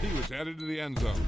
He was headed to the end zone.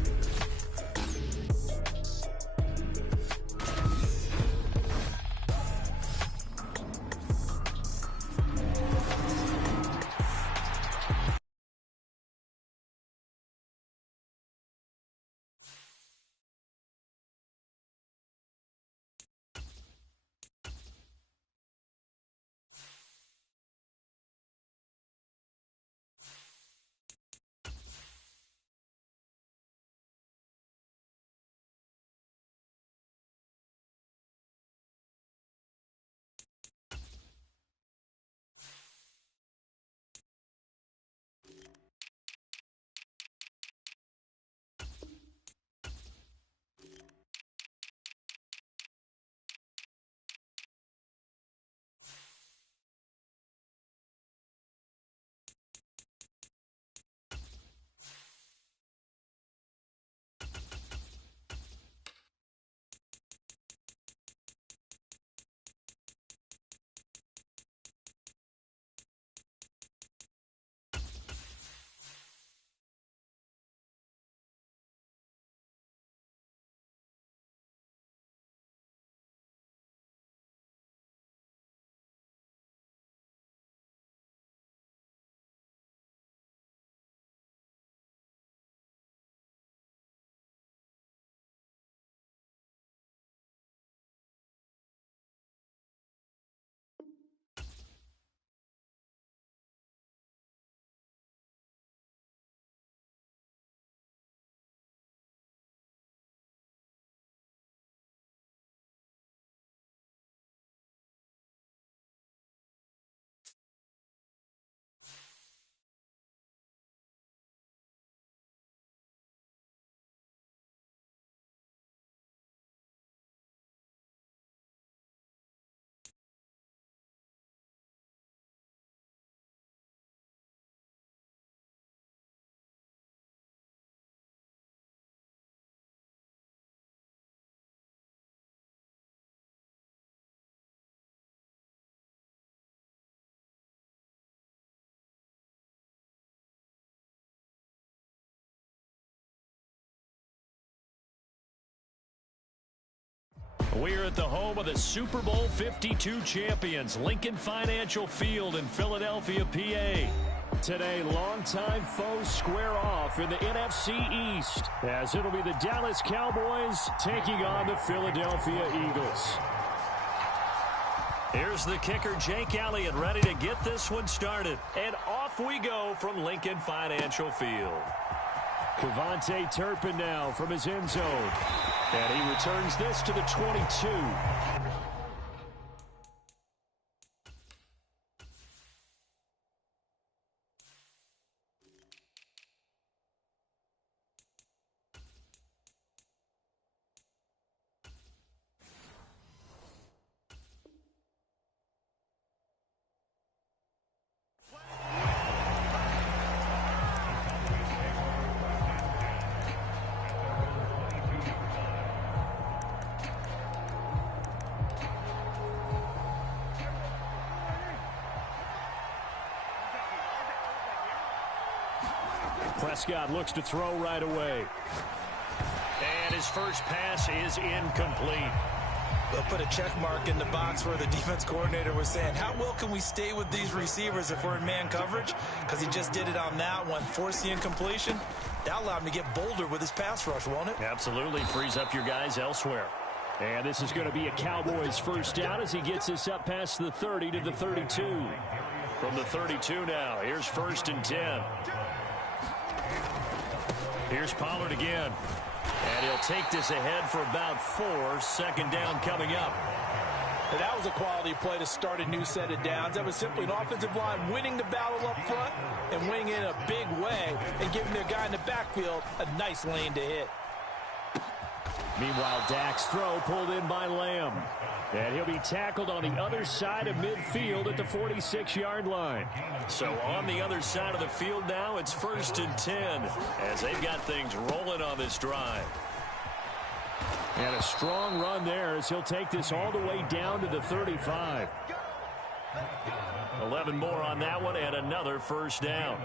We're at the home of the Super Bowl 52 champions, Lincoln Financial Field in Philadelphia, PA. Today, longtime foes square off in the NFC East, as it'll be the Dallas Cowboys taking on the Philadelphia Eagles. Here's the kicker, Jake Elliott, ready to get this one started. And off we go from Lincoln Financial Field. Kevontae Turpin now from his end zone. And he returns this to the 22. Prescott looks to throw right away. And his first pass is incomplete. They'll put a check mark in the box where the defense coordinator was saying, how well can we stay with these receivers if we're in man coverage? Because he just did it on that one, forced the incompletion. That allowed him to get bolder with his pass rush, won't it? Absolutely, frees up your guys elsewhere. And this is going to be a Cowboys first down as he gets this up past the 30 to the 32. From the 32 now, here's 1st and 10. Here's Pollard again. And he'll take this ahead for about 4. 2nd down coming up. And that was a quality play to start a new set of downs. That was simply an offensive line winning the battle up front and winning it in a big way and giving their guy in the backfield a nice lane to hit. Meanwhile, Dak's throw pulled in by Lamb. And he'll be tackled on the other side of midfield at the 46-yard line. So on the other side of the field now, it's 1st and 10 as they've got things rolling on this drive. And a strong run there as he'll take this all the way down to the 35. 11 more on that one and another first down.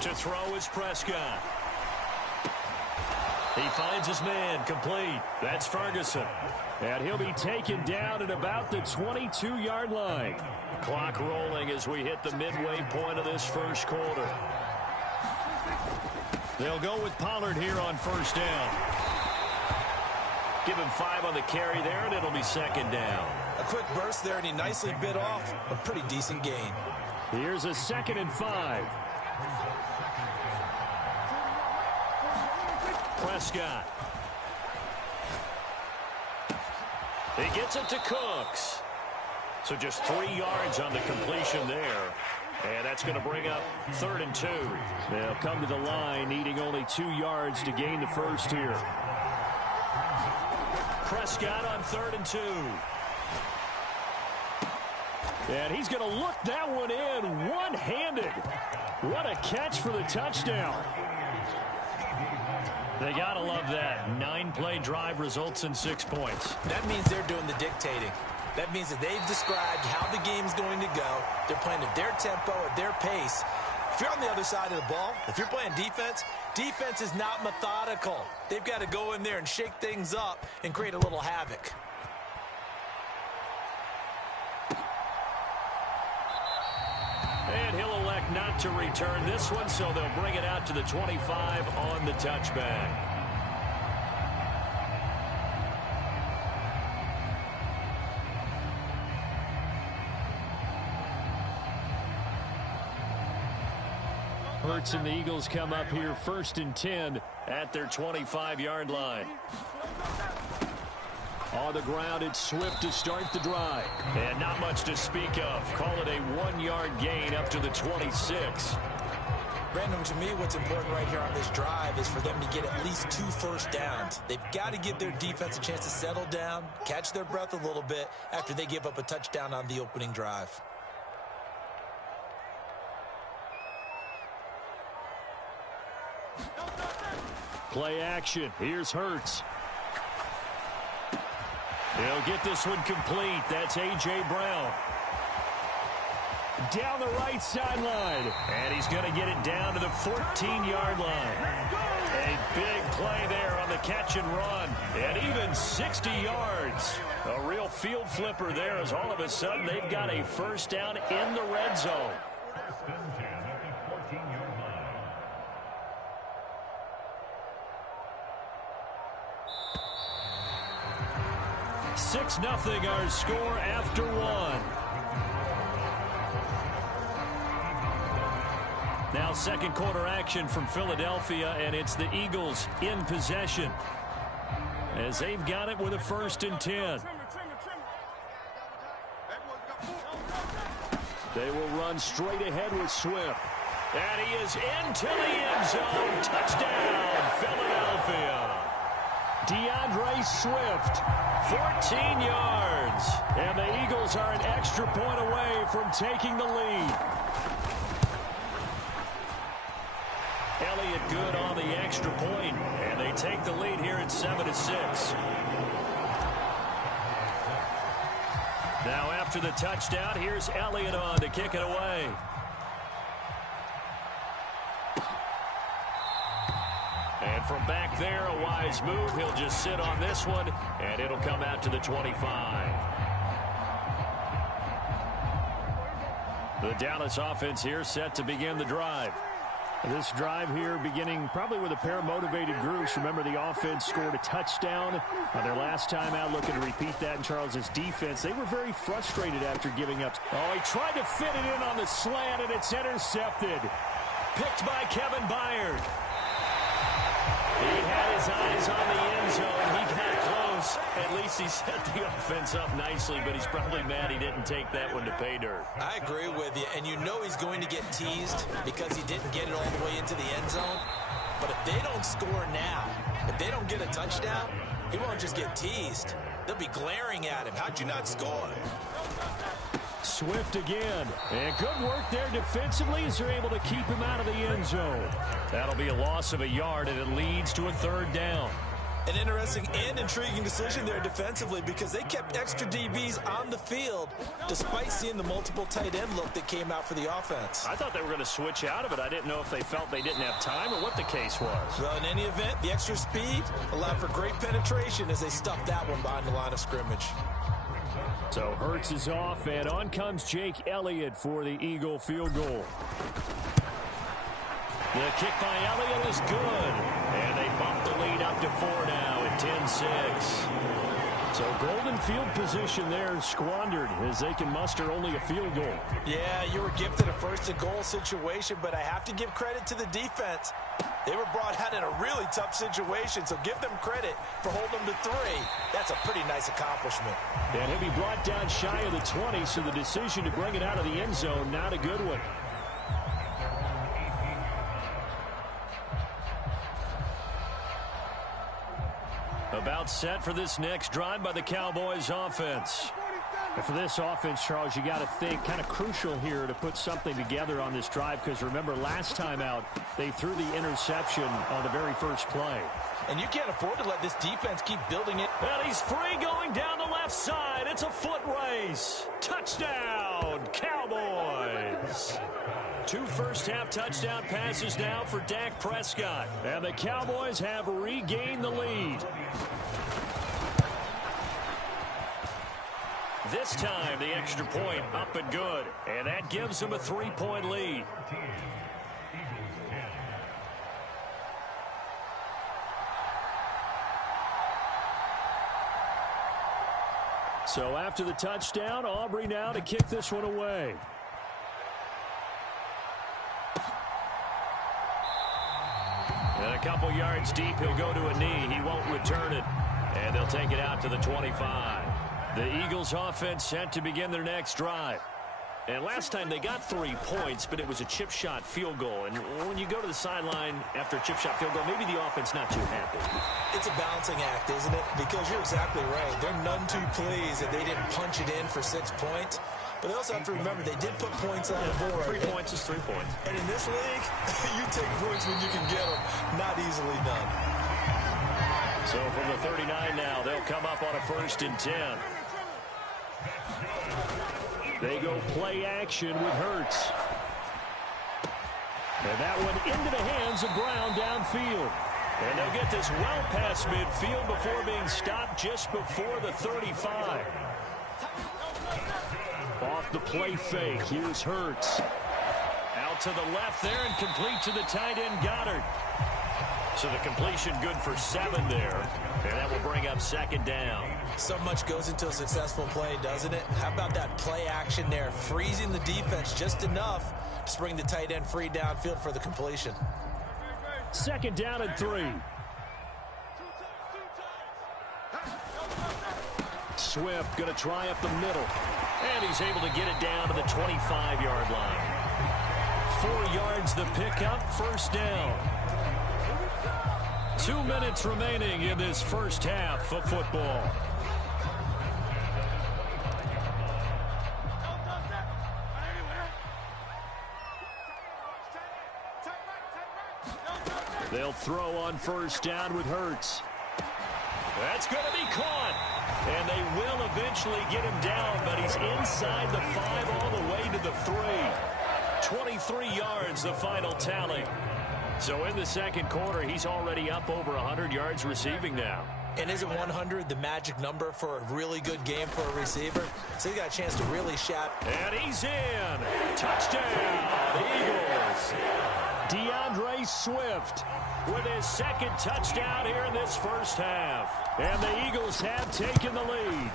To throw is Prescott. He finds his man, complete. That's Ferguson. And he'll be taken down at about the 22-yard line. Clock rolling as we hit the midway point of this first quarter. They'll go with Pollard here on first down. Give him 5 on the carry there, and it'll be second down. A quick burst there, and he nicely bit off a pretty decent gain. Here's a 2nd and 5. Prescott. He gets it to Cooks. So just 3 yards on the completion there. And that's going to bring up 3rd and 2. They'll come to the line needing only 2 yards to gain the first here. Prescott on 3rd and 2. And he's going to look that one in one-handed. What a catch for the touchdown. They got to love that. 9-play drive results in 6 points. That means they're doing the dictating. That means that they've described how the game's going to go. They're playing at their tempo, at their pace. If you're on the other side of the ball, if you're playing defense, defense is not methodical. They've got to go in there and shake things up and create a little havoc. And he'll elect not to return this one, so they'll bring it out to the 25 on the touchback. Hurts and the Eagles come up here 1st and 10 at their 25-yard line. On the ground, it's Swift to start the drive. And not much to speak of. Call it a 1-yard gain up to the 26. Brandon, to me, what's important right here on this drive is for them to get at least 2 first downs. They've got to give their defense a chance to settle down, catch their breath a little bit after they give up a touchdown on the opening drive. Play action. Here's Hurts. He'll get this one complete. That's A.J. Brown. Down the right sideline. And he's going to get it down to the 14-yard line. A big play there on the catch and run. And even 60 yards. A real field flipper there as all of a sudden they've got a first down in the red zone. 6-0 our score after 1. Now second quarter action from Philadelphia, and it's the Eagles in possession as they've got it with a 1st and 10. They will run straight ahead with Swift. And he is into the end zone. Touchdown, Philadelphia. DeAndre Swift, 14 yards. And the Eagles are an extra point away from taking the lead. Elliott good on the extra point, and they take the lead here at 7-6. Now after the touchdown, here's Elliott on to kick it away. And from back there, a wise move. He'll just sit on this one, and it'll come out to the 25. The Dallas offense here set to begin the drive. This drive here beginning probably with a pair of motivated groups. Remember, the offense scored a touchdown on their last time out, looking to repeat that in Charles's defense. They were very frustrated after giving up. Oh, he tried to fit it in on the slant, and it's intercepted. Picked by Kevin Byard. He had his eyes on the end zone. He got close. At least he set the offense up nicely, but he's probably mad he didn't take that one to pay dirt. I agree with you, and you know he's going to get teased because he didn't get it all the way into the end zone. But if they don't score now, if they don't get a touchdown, he won't just get teased. They'll be glaring at him. How'd you not score? Swift again. And good work there defensively as they're able to keep him out of the end zone. That'll be a loss of a yard, and it leads to a 3rd down. An interesting and intriguing decision there defensively because they kept extra DBs on the field despite seeing the multiple tight end look that came out for the offense. I thought they were going to switch out of it. I didn't know if they felt they didn't have time or what the case was. Well, in any event, the extra speed allowed for great penetration as they stuffed that one behind the line of scrimmage. So Hurts is off, and on comes Jake Elliott for the Eagle field goal. The kick by Elliott is good, and they bump the lead up to 4 now at 10-6. So golden field position there squandered as they can muster only a field goal. Yeah, you were gifted a first-and-goal situation, but I have to give credit to the defense. They were brought out in a really tough situation, so give them credit for holding them to 3. That's a pretty nice accomplishment. And he'll be brought down shy of the 20, so the decision to bring it out of the end zone, not a good one. About set for this next drive by the Cowboys offense. And for this offense, Charles, you got to think kind of crucial here to put something together on this drive because remember last time out they threw the interception on the very first play. And you can't afford to let this defense keep building it. And he's free going down the left side. It's a foot race. Touchdown, Cowboys. 2 first-half touchdown passes now for Dak Prescott. And the Cowboys have regained the lead. This time, the extra point up and good. And that gives them a 3-point lead. So after the touchdown, Aubrey now to kick this one away. And a couple yards deep, he'll go to a knee. He won't return it. And they'll take it out to the 25. The Eagles offense set to begin their next drive. And last time they got 3 points, but it was a chip shot field goal. And when you go to the sideline after a chip shot field goal, maybe the offense not too happy. It's a balancing act, isn't it? Because you're exactly right. They're none too pleased that they didn't punch it in for 6 points. But they also have to remember they did put points on the board. 3 points is 3 points. And in this league, you take points when you can get them. Not easily done. So from the 39 now, they'll come up on a 1st and 10. They go play action with Hurts. And that one into the hands of Brown downfield. And they'll get this well past midfield before being stopped just before the 35. Off the play fake, here's Hurts. Out to the left there and complete to the tight end Goddard. So the completion good for 7 there. And that will bring up 2nd down. So much goes into a successful play, doesn't it? How about that play action there? Freezing the defense just enough to bring the tight end free downfield for the completion. 2nd down and 3. Swift going to try up the middle. And he's able to get it down to the 25-yard line. 4 yards the pickup, 1st down. 2 minutes remaining in this first half of football. They'll throw on 1st down with Hurts. That's going to be caught. And they will eventually get him down, but he's inside the 5 all the way to the 3. 23 yards, the final tally. So in the 2nd quarter, he's already up over 100 yards receiving now. And isn't 100 the magic number for a really good game for a receiver? So he got a chance to really shout. And he's in. Touchdown, Eagles. DeAndre Swift with his 2nd touchdown here in this first half. And the Eagles have taken the lead.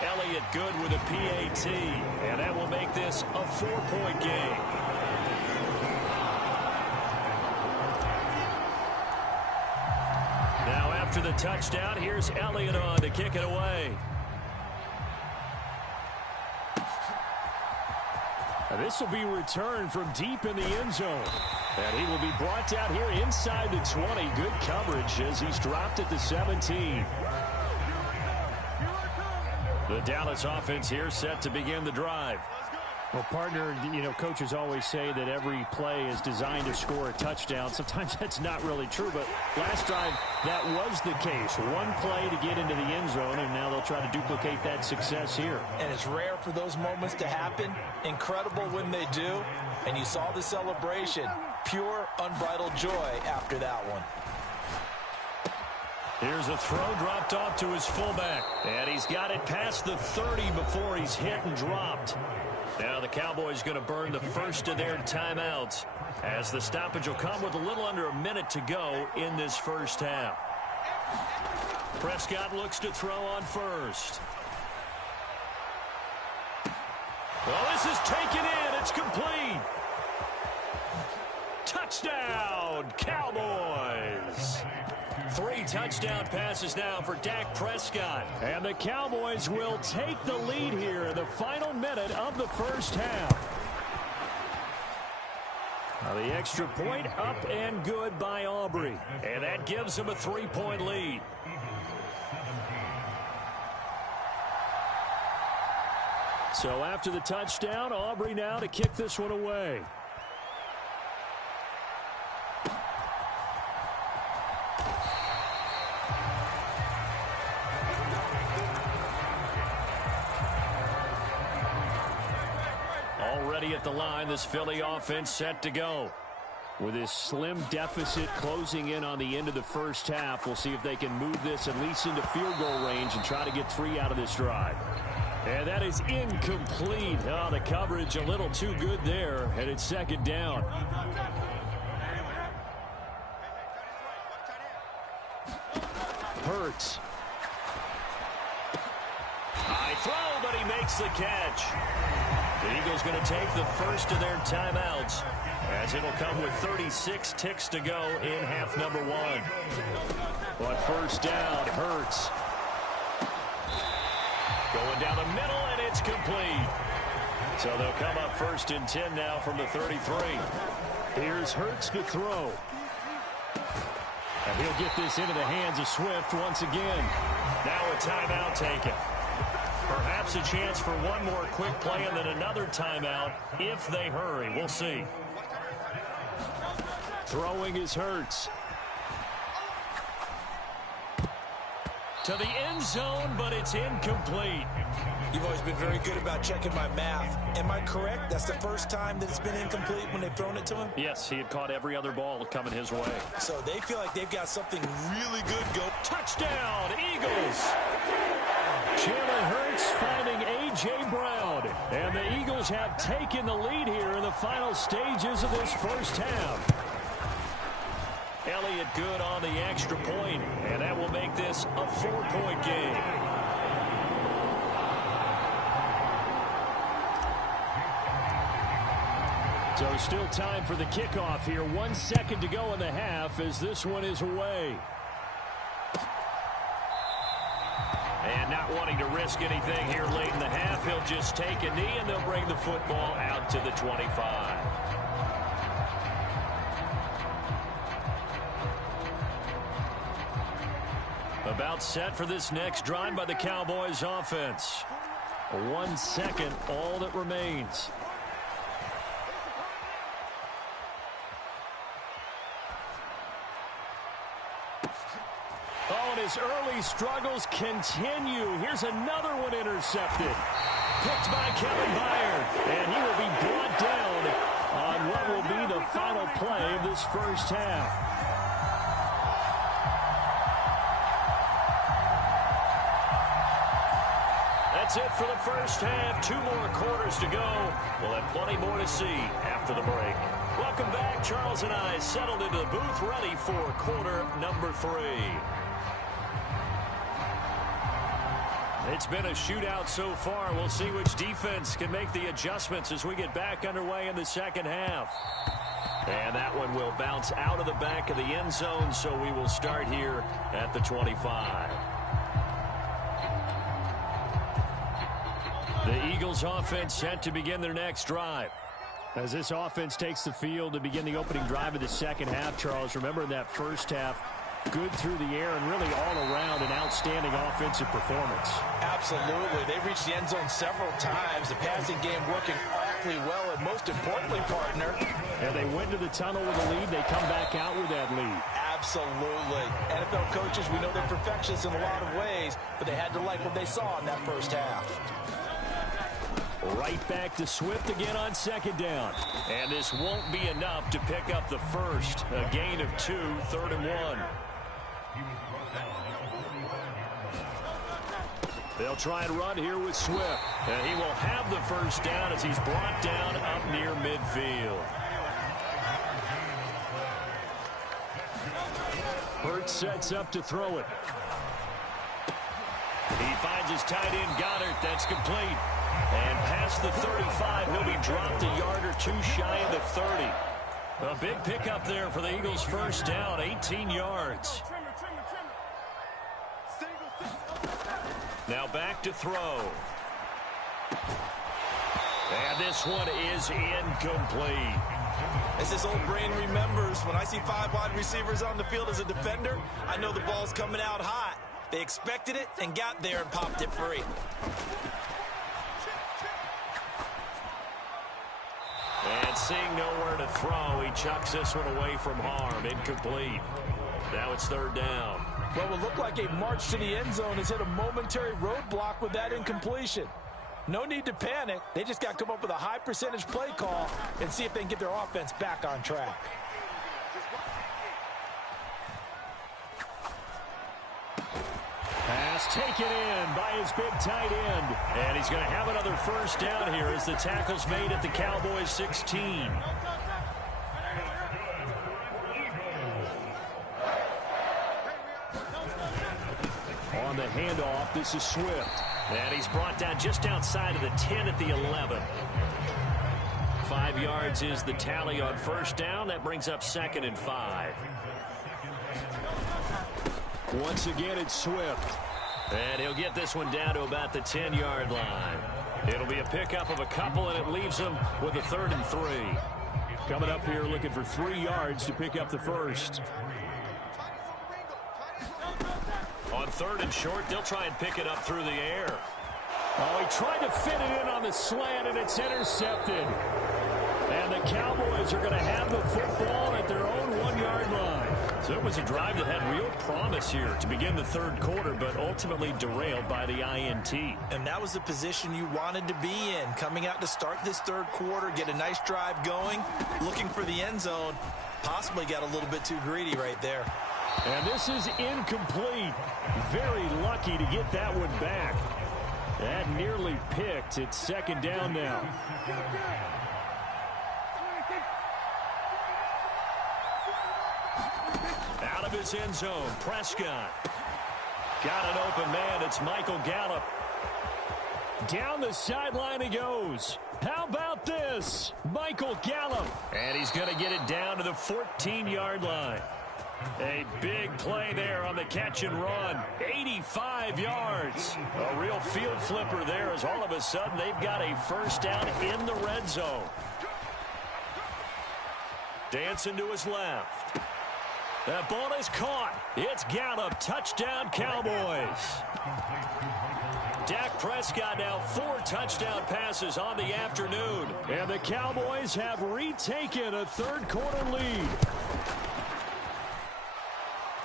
Elliott good with a PAT. And that will make this a 4-point game. Now after the touchdown, here's Elliott on to kick it away. And this will be returned from deep in the end zone. And he will be brought down here inside the 20. Good coverage as he's dropped at the 17. The Dallas offense here set to begin the drive. Well, partner, you know, coaches always say that every play is designed to score a touchdown. Sometimes that's not really true, but last drive, that was the case. One play to get into the end zone, and now they'll try to duplicate that success here. And it's rare for those moments to happen. Incredible when they do. And you saw the celebration. Pure, unbridled joy after that one. Here's a throw dropped off to his fullback. And he's got it past the 30 before he's hit and dropped. Now the Cowboys going to burn the first of their timeouts as the stoppage will come with a little under a minute to go in this first half. Prescott looks to throw on first. Well, this is taken in. It's complete. Touchdown, Cowboys. 3 touchdown passes now for Dak Prescott. And the Cowboys will take the lead here in the final minute of the first half. Now the extra point up and good by Aubrey. And that gives them a 3-point lead. So after the touchdown, Aubrey now to kick this one away. Already at the line, this Philly offense set to go. With this slim deficit closing in on the end of the first half, we'll see if they can move this at least into field goal range and try to get 3 out of this drive. And that is incomplete. Oh, the coverage a little too good there, and it's second down. Hurts. High throw, but he makes the catch. The Eagles going to take the first of their timeouts as it'll come with 36 ticks to go in half number 1. But first down, Hurts. Going down the middle, and it's complete. So they'll come up first and 10 now from the 33. Here's Hurts to throw. And he'll get this into the hands of Swift once again. Now a timeout taken. Perhaps a chance for one more quick play and then another timeout if they hurry. We'll see. Throwing is Hurts. To the end zone, but it's incomplete. You've always been very good about checking my math. Am I correct? That's the first time that it's been incomplete when they've thrown it to him? Yes, he had caught every other ball coming his way. So they feel like they've got something really good going. Touchdown, Eagles! Jalen Hurts finding A.J. Brown. And the Eagles have taken the lead here in the final stages of this first half. Elliott good on the extra point, and that will make this a 4-point game. So still time for the kickoff here. 1 second to go in the half as this one is away. And not wanting to risk anything here late in the half, he'll just take a knee and they'll bring the football out to the 25. About set for this next drive by the Cowboys offense. 1 second, all that remains. Oh, and his early struggles continue. Here's another one intercepted. Picked by Kevin Byard. And he will be brought down on what will be the final play of this first half. That's it for the first half. 2 more quarters to go. We'll have plenty more to see after the break. Welcome back. Charles and I settled into the booth ready for quarter number 3. It's been a shootout so far. We'll see which defense can make the adjustments as we get back underway in the second half. And that one will bounce out of the back of the end zone, so we will start here at the 25. The Eagles offense set to begin their next drive. As this offense takes the field to begin the opening drive of the second half, Charles, remember in that first half, good through the air and really all around an outstanding offensive performance. Absolutely. They've reached the end zone several times. The passing game working awfully well, and most importantly, partner. And they went to the tunnel with a lead. They come back out with that lead. Absolutely. NFL coaches, we know they're perfectionists in a lot of ways, but they had to like what they saw in that first half. Right back to Swift again on second down. And this won't be enough to pick up the first. A gain of 2, 3rd and 1. They'll try and run here with Swift. And he will have the first down as he's brought down up near midfield. Hurts sets up to throw it. He finds his tight end Goddard. That's complete. And past the 35, he'll be dropped a yard or 2 shy of the 30. A big pickup there for the Eagles' first down, 18 yards. Now back to throw. And this one is incomplete. As this old brain remembers, when I see 5 wide receivers on the field as a defender, I know the ball's coming out hot. They expected it and got there and popped it free. And seeing nowhere to throw, he chucks this one away from harm. Incomplete. Now it's 3rd down. Well, it would look like a march to the end zone has hit a momentary roadblock with that incompletion. No need to panic. They just got to come up with a high percentage play call and see if they can get their offense back on track. Pass taken in by his big tight end. And he's going to have another first down here as the tackle's made at the Cowboys' 16. On the handoff, this is Swift. And he's brought down just outside of the 10 at the 11. 5 yards is the tally on first down. That brings up 2nd and 5. Once again, it's Swift. And he'll get this one down to about the 10-yard line. It'll be a pickup of a couple, and it leaves him with a 3rd and 3. Coming up here looking for 3 yards to pick up the first. On 3rd and short, they'll try and pick it up through the air. Oh, he tried to fit it in on the slant, and it's intercepted. And the Cowboys are going to have the football at their own 1-yard line. So it was a drive that had real promise here to begin the 3rd quarter, but ultimately derailed by the INT. And that was the position you wanted to be in, coming out to start this 3rd quarter, get a nice drive going, looking for the end zone. Possibly got a little bit too greedy right there. And this is incomplete. Very lucky to get that one back. That nearly picked. It's 2nd down now. Out of his end zone, Prescott. Got an open man. It's Michael Gallup. Down the sideline he goes. How about this? Michael Gallup. And he's going to get it down to the 14-yard line. A big play there on the catch and run. 85 yards. A real field flipper there as all of a sudden they've got a first down in the red zone. Dancing to his left. That ball is caught. It's Gallup. Touchdown, Cowboys. Dak Prescott now 4 touchdown passes on the afternoon. And the Cowboys have retaken a 3rd quarter lead.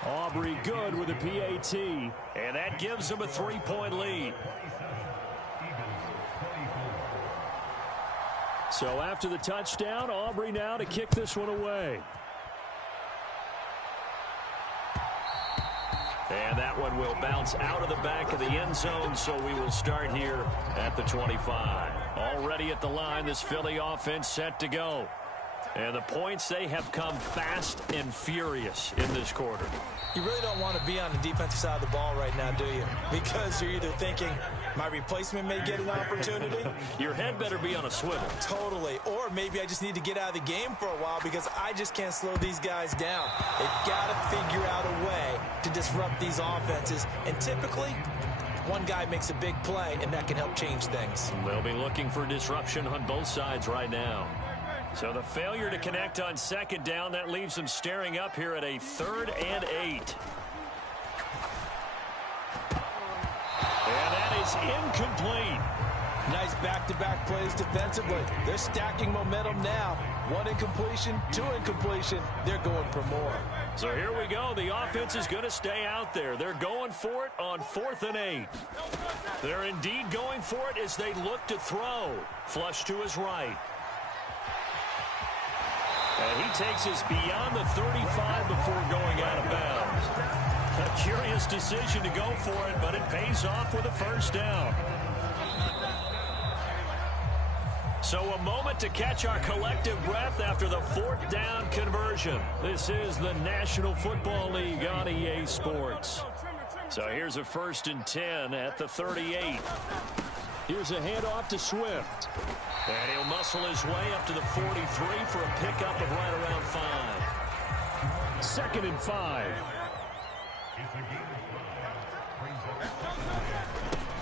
Aubrey good with a PAT. And that gives them a 3-point lead. So after the touchdown, Aubrey now to kick this one away. And that one will bounce out of the back of the end zone, so we will start here at the 25. Already at the line, this Philly offense set to go. And the points, they have come fast and furious in this quarter. You really don't want to be on the defensive side of the ball right now, do you? Because you're either thinking, my replacement may get an opportunity. Your head better be on a swivel. Totally. Or maybe I just need to get out of the game for a while because I just can't slow these guys down. They've got to figure out a way to disrupt these offenses. And typically, one guy makes a big play, and that can help change things. They'll be looking for disruption on both sides right now. So the failure to connect on 2nd down, that leaves them staring up here at a 3rd and 8. And that is incomplete. Nice back-to-back plays defensively. They're stacking momentum now. 1 incompletion, 2 incompletion. They're going for more. So here we go. The offense is going to stay out there. They're going for it on 4th and 8. They're indeed going for it as they look to throw. Flush to his right. And he takes us beyond the 35 before going out of bounds. A curious decision to go for it, but it pays off with a first down. So a moment to catch our collective breath after the 4th down conversion. This is the National Football League on EA Sports. So here's a 1st and 10 at the 38. Here's a handoff to Swift. And he'll muscle his way up to the 43 for a pickup of right around 5. 2nd and 5.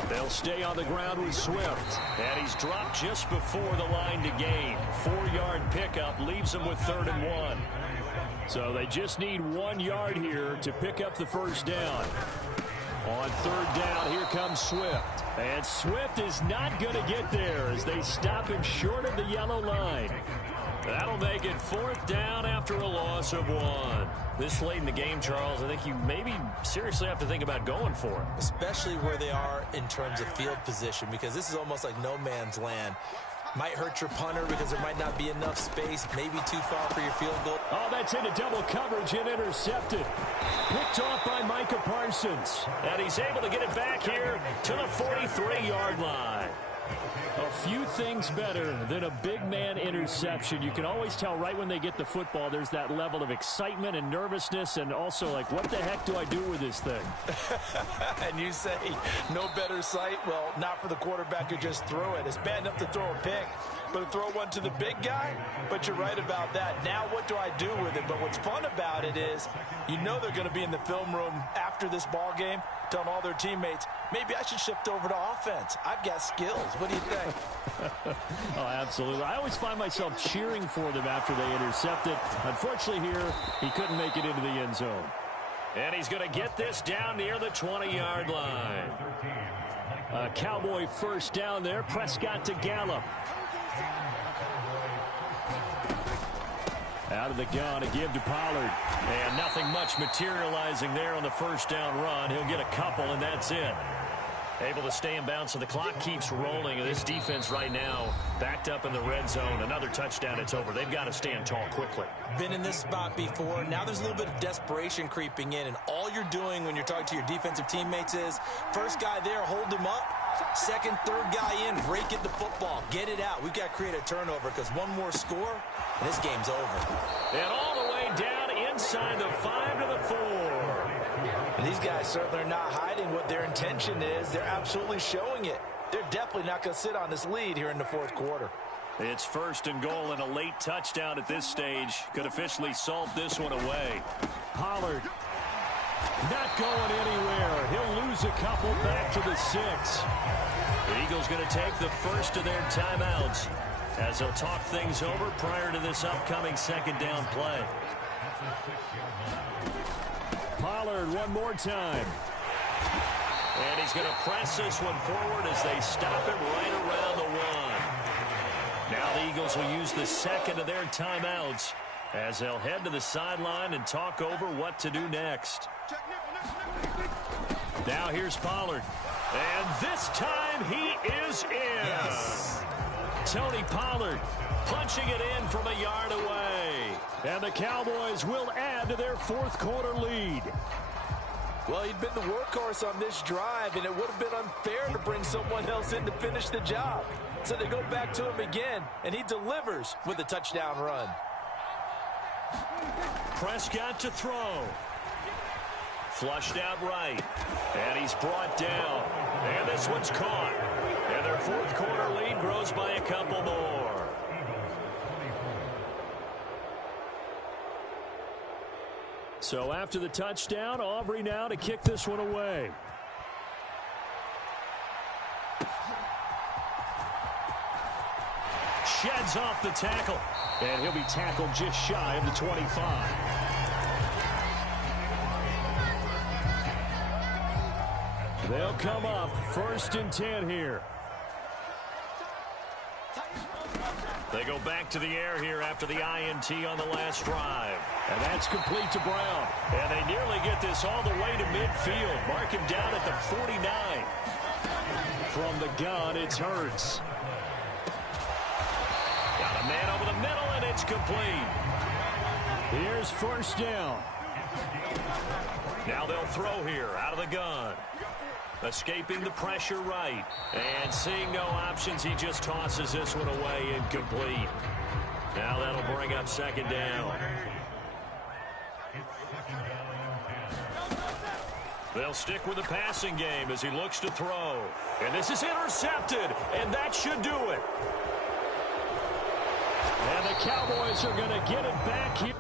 They'll stay on the ground with Swift. And he's dropped just before the line to gain. 4-yard pickup leaves him with 3rd and 1. So they just need 1 yard here to pick up the first down. On 3rd down, here comes Swift. And Swift is not going to get there as they stop him short of the yellow line. That'll make it 4th down after a loss of 1. This late in the game, Charles, I think you maybe seriously have to think about going for it. Especially where they are in terms of field position, because this is almost like no man's land. Might hurt your punter because there might not be enough space, maybe too far for your field goal. Oh, that's into double coverage and intercepted. Picked off by Micah Parsons. And he's able to get it back here to the 43-yard line. A few things better than a big man interception. You can always tell right when they get the football, there's that level of excitement and nervousness and also like, what the heck do I do with this thing? And you say, no better sight? Well, not for the quarterback who just threw it. It's bad enough to throw a pick, but to throw one to the big guy? But you're right about that. Now what do I do with it? But what's fun about it is you know they're going to be in the film room after this ball game telling all their teammates, maybe I should shift over to offense. I've got skills. What do you think? Oh, absolutely. I always find myself cheering for them after they intercept it. Unfortunately here, he couldn't make it into the end zone. And he's going to get this down near the 20-yard line. A Cowboy first down there. Prescott to Gallup. Out of the gun, a give to Pollard. And nothing much materializing there on the first down run. He'll get a couple, and that's it. Able to stay in bounds, so the clock keeps rolling. And this defense right now backed up in the red zone. Another touchdown, it's over. They've got to stand tall quickly. Been in this spot before. Now there's a little bit of desperation creeping in. And all you're doing when you're talking to your defensive teammates is, first guy there, hold him up. Second, third guy in, break it the football. Get it out. We've got to create a turnover because one more score, and this game's over. And all the way down inside the 5 to the 4. And these guys certainly are not hiding what their intention is. They're absolutely showing it. They're definitely not going to sit on this lead here in the 4th quarter. It's 1st and goal, and a late touchdown at this stage could officially salt this one away. Pollard not going anywhere. He'll lose a couple back to the 6. The Eagles going to take the first of their timeouts as they'll talk things over prior to this upcoming 2nd down play. Pollard one more time. And he's going to press this one forward as they stop it right around the 1. Now the Eagles will use the second of their timeouts as they'll head to the sideline and talk over what to do next. Now here's Pollard. And this time he is in. Yes. Tony Pollard punching it in from a yard away. And the Cowboys will add to their 4th quarter lead. Well, he'd been the workhorse on this drive, and it would have been unfair to bring someone else in to finish the job. So they go back to him again, and he delivers with a touchdown run. Prescott to throw. Flushed out right. And he's brought down. And this one's caught. And their 4th quarter lead grows by a couple more. So after the touchdown, Aubrey now to kick this one away. Sheds off the tackle. And he'll be tackled just shy of the 25. They'll come up 1st and 10 here. They go back to the air here after the INT on the last drive. And that's complete to Brown. And they nearly get this all the way to midfield. Mark him down at the 49. From the gun, it's Hurts. Got a man over the middle, and it's complete. Here's first down. Now they'll throw here out of the gun. Escaping the pressure right. And seeing no options, he just tosses this one away, incomplete. Now that'll bring up second down. They'll stick with the passing game as he looks to throw. And this is intercepted, and that should do it. And the Cowboys are going to get it back here.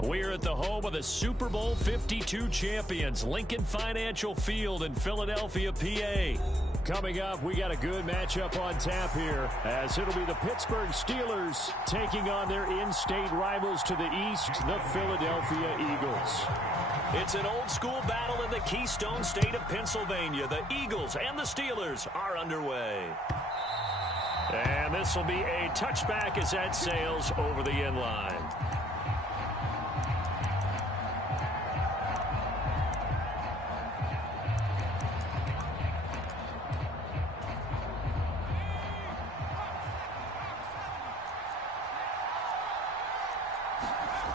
We're at the home of the Super Bowl 52 champions, Lincoln Financial Field in Philadelphia, PA. Coming up, we got a good matchup on tap here, as it'll be the Pittsburgh Steelers taking on their in-state rivals to the east, the Philadelphia Eagles. It's an old-school battle in the Keystone State of Pennsylvania. The Eagles and the Steelers are underway. And this will be a touchback as that sails over the end line.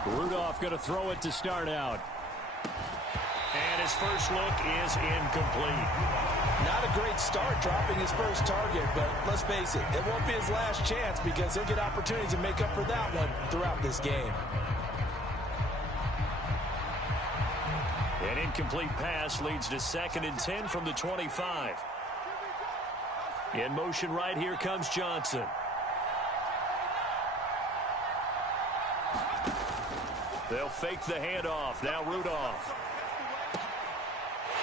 Rudolph going to throw it to start out. And his first look is incomplete. Not a great start dropping his first target, but let's face it, it won't be his last chance because he'll get opportunities to make up for that one throughout this game. An incomplete pass leads to 2nd and 10 from the 25. In motion right here comes Johnson. They'll fake the handoff. Now Rudolph.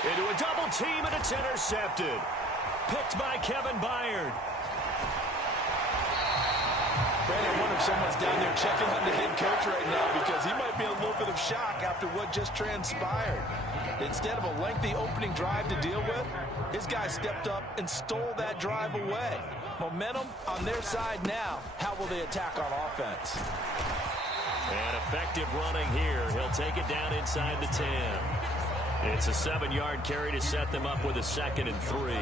Into a double team, and it's intercepted. Picked by Kevin Byard. Brandon, I wonder if someone's down there checking on the head coach right now because he might be in a little bit of shock after what just transpired. Instead of a lengthy opening drive to deal with, his guy stepped up and stole that drive away. Momentum on their side now. How will they attack on offense? And effective running here. He'll take it down inside the 10. It's a 7-yard carry to set them up with a 2nd and 3.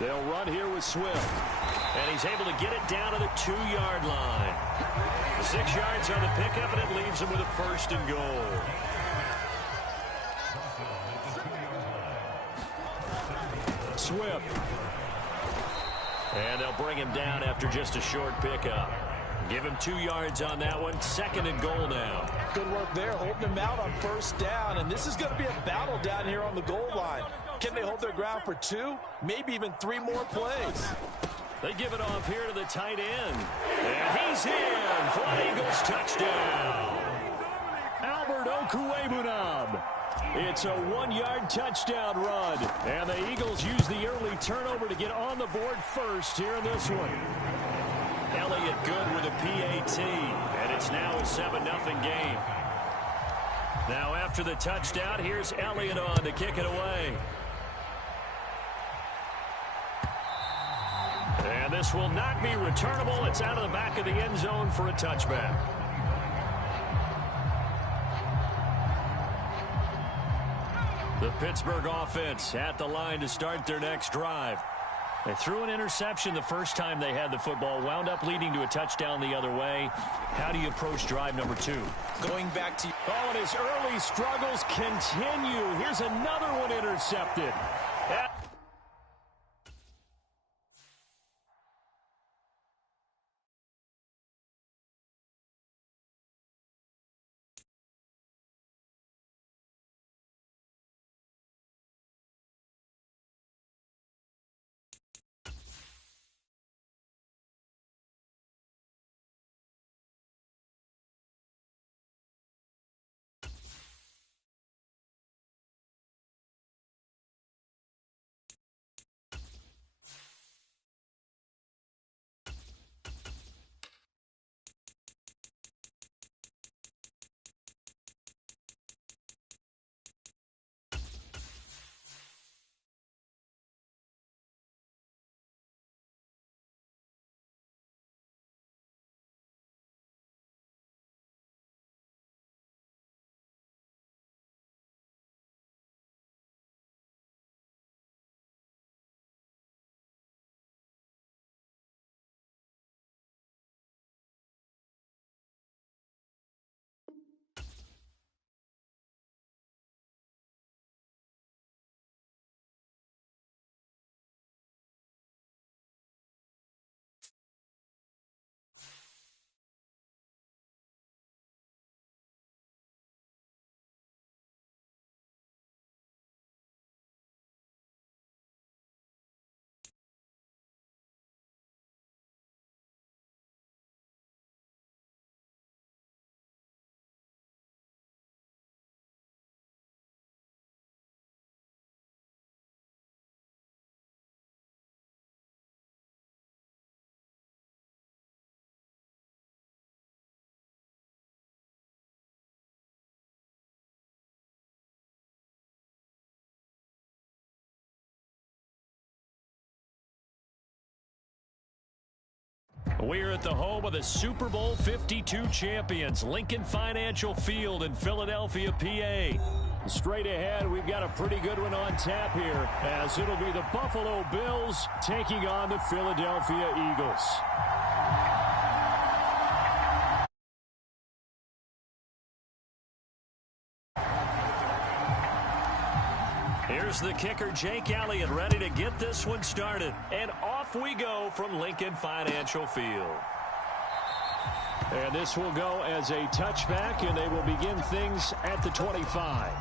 They'll run here with Swift. And he's able to get it down to the 2-yard line. 6 yards on the pickup, and it leaves him with a 1st and goal. Swift. And they'll bring him down after just a short pickup. Give him 2 yards on that one. 2nd and goal now. Good work there, holding him out on 1st down. And this is going to be a battle down here on the goal line. Can they hold their ground for 2, maybe even 3 more plays? They give it off here to the tight end. And he's in for an Eagles touchdown. Albert Okwuegbunam. It's a 1-yard touchdown run. And the Eagles use the early turnover to get on the board first here in this one. Elliott good with a PAT. And it's now a 7-0 game. Now after the touchdown, here's Elliott on to kick it away. And this will not be returnable. It's out of the back of the end zone for a touchback. The Pittsburgh offense at the line to start their next drive. They threw an interception the first time they had the football, wound up leading to a touchdown the other way. How do you approach drive number 2? Going back to... Oh, and his early struggles continue. Here's another one intercepted. We're at the home of the Super Bowl 52 champions, Lincoln Financial Field in Philadelphia, PA. Straight ahead, we've got a pretty good one on tap here, as it'll be the Buffalo Bills taking on the Philadelphia Eagles. Here's the kicker, Jake Elliott, ready to get this one started. And off we go from Lincoln Financial Field. And this will go as a touchback, and they will begin things at the 25.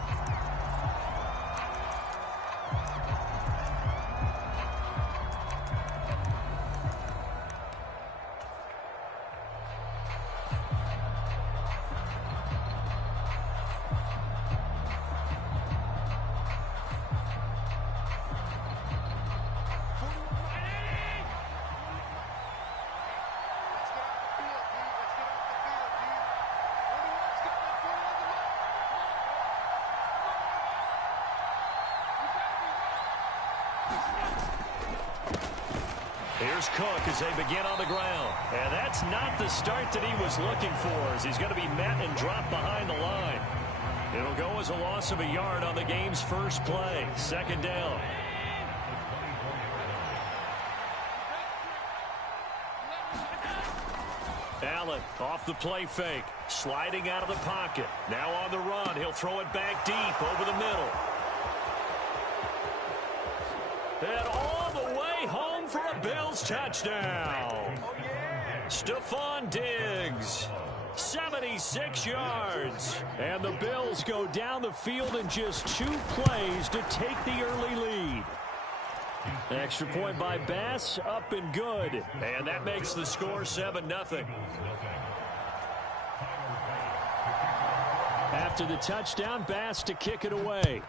Here's Cook as they begin on the ground. And that's not the start that he was looking for, as he's going to be met and dropped behind the line. It'll go as a loss of a yard on the game's first play. 2nd down. Allen off the play fake. Sliding out of the pocket. Now on the run. He'll throw it back deep over the middle. And all the way home for a Bills Bills touchdown. Stephon Diggs, 76 yards. And the Bills go down the field in just 2 plays to take the early lead. Extra point by Bass, up and good. And that makes the score 7-0. After the touchdown, Bass to kick it away.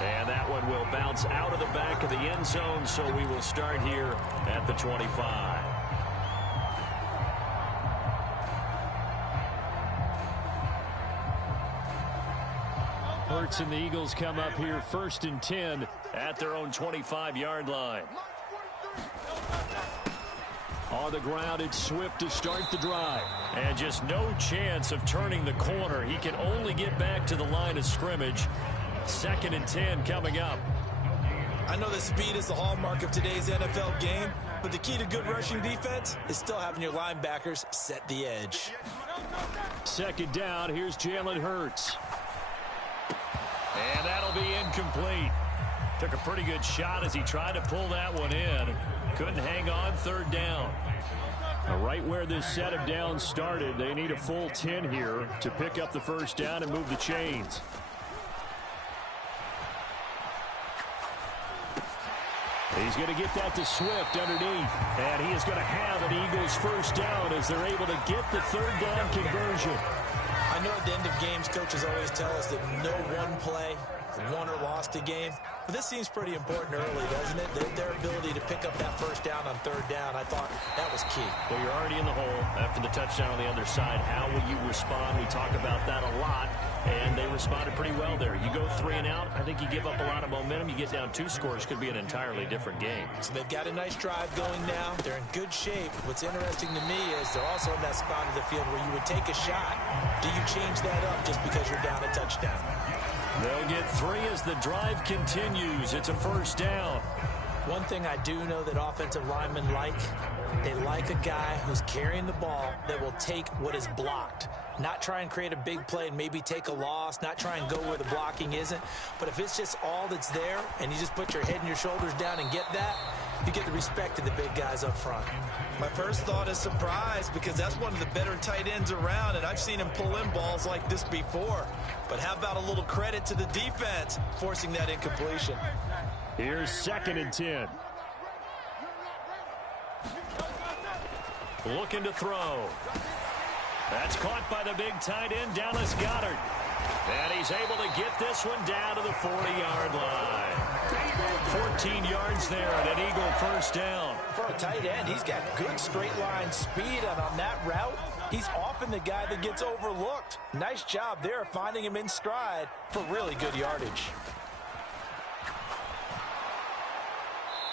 And that one will bounce out of the back of the end zone, so we will start here at the 25. Hurts and the Eagles come up here 1st and 10 at their own 25-yard line. On the ground, it's Swift to start the drive. And just no chance of turning the corner. He can only get back to the line of scrimmage. 2nd and 10 coming up. I know that speed is the hallmark of today's NFL game, but the key to good rushing defense is still having your linebackers set the edge. 2nd down, here's Jalen Hurts. And that'll be incomplete. Took a pretty good shot as he tried to pull that one in. Couldn't hang on. 3rd down. Right where this set of downs started, they need a full 10 here to pick up the 1st down and move the chains. He's going to get that to Swift underneath. And he is going to have an Eagles 1st down as they're able to get the 3rd down conversion. I know at the end of games, coaches always tell us that no one play won or lost a game. But this seems pretty important early, doesn't it? Their ability to pick up that 1st down on 3rd down, I thought that was key. Well, you're already in the hole after the touchdown on the other side. How will you respond? We talk about that a lot, and they responded pretty well there. You go 3 and out, I think you give up a lot of momentum. You get down 2 scores, could be an entirely different game. So they've got a nice drive going now. They're in good shape. What's interesting to me is they're also in that spot of the field where you would take a shot. Do you change that up just because you're down a touchdown? They'll get 3 as the drive continues. It's a 1st down. One thing I do know that offensive linemen like, they like a guy who's carrying the ball that will take what is blocked. Not try and create a big play and maybe take a loss, not try and go where the blocking isn't. But if it's just all that's there and you just put your head and your shoulders down and get that, you get the respect of the big guys up front. My first thought is surprise, because that's one of the better tight ends around, and I've seen him pull in balls like this before. But how about a little credit to the defense forcing that incompletion? Here's 2nd and 10. Looking to throw. That's caught by the big tight end, Dallas Goedert. And he's able to get this one down to the 40-yard line. 14 yards there and an Eagle 1st down. For a tight end, he's got good straight line speed, and on that route, he's often the guy that gets overlooked. Nice job there finding him in stride for really good yardage.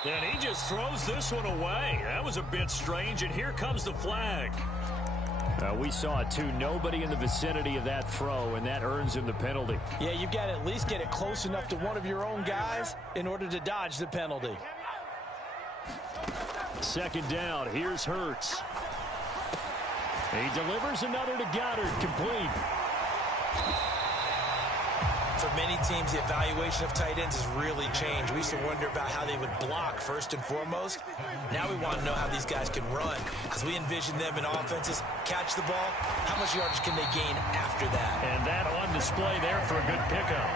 And he just throws this one away. That was a bit strange, and here comes the flag. We saw it too. Nobody in the vicinity of that throw, and that earns him the penalty. Yeah, you've got to at least get it close enough to one of your own guys in order to dodge the penalty. 2nd down. Here's Hurts. He delivers another to Goddard, complete. For many teams, the evaluation of tight ends has really changed. We used to wonder about how they would block first and foremost. Now we want to know how these guys can run, because we envision them in offenses catch the ball. How much yardage can they gain after that? And that on display there for a good pickup.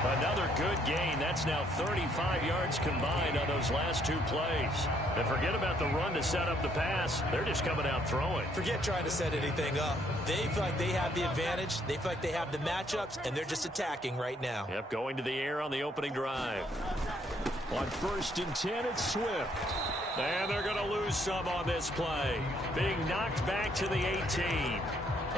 Another good gain. That's now 35 yards combined on those last 2 plays. And forget about the run to set up the pass. They're just coming out throwing. Forget trying to set anything up. They feel like they have the advantage. They feel like they have the matchups, and they're just attacking right now. Yep, going to the air on the opening drive. On 1st and 10, it's Swift. And they're going to lose some on this play. Being knocked back to the 18.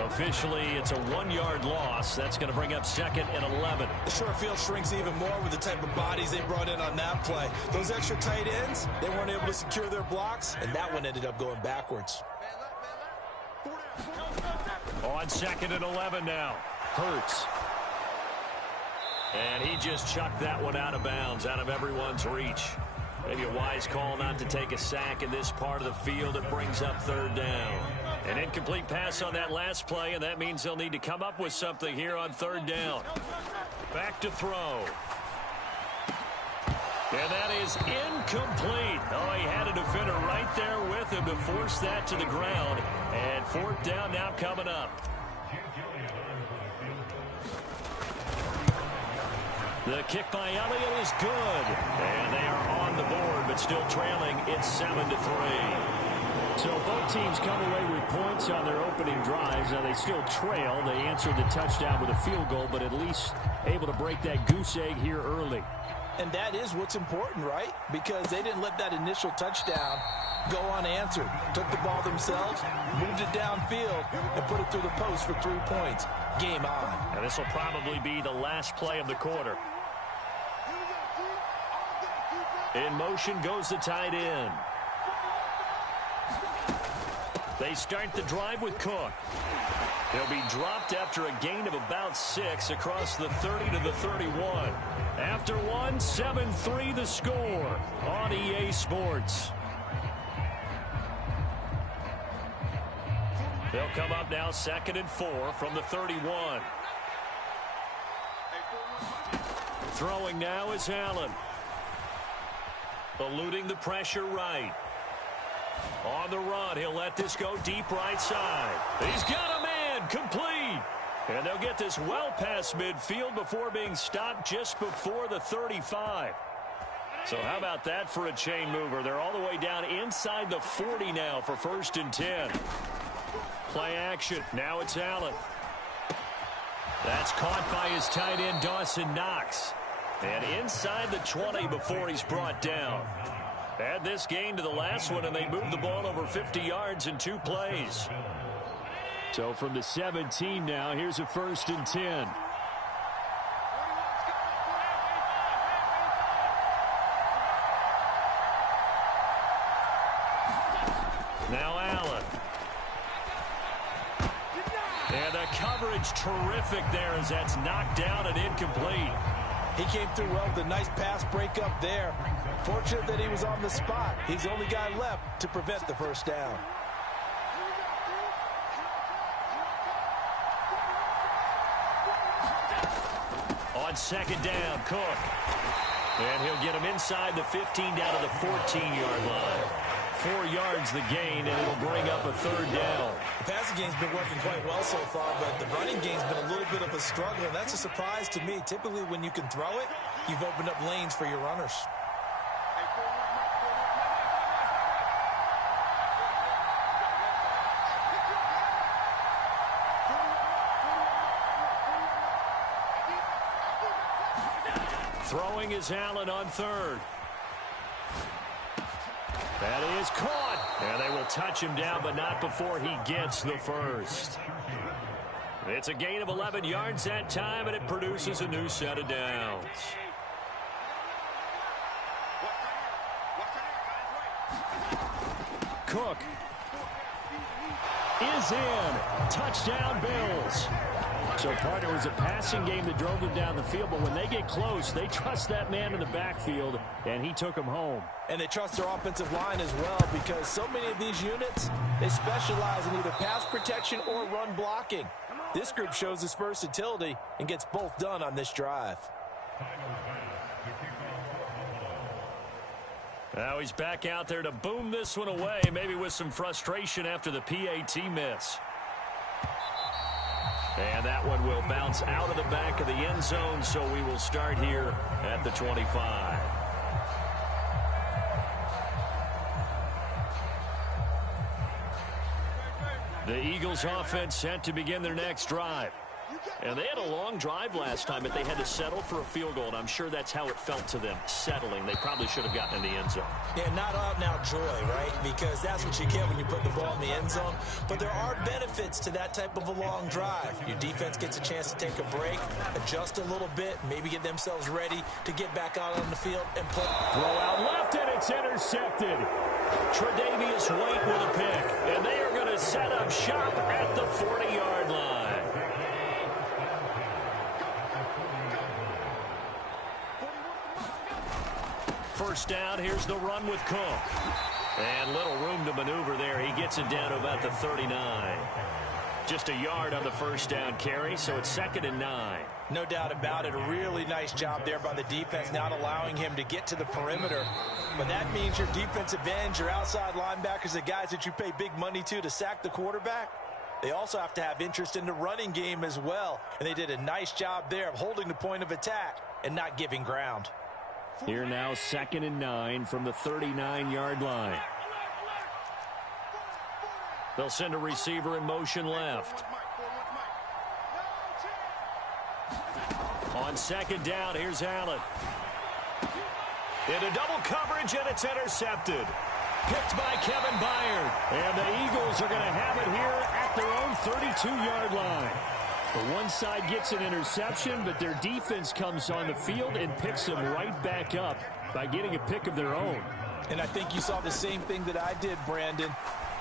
Officially, it's a 1-yard loss. That's going to bring up 2nd and 11. The short field shrinks even more with the type of bodies they brought in on that play. Those extra tight ends, they weren't able to secure their blocks, and that one ended up going backwards. On 2nd and 11 now. Hurts. And he just chucked that one out of bounds, out of everyone's reach. Maybe a wise call not to take a sack in this part of the field. It brings up 3rd down. An incomplete pass on that last play, and that means they'll need to come up with something here on 3rd down. Back to throw. And that is incomplete. Oh, he had a defender right there with him to force that to the ground. And fourth down now coming up. The kick by Elliott is good. And they are on the board, but still trailing. It's 7-3. So both teams come away with points on their opening drives. Now they still trail. They answered the touchdown with a field goal, but at least able to break that goose egg here early. And that is what's important, right? Because they didn't let that initial touchdown go unanswered. Took the ball themselves, moved it downfield, and put it through the post for 3 points. Game on. And this will probably be the last play of the quarter. In motion goes the tight end. They start the drive with Cook. He'll be dropped after a gain of about 6 across the 30 to the 31. After one, 7-3 the score on EA Sports. They'll come up now 2nd and 4 from the 31. Throwing now is Allen. Eluding the pressure right. On the run, he'll let this go deep right side. He's got a man, complete. And they'll get this well past midfield before being stopped just before the 35. So how about that for a chain mover? They're all the way down inside the 40 now for 1st and 10. Play action. Now it's Allen. That's caught by his tight end, Dawson Knox. And inside the 20 before he's brought down. Add this gain to the last one, and they moved the ball over 50 yards in 2 plays. So from the 17 now, here's a 1st and 10. Now Allen. And the coverage terrific there as that's knocked down and incomplete. He came through well with a nice pass breakup there. Fortunate that he was on the spot. He's the only guy left to prevent the 1st down. On 2nd down, Cook. And he'll get him inside the 15 down to the 14-yard line. 4 yards the gain, and it'll bring up a 3rd down. The passing game's been working quite well so far, but the running game's been a little bit of a struggle, and that's a surprise to me. Typically, when you can throw it, you've opened up lanes for your runners. Throwing is Allen on 3rd. That is caught. And they will touch him down, but not before he gets the 1st. It's a gain of 11 yards that time, and it produces a new set of downs. Cook is in. Touchdown, Bills. So, partner, it was a passing game that drove them down the field, but when they get close, they trust that man in the backfield, and he took them home. And they trust their offensive line as well, because so many of these units, they specialize in either pass protection or run blocking. This group shows its versatility and gets both done on this drive. Now he's back out there to boom this one away, maybe with some frustration after the PAT miss. And that one will bounce out of the back of the end zone, so we will start here at the 25. The Eagles offense set to begin their next drive. And they had a long drive last time, but they had to settle for a field goal, and I'm sure that's how it felt to them, settling. They probably should have gotten in the end zone. Yeah, not out-and-out joy, right? Because that's what you get when you put the ball in the end zone. But there are benefits to that type of a long drive. Your defense gets a chance to take a break, adjust a little bit, maybe get themselves ready to get back out on the field and play. Throw out left, and it's intercepted. Tre'Davious White with a pick, and they are going to set up shop at the 40-yard line. First down, here's the run with Cook. And little room to maneuver there. He gets it down to about the 39. Just a yard on the first down carry, so it's 2nd and 9. No doubt about it. A really nice job there by the defense, not allowing him to get to the perimeter. But that means your defensive ends, your outside linebackers, the guys that you pay big money to sack the quarterback, they also have to have interest in the running game as well. And they did a nice job there of holding the point of attack and not giving ground. Here now, 2nd and 9 from the 39-yard line. They'll send a receiver in motion left. On 2nd down, here's Allen. Into double coverage, and it's intercepted. Picked by Kevin Byard. And the Eagles are going to have it here at their own 32-yard line. The one side gets an interception, but their defense comes on the field and picks them right back up by getting a pick of their own. And I think you saw the same thing that I did, Brandon,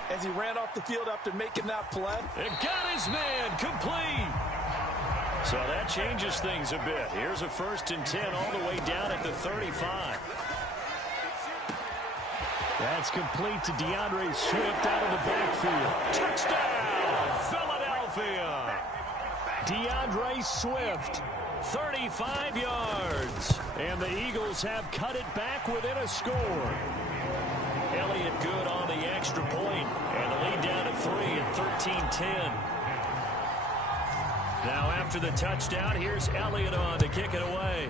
as he ran off the field after making that play. It got his man complete. So that changes things a bit. Here's a 1st and 10 all the way down at the 35. That's complete to DeAndre Swift out of the backfield. Touchdown, Philadelphia. DeAndre Swift, 35 yards. And the Eagles have cut it back within a score. Elliott good on the extra point. And the lead down to 3 at 13-10. Now after the touchdown, here's Elliott on to kick it away.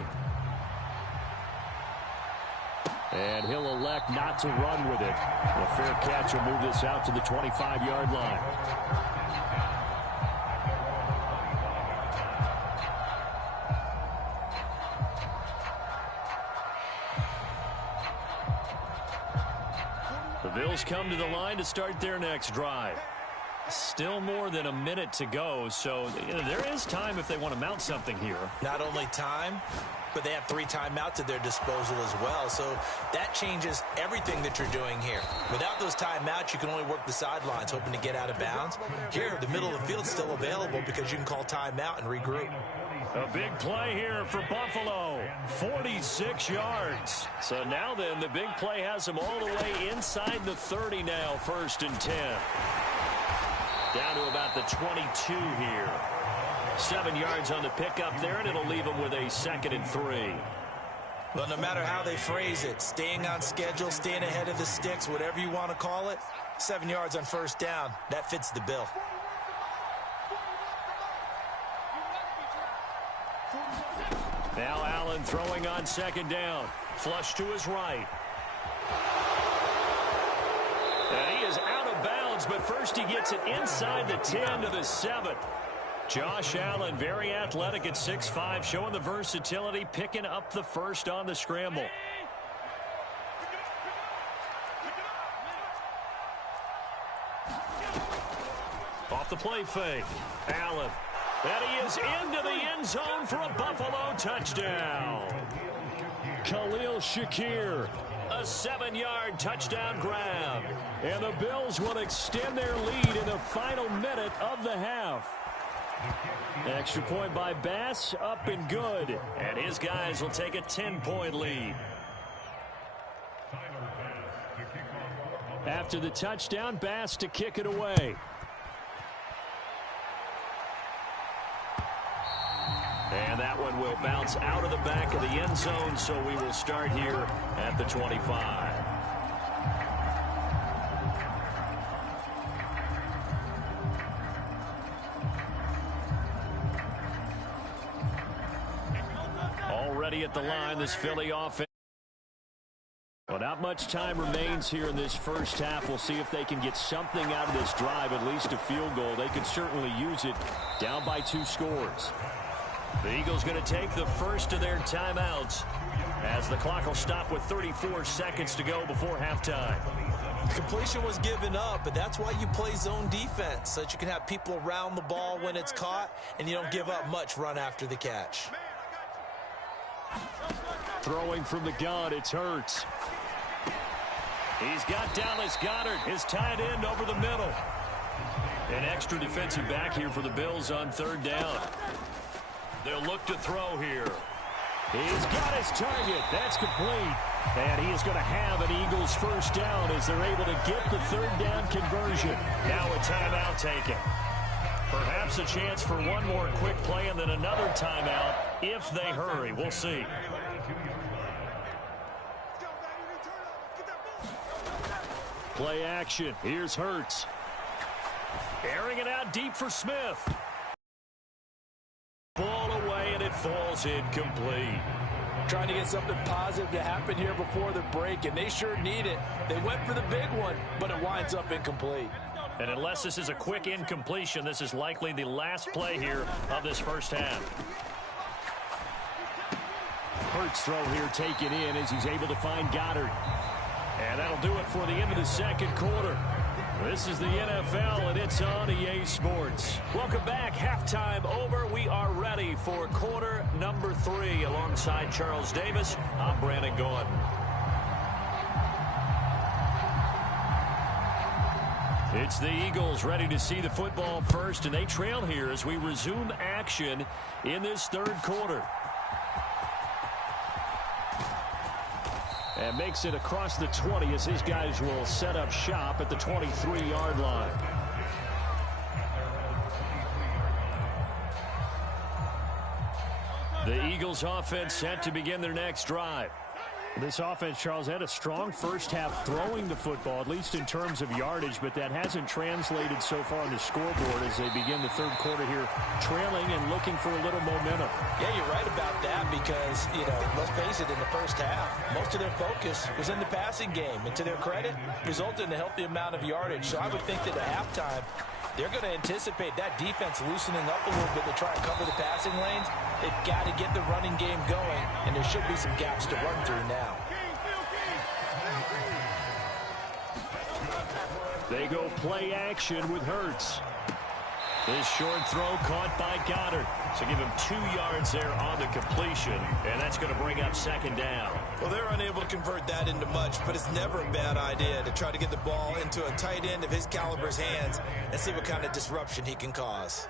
And he'll elect not to run with it. A fair catch will move this out to the 25-yard line. The Bills come to the line to start their next drive. Still more than a minute to go, so there is time if they want to mount something here. Not only time, but they have 3 timeouts at their disposal as well, so that changes everything that you're doing here. Without those timeouts, you can only work the sidelines, hoping to get out of bounds. Here, the middle of the field's still available because you can call timeout and regroup. A big play here for Buffalo, 46 yards. So now then, the big play has them all the way inside the 30 now, 1st and 10. Down to about the 22 here. 7 yards on the pickup there, and it'll leave them with a 2nd and 3. Well, no matter how they phrase it, staying on schedule, staying ahead of the sticks, whatever you want to call it, 7 yards on 1st down, that fits the bill. Now Allen throwing on 2nd down. Flush to his right. And he is out of bounds, but first he gets it inside the 10 to the 7. Josh Allen, very athletic at 6'5", showing the versatility, picking up the first on the scramble. Off the play fake. Allen. And he is into the end zone for a Buffalo touchdown. Khalil Shakir, a 7-yard touchdown grab. And the Bills will extend their lead in the final minute of the half. Extra point by Bass, up and good. And his guys will take a 10-point lead. After the touchdown, Bass to kick it away. And that one will bounce out of the back of the end zone, so we will start here at the 25. Already at the line, this Philly offense. Well, not much time remains here in this first half. We'll see if they can get something out of this drive, at least a field goal. They could certainly use it, down by 2 scores. The Eagles going to take the first of their timeouts as the clock will stop with 34 seconds to go before halftime. Completion was given up, but that's why you play zone defense, so that you can have people around the ball when it's caught, and you don't give up much run after the catch. Throwing from the gun, it's Hurts. He's got Dallas Goedert, his tight end, over the middle. An extra defensive back here for the Bills on 3rd down. They'll look to throw here. He's got his target. That's complete. And he is going to have an Eagles first down as they're able to get the 3rd down conversion. Now a timeout taken. Perhaps a chance for one more quick play and then another timeout if they hurry. We'll see. Play action. Here's Hurts. Airing it out deep for Smith. Ball away, and it falls incomplete. Trying to get something positive to happen here before the break, and they sure need it. They went for the big one, but it winds up incomplete. And unless this is a quick incompletion, this is likely the last play here of this first half. Hurts throw here taken in as he's able to find Goddard. And that'll do it for the end of the second quarter. This is the NFL, and it's on EA Sports. Welcome back. Halftime over. We are ready for quarter number 3. Alongside Charles Davis, I'm Brandon Gordon. It's the Eagles ready to see the football first, and they trail here as we resume action in this third quarter. And makes it across the 20 as his guys will set up shop at the 23-yard line. The Eagles offense set to begin their next drive. This offense, Charles, had a strong first half throwing the football, at least in terms of yardage, but that hasn't translated so far on the scoreboard as they begin the third quarter here, trailing and looking for a little momentum. Yeah, you're right about that because, let's face it, in the first half, most of their focus was in the passing game. And to their credit, resulted in a healthy amount of yardage. So I would think that at halftime, they're going to anticipate that defense loosening up a little bit to try and cover the passing lanes. They've got to get the running game going, and there should be some gaps to run through now. They go play action with Hurts. This short throw caught by Goddard. So give him 2 yards there on the completion, and that's going to bring up second down. Well, they're unable to convert that into much, but it's never a bad idea to try to get the ball into a tight end of his caliber's hands and see what kind of disruption he can cause.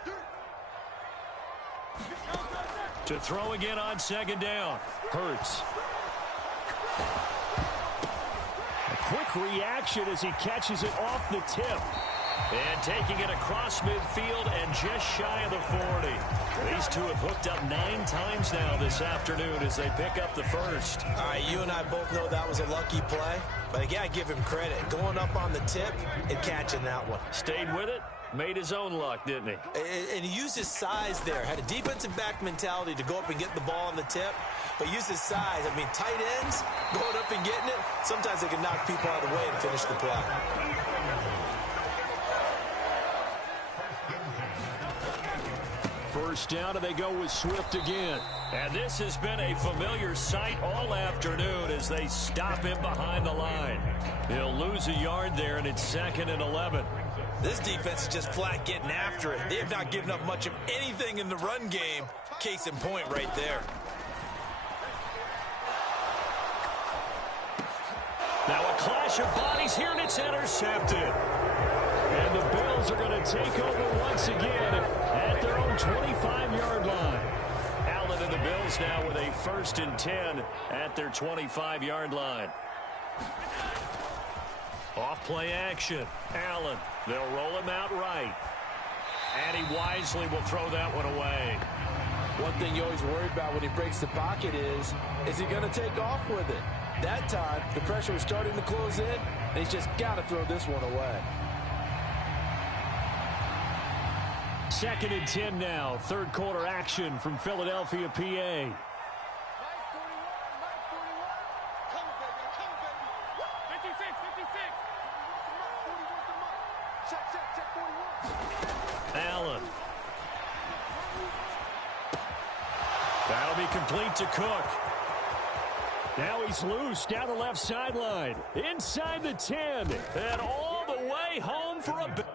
To throw again on second down. Hurts. A quick reaction as he catches it off the tip. And taking it across midfield and just shy of the 40. These two have hooked up 9 times now this afternoon as they pick up the first. All right, you and I both know that was a lucky play, but I got to give him credit. Going up on the tip and catching that one. Stayed with it, made his own luck, didn't he? And he used his size there. Had a defensive back mentality to go up and get the ball on the tip, but used his size. I mean, tight ends going up and getting it, sometimes they can knock people out of the way and finish the play. First down, and they go with Swift again. And this has been a familiar sight all afternoon as they stop him behind the line. He'll lose a yard there, and it's 2nd and 11. This defense is just flat getting after it. They have not given up much of anything in the run game. Case in point right there. Now a clash of bodies here, and it's intercepted. And the Bills are going to take over once again at their own 25-yard line. Allen and the Bills now with a 1st and 10 at their 25-yard line. Off play action. Allen. They'll roll him out right. And he wisely will throw that one away. One thing you always worry about when he breaks the pocket is he going to take off with it? That time, the pressure was starting to close in, and he's just got to throw this one away. 2nd and 10 now. Third quarter action from Philadelphia, PA. Allen. That'll be complete to Cook. Now he's loose down the left sideline. Inside the 10. And all the way home for a...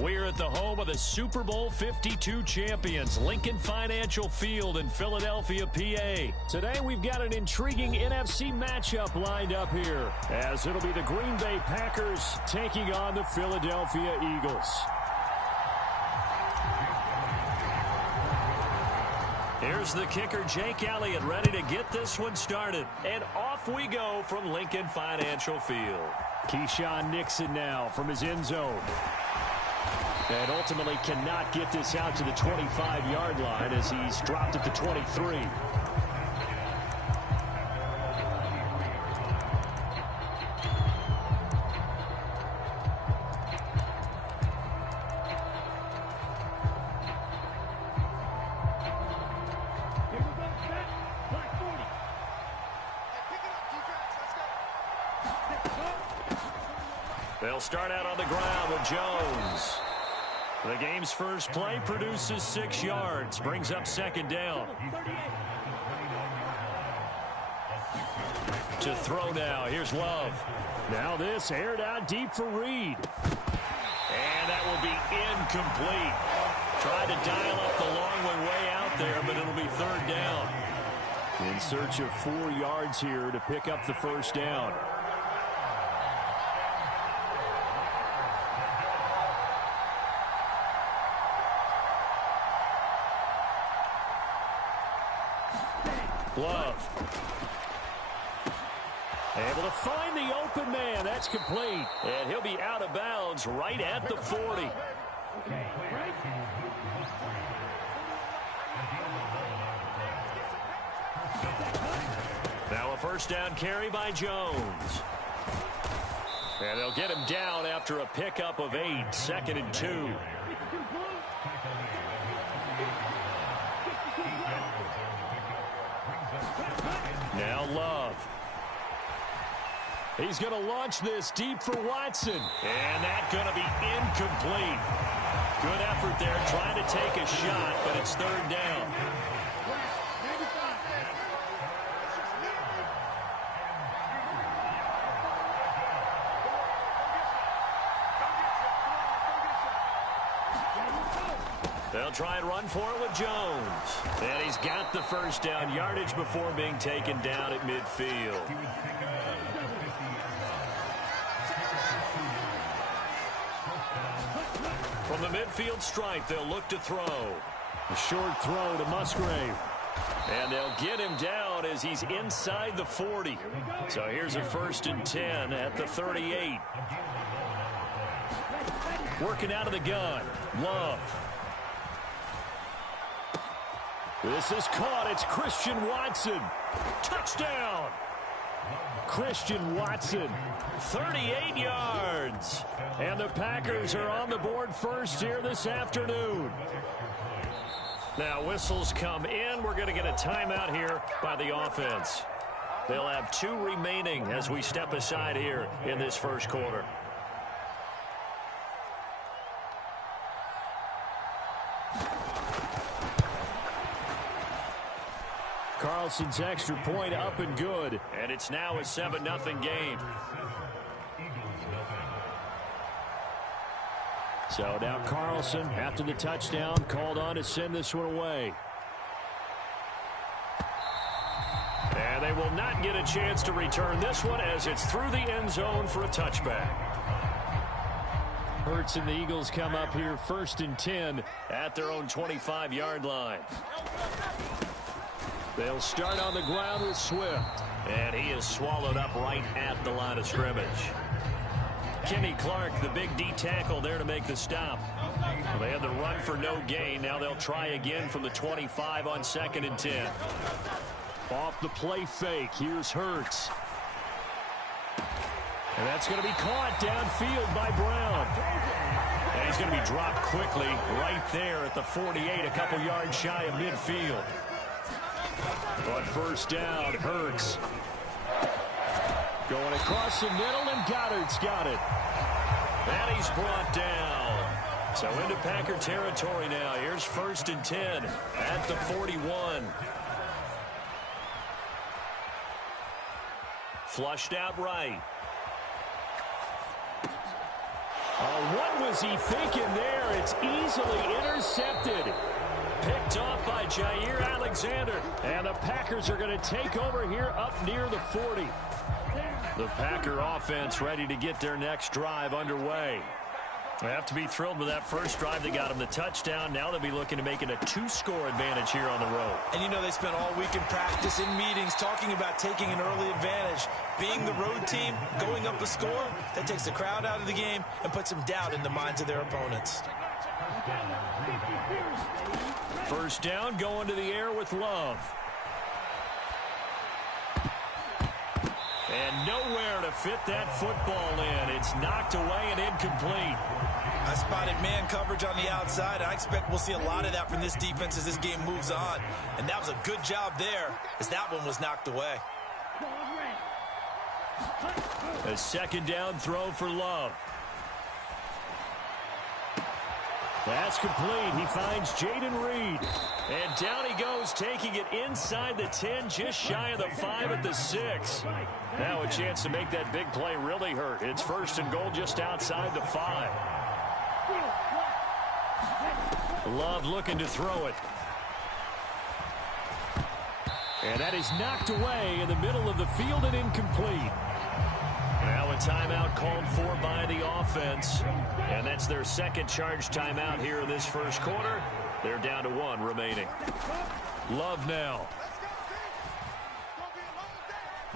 We're at the home of the Super Bowl 52 champions, Lincoln Financial Field in Philadelphia, PA. Today we've got an intriguing NFC matchup lined up here, as it'll be the Green Bay Packers taking on the Philadelphia Eagles. Here's the kicker, Jake Elliott, ready to get this one started. And off we go from Lincoln Financial Field. Keyshawn Nixon now from his end zone. And ultimately cannot get this out to the 25-yard line as he's dropped at the 23. They'll start out on the ground with Jones. The game's first play produces 6 yards, brings up second down. To throw now, here's Love. Now this aired out deep for Reed. And that will be incomplete. Tried to dial up the long one way out there, but it'll be third down. In search of 4 yards here to pick up the first down. Love. Able to find the open man. That's complete. And he'll be out of bounds right at the 40. Now a first down carry by Jones. And they'll get him down after a pickup of 8. 2nd and 2. Now Love. He's going to launch this deep for Watson. And that's going to be incomplete. Good effort there trying to take a shot, but it's third down. They'll try and run for it with Jones. And he's got the first down yardage before being taken down at midfield. From the midfield stripe, they'll look to throw. A short throw to Musgrave. And they'll get him down as he's inside the 40. So here's a 1st and 10 at the 38. Working out of the gun. Love. This is caught. It's Christian Watson. Touchdown. Christian Watson. 38 yards. And the Packers are on the board first here this afternoon. Now whistles come in. We're going to get a timeout here by the offense. They'll have 2 remaining as we step aside here in this first quarter. Carlson's extra point up and good. And it's now a 7-0 game. So now Carlson, after the touchdown, called on to send this one away. And they will not get a chance to return this one as it's through the end zone for a touchback. Hurts and the Eagles come up here 1st and 10 at their own 25-yard line. They'll start on the ground with Swift. And he is swallowed up right at the line of scrimmage. Kenny Clark, the big D tackle there to make the stop. Well, they had the run for no gain. Now they'll try again from the 25 on 2nd and 10. Off the play fake. Here's Hurts. And that's going to be caught downfield by Brown. And he's going to be dropped quickly right there at the 48, a couple yards shy of midfield. On first down, Hurts. Going across the middle, and Goddard's got it. And he's brought down. So into Packer territory now. Here's 1st and 10 at the 41. Flushed out right. What was he thinking there? It's easily intercepted. Picked off by Jair Alexander. And the Packers are going to take over here up near the 40. The Packer offense ready to get their next drive underway. They have to be thrilled with that first drive. They got him the touchdown. Now they'll be looking to make it a 2-score advantage here on the road. And you know they spent all week in practice, in meetings, talking about taking an early advantage. Being the road team, going up the score, that takes the crowd out of the game and puts some doubt in the minds of their opponents. First down, going to the air with Love. And nowhere to fit that football in. It's knocked away and incomplete. I spotted man coverage on the outside. I expect we'll see a lot of that from this defense as this game moves on. And that was a good job there as that one was knocked away. A second down throw for Love. That's complete. He finds Jaden Reed. And down he goes, taking it inside the 10, just shy of the 5 at the 6. Now a chance to make that big play really hurt. It's first and goal just outside the 5. Love looking to throw it. And that is knocked away in the middle of the field and incomplete. Now a timeout called for by the offense. And that's their second charge timeout here in this first quarter. They're down to 1 remaining. Love now.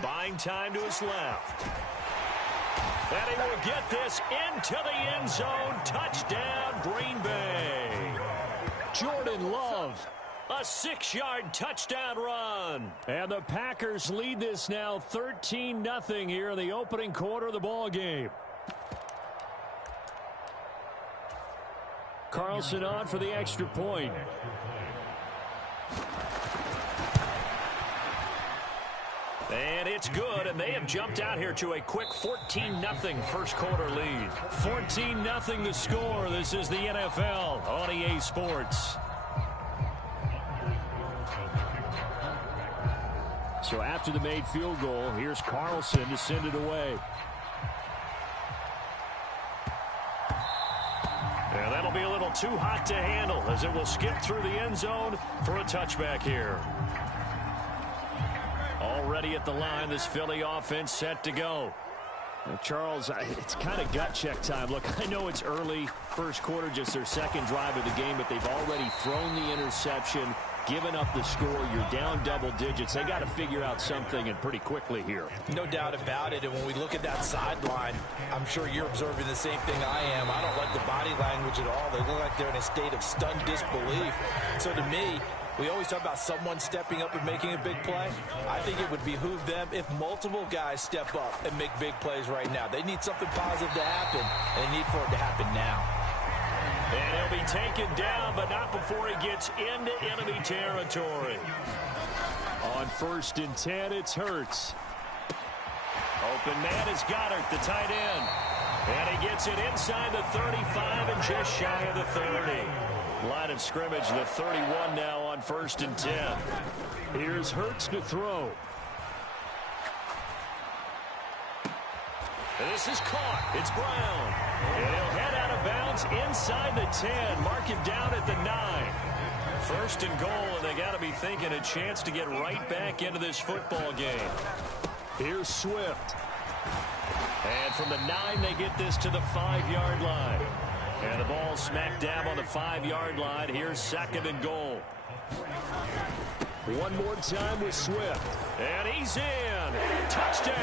Buying time to his left. And he will get this into the end zone. Touchdown, Green Bay. Jordan Love. A 6-yard touchdown run. And the Packers lead this now 13-0 here in the opening quarter of the ball game. Carlson on for the extra point. And it's good, and they have jumped out here to a quick 14-0 first quarter lead. 14-0 the score. This is the NFL on EA Sports. So after the made field goal, here's Carlson to send it away. And that'll be a little too hot to handle as it will skip through the end zone for a touchback here. Already at the line, this Philly offense set to go. Charles, it's kind of gut check time. Look, I know it's early, first quarter, just their second drive of the game, but they've already thrown the interception, given up the score. You're down double digits. They got to figure out something, and pretty quickly here. No doubt about it. And when we look at that sideline, I'm sure you're observing the same thing I am. I don't like the body language at all. They look like they're in a state of stunned disbelief. So to me, we always talk about someone stepping up and making a big play. I think it would behoove them if multiple guys step up and make big plays right now. They need something positive to happen, and they need for it to happen now. And he'll be taken down, but not before he gets into enemy territory. On 1st and 10, it's Hurts. Open man is Goddard, the tight end. And he gets it inside the 35 and just shy of the 30. Line of scrimmage, the 31 now on 1st and 10. Here's Hurts to throw. And this is caught. It's Brown. And he'll head out of bounds inside the 10. Mark him down at the 9. 1st and goal, and they got to be thinking a chance to get right back into this football game. Here's Swift. And from the 9, they get this to the 5-yard line. And the ball smack dab on the 5-yard line. Here's 2nd and goal. One more time with Swift. And he's in. Touchdown,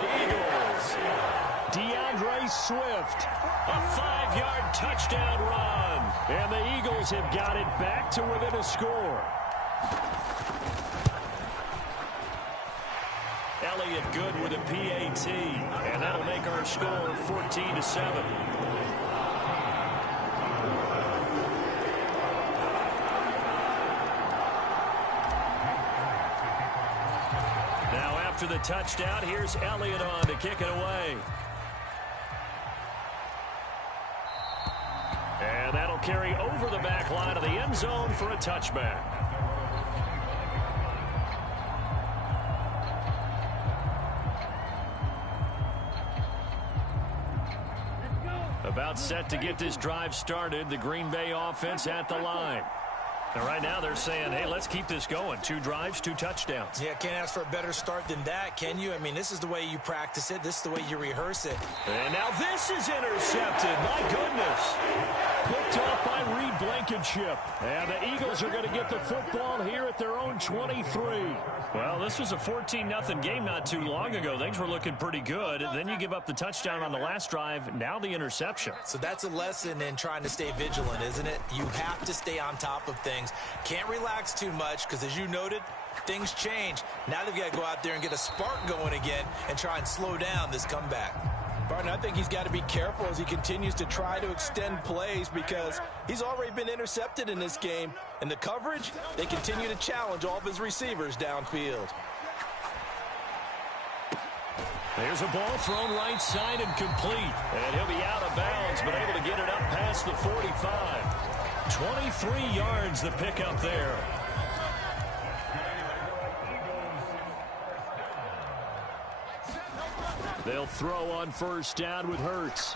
the Eagles. DeAndre Swift. A 5-yard touchdown run. And the Eagles have got it back to within a score. Elliott good with a PAT. And that'll make our score 14-7. After the touchdown, here's Elliott on to kick it away. And that'll carry over the back line of the end zone for a touchback. About set to get this drive started. The Green Bay offense at the line. And right now they're saying, hey, let's keep this going. 2 drives, 2 touchdowns. Yeah, can't ask for a better start than that, can you? I mean, this is the way you practice it. This is the way you rehearse it. And now this is intercepted. My goodness. Picked off by Reed Blankenship. And the Eagles are going to get the football here at their own 23. Well, this was a 14-0 game not too long ago. Things were looking pretty good. And then you give up the touchdown on the last drive. Now the interception. So that's a lesson in trying to stay vigilant, isn't it? You have to stay on top of things. Can't relax too much because, as you noted, things change. Now they've got to go out there and get a spark going again and try and slow down this comeback. Barton, I think he's got to be careful as he continues to try to extend plays because he's already been intercepted in this game. And the coverage, they continue to challenge all of his receivers downfield. There's a ball thrown right side and complete. And he'll be out of bounds, but able to get it up past the 45. 23 yards the pickup there. They'll throw on first down with Hurts.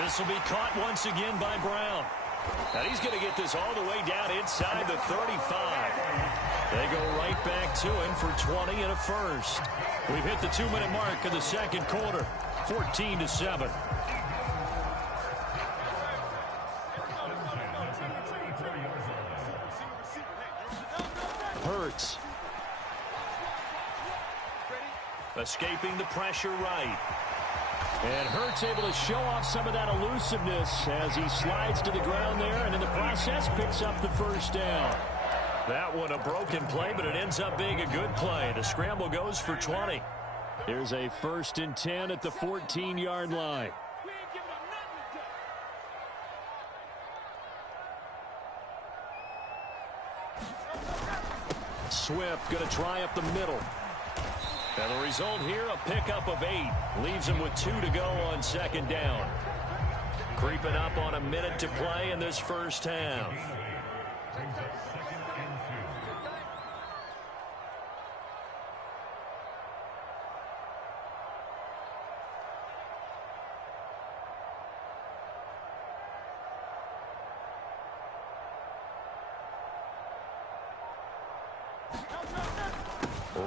This will be caught once again by Brown. And he's going to get this all the way down inside the 35. They go right back to him for 20 and a first. We've hit the 2-minute mark of the second quarter. 14-7. Hurts. Escaping the pressure right. And Hurts able to show off some of that elusiveness as he slides to the ground there and in the process picks up the first down. That one a broken play, but it ends up being a good play. The scramble goes for 20. Here's a 1st and 10 at the 14-yard line. Swift going to try up the middle. And the result here, a pickup of 8. Leaves him with 2 to go on second down. Creeping up on a minute to play in this first half.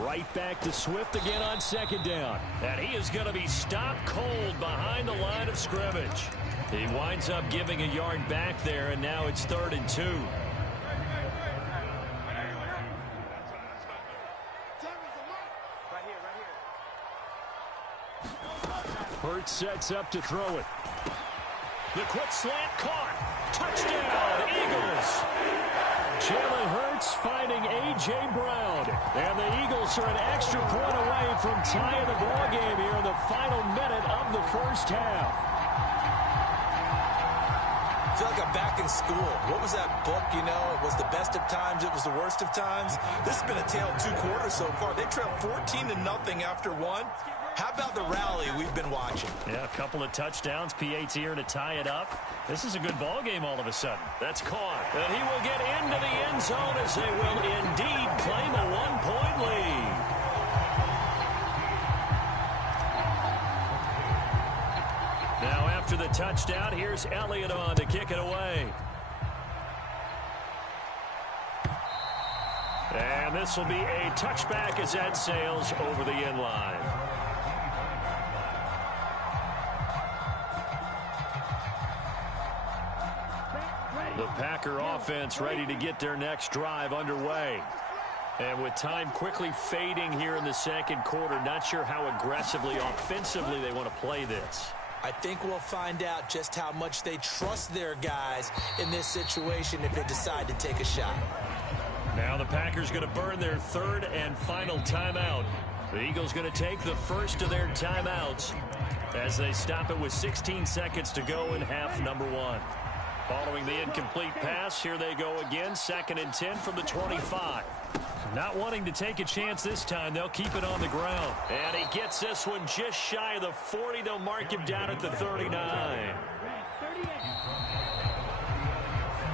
Right back to Swift again on second down. And he is going to be stopped cold behind the line of scrimmage. He winds up giving a yard back there, and now it's 3rd and 2. Hurts sets up to throw it. The quick slant caught. Touchdown, Eagles. Jalen Hurts finding A.J. Brown. And the Eagles are an extra point away from tying the ball game here in the final minute of the first half. I feel like I'm back in school. What was that book, you know? It was the best of times. It was the worst of times. This has been a tale of 2 quarters so far. They trailed 14-0 after 1. How about the rally we've been watching? Yeah, a couple of touchdowns, PAT here to tie it up. This is a good ball game all of a sudden. That's caught. And he will get into the end zone as they will indeed claim a 1-point lead. Now after the touchdown, here's Elliott on to kick it away. And this will be a touchback as that sails over the end line. The Packer offense ready to get their next drive underway. And with time quickly fading here in the second quarter, not sure how aggressively, offensively they want to play this. I think we'll find out just how much they trust their guys in this situation if they decide to take a shot. Now the Packers going to burn their 3rd and final timeout. The Eagles going to take the first of their timeouts as they stop it with 16 seconds to go in half number 1. Following the incomplete pass, here they go again, 2nd and 10 from the 25. Not wanting to take a chance this time, they'll keep it on the ground. And he gets this one just shy of the 40. They'll mark him down at the 39.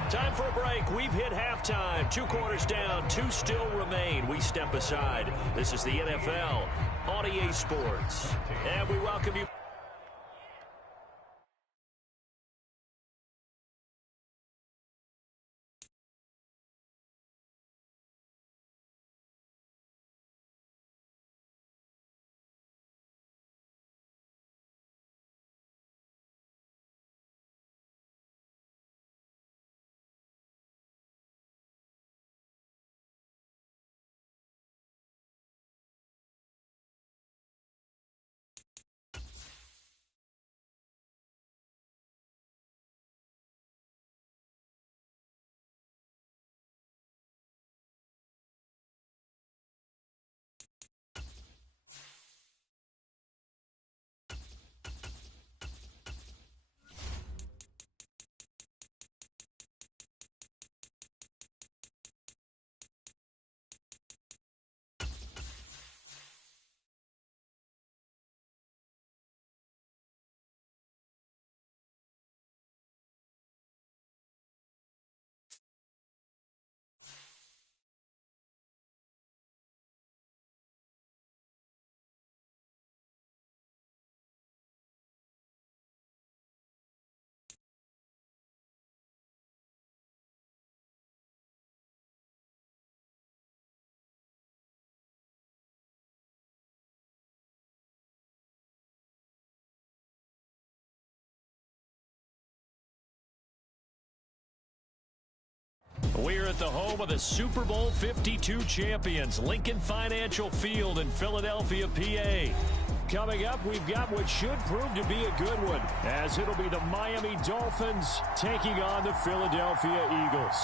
Time for a break. We've hit halftime. 2 quarters down, 2 still remain. We step aside. This is the NFL on EA Sports. And we welcome you. at the home of the Super Bowl 52 champions, Lincoln Financial Field in Philadelphia, PA. Coming up, we've got what should prove to be a good one, as it'll be the Miami Dolphins taking on the Philadelphia Eagles.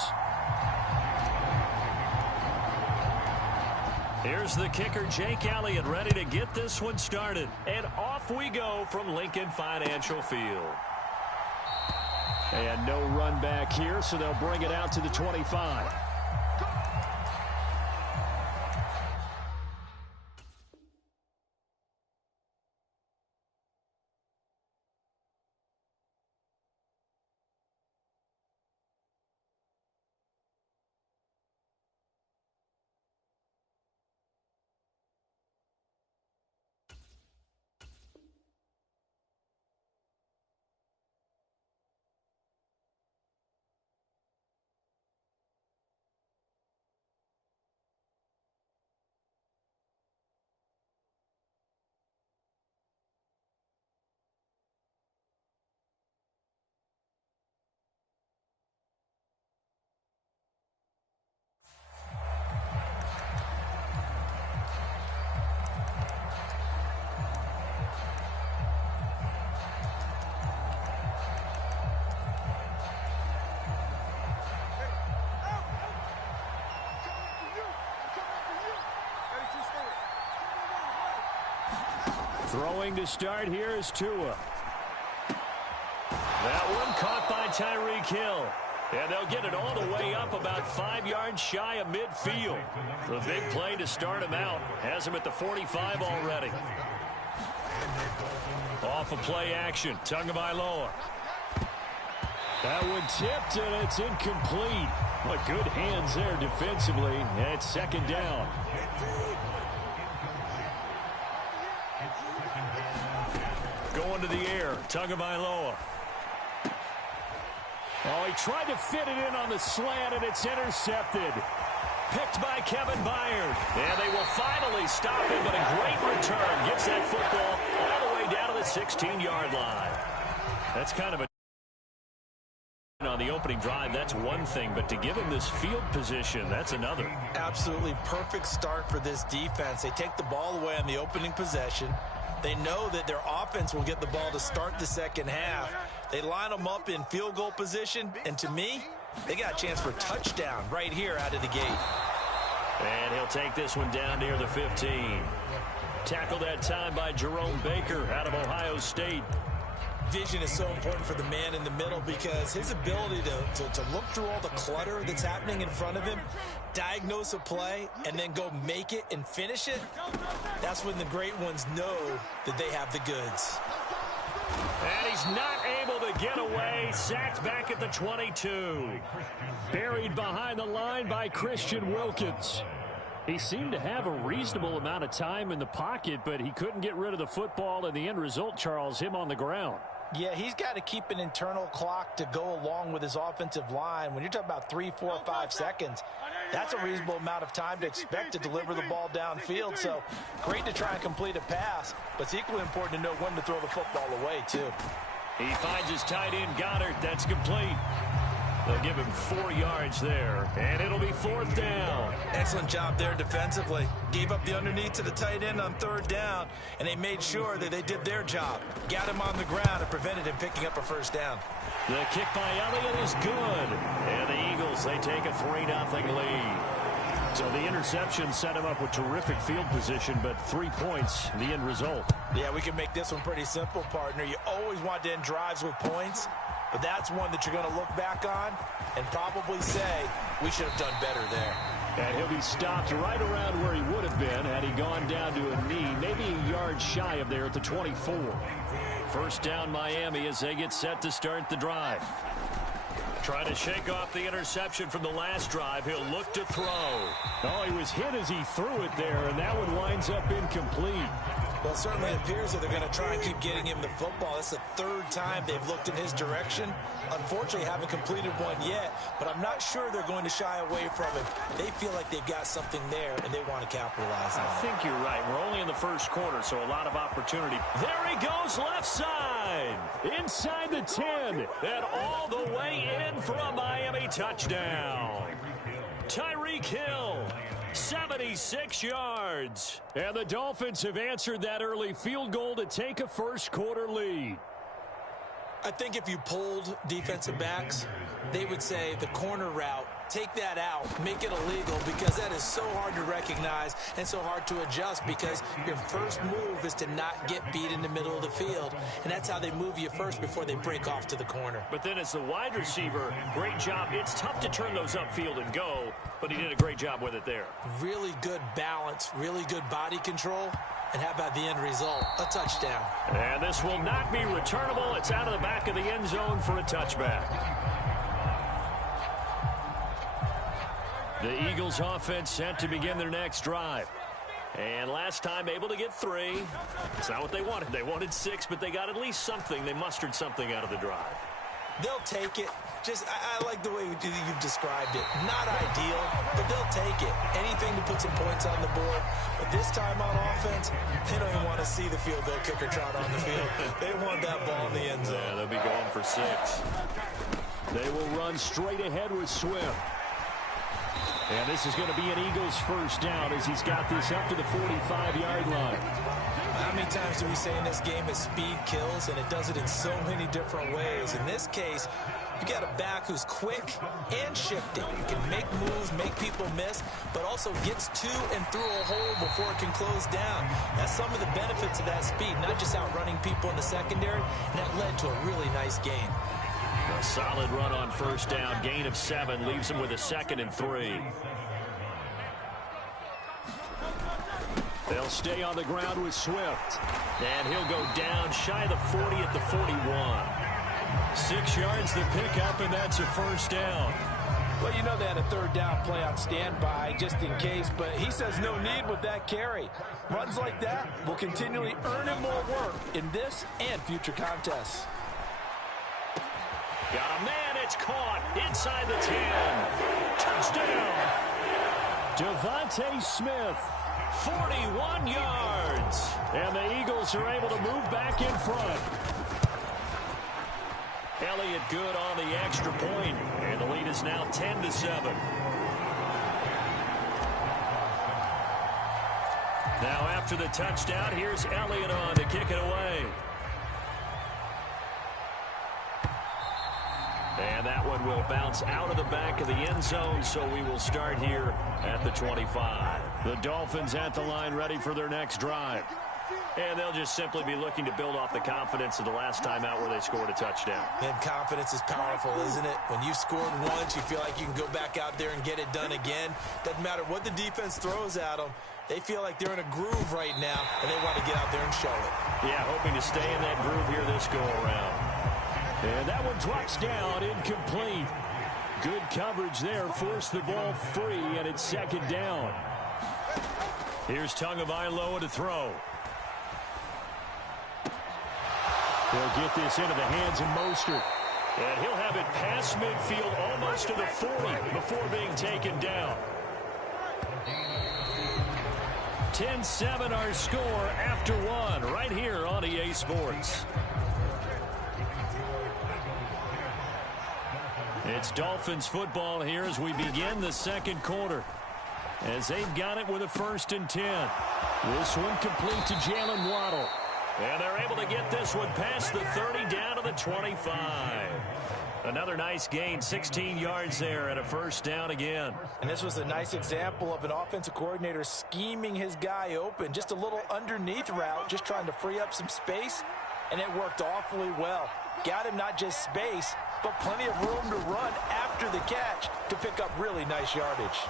Here's the kicker, Jake Elliott, ready to get this one started. And off we go from Lincoln Financial Field. And no run back here, so they'll bring it out to the 25. Throwing to start here is Tua. That one caught by Tyreek Hill. And they'll get it all the way up about 5 yards shy of midfield. The big play to start him out has him at the 45 already. Off of play action, Tagovailoa. That one tipped, and it's incomplete. What good hands there defensively. And it's second down. Going to the air, Tagovailoa. Oh, he tried to fit it in on the slant, and it's intercepted. Picked by Kevin Byard. And they will finally stop him, but a great return. Gets that football all the way down to the 16-yard line. That's kind of a... On the opening drive, that's one thing, but to give him this field position, that's another. Absolutely perfect start for this defense. They take the ball away on the opening possession. They know that their offense will get the ball to start the second half. They line them up in field goal position, and to me, they got a chance for a touchdown right here out of the gate. And he'll take this one down near the 15. Tackled that time by Jerome Baker out of Ohio State. Vision is so important for the man in the middle because his ability to look through all the clutter that's happening in front of him, diagnose a play, and then go make it and finish it, that's when the great ones know that they have the goods. And he's not able to get away. Sacked back at the 22. Buried behind the line by Christian Wilkins. He seemed to have a reasonable amount of time in the pocket, but he couldn't get rid of the football, and the end result, Charles, him on the ground. Yeah, he's got to keep an internal clock to go along with his offensive line. When you're talking about 3, 4, 5 seconds, that's a reasonable amount of time to expect to deliver the ball downfield. So great to try and complete a pass, but it's equally important to know when to throw the football away, too. He finds his tight end, Goddard. That's complete. They'll give him 4 yards there, and it'll be fourth down. Excellent job there defensively. Gave up the underneath to the tight end on third down, and they made sure that they did their job. Got him on the ground and prevented him picking up a first down. The kick by Elliott is good. And the Eagles, they take a 3-0 lead. So the interception set him up with terrific field position, but 3 points, the end result. Yeah, we can make this one pretty simple, partner. You always want to end drives with points, but that's one that you're going to look back on and probably say, we should have done better there. And he'll be stopped right around where he would have been had he gone down to a knee, maybe a yard shy of there at the 24. First down, Miami, as they get set to start the drive. Trying to shake off the interception from the last drive. He'll look to throw. Oh, he was hit as he threw it there, and that one winds up incomplete. Well, it certainly appears that they're going to try and keep getting him the football. That's the third time they've looked in his direction. Unfortunately, haven't completed one yet, but I'm not sure they're going to shy away from it. They feel like they've got something there, and they want to capitalize on it. I think you're right. We're only in the first quarter, so a lot of opportunity. There he goes, left side. Inside the 10, and all the way in for a Miami touchdown. Tyreek Hill, 76 yards. And the Dolphins have answered that early field goal to take a first-quarter lead. I think if you polled defensive backs, they would say the corner route, take that out, make it illegal, because that is so hard to recognize and so hard to adjust, because your first move is to not get beat in the middle of the field, and that's how they move you first before they break off to the corner. But then as the wide receiver, great job. It's tough to turn those upfield and go, but he did a great job with it there. Really good balance, really good body control. And how about the end result? A touchdown. And this will not be returnable. It's out of the back of the end zone for a touchback. The Eagles offense set to begin their next drive. And last time able to get 3. It's not what they wanted. They wanted 6, but they got at least something. They mustered something out of the drive. They'll take it. I like the way you've described it. Not ideal, but they'll take it. Anything to put some points on the board. But this time on offense, they don't even want to see the field goal kicker trot on the field. They want that ball in the end zone. Yeah, they'll be going for 6. They will run straight ahead with Swift. And this is going to be an Eagles first down as he's got this up to the 45-yard line. How many times do we say in this game that speed kills, and it does it in so many different ways? In this case, you got a back who's quick and shifting. Can make moves, make people miss, but also gets to and through a hole before it can close down. That's some of the benefits of that speed, not just outrunning people in the secondary, and that led to a really nice gain. A solid run on first down. Gain of 7 leaves him with a 2nd and 3. They'll stay on the ground with Swift. And he'll go down shy of the 40 at the 41. 6 yards to pick up, and that's a first down. Well, you know they had a third down play on standby just in case, but he says no need with that carry. Runs like that will continually earn him more work in this and future contests. Got a man, it's caught inside the 10. Touchdown. Devontae Smith, 41 yards. And the Eagles are able to move back in front. Elliott good on the extra point, and the lead is now 10-7. Now after the touchdown, here's Elliott on to kick it away. And that one will bounce out of the back of the end zone, so we will start here at the 25. The Dolphins at the line ready for their next drive. And they'll just simply be looking to build off the confidence of the last time out where they scored a touchdown. And confidence is powerful, isn't it? When you've scored once, you feel like you can go back out there and get it done again. Doesn't matter what the defense throws at them. They feel like they're in a groove right now, and they want to get out there and show it. Yeah, hoping to stay in that groove here this go-around. And that one drops down, incomplete. Good coverage there, forced the ball free, and it's 2nd down. Here's Tagovailoa to throw. He'll get this into the hands of Mostert. And he'll have it past midfield almost to the 40 before being taken down. 10-7 our score after 1 right here on EA Sports. It's Dolphins football here as we begin the second quarter. As they've got it with a 1st and 10. This one complete to Jalen Waddle. And they're able to get this one past the 30 down to the 25. Another nice gain, 16 yards there and a first down again. And this was a nice example of an offensive coordinator scheming his guy open. Just a little underneath route, just trying to free up some space. And it worked awfully well. Got him not just space, but plenty of room to run after the catch to pick up really nice yardage.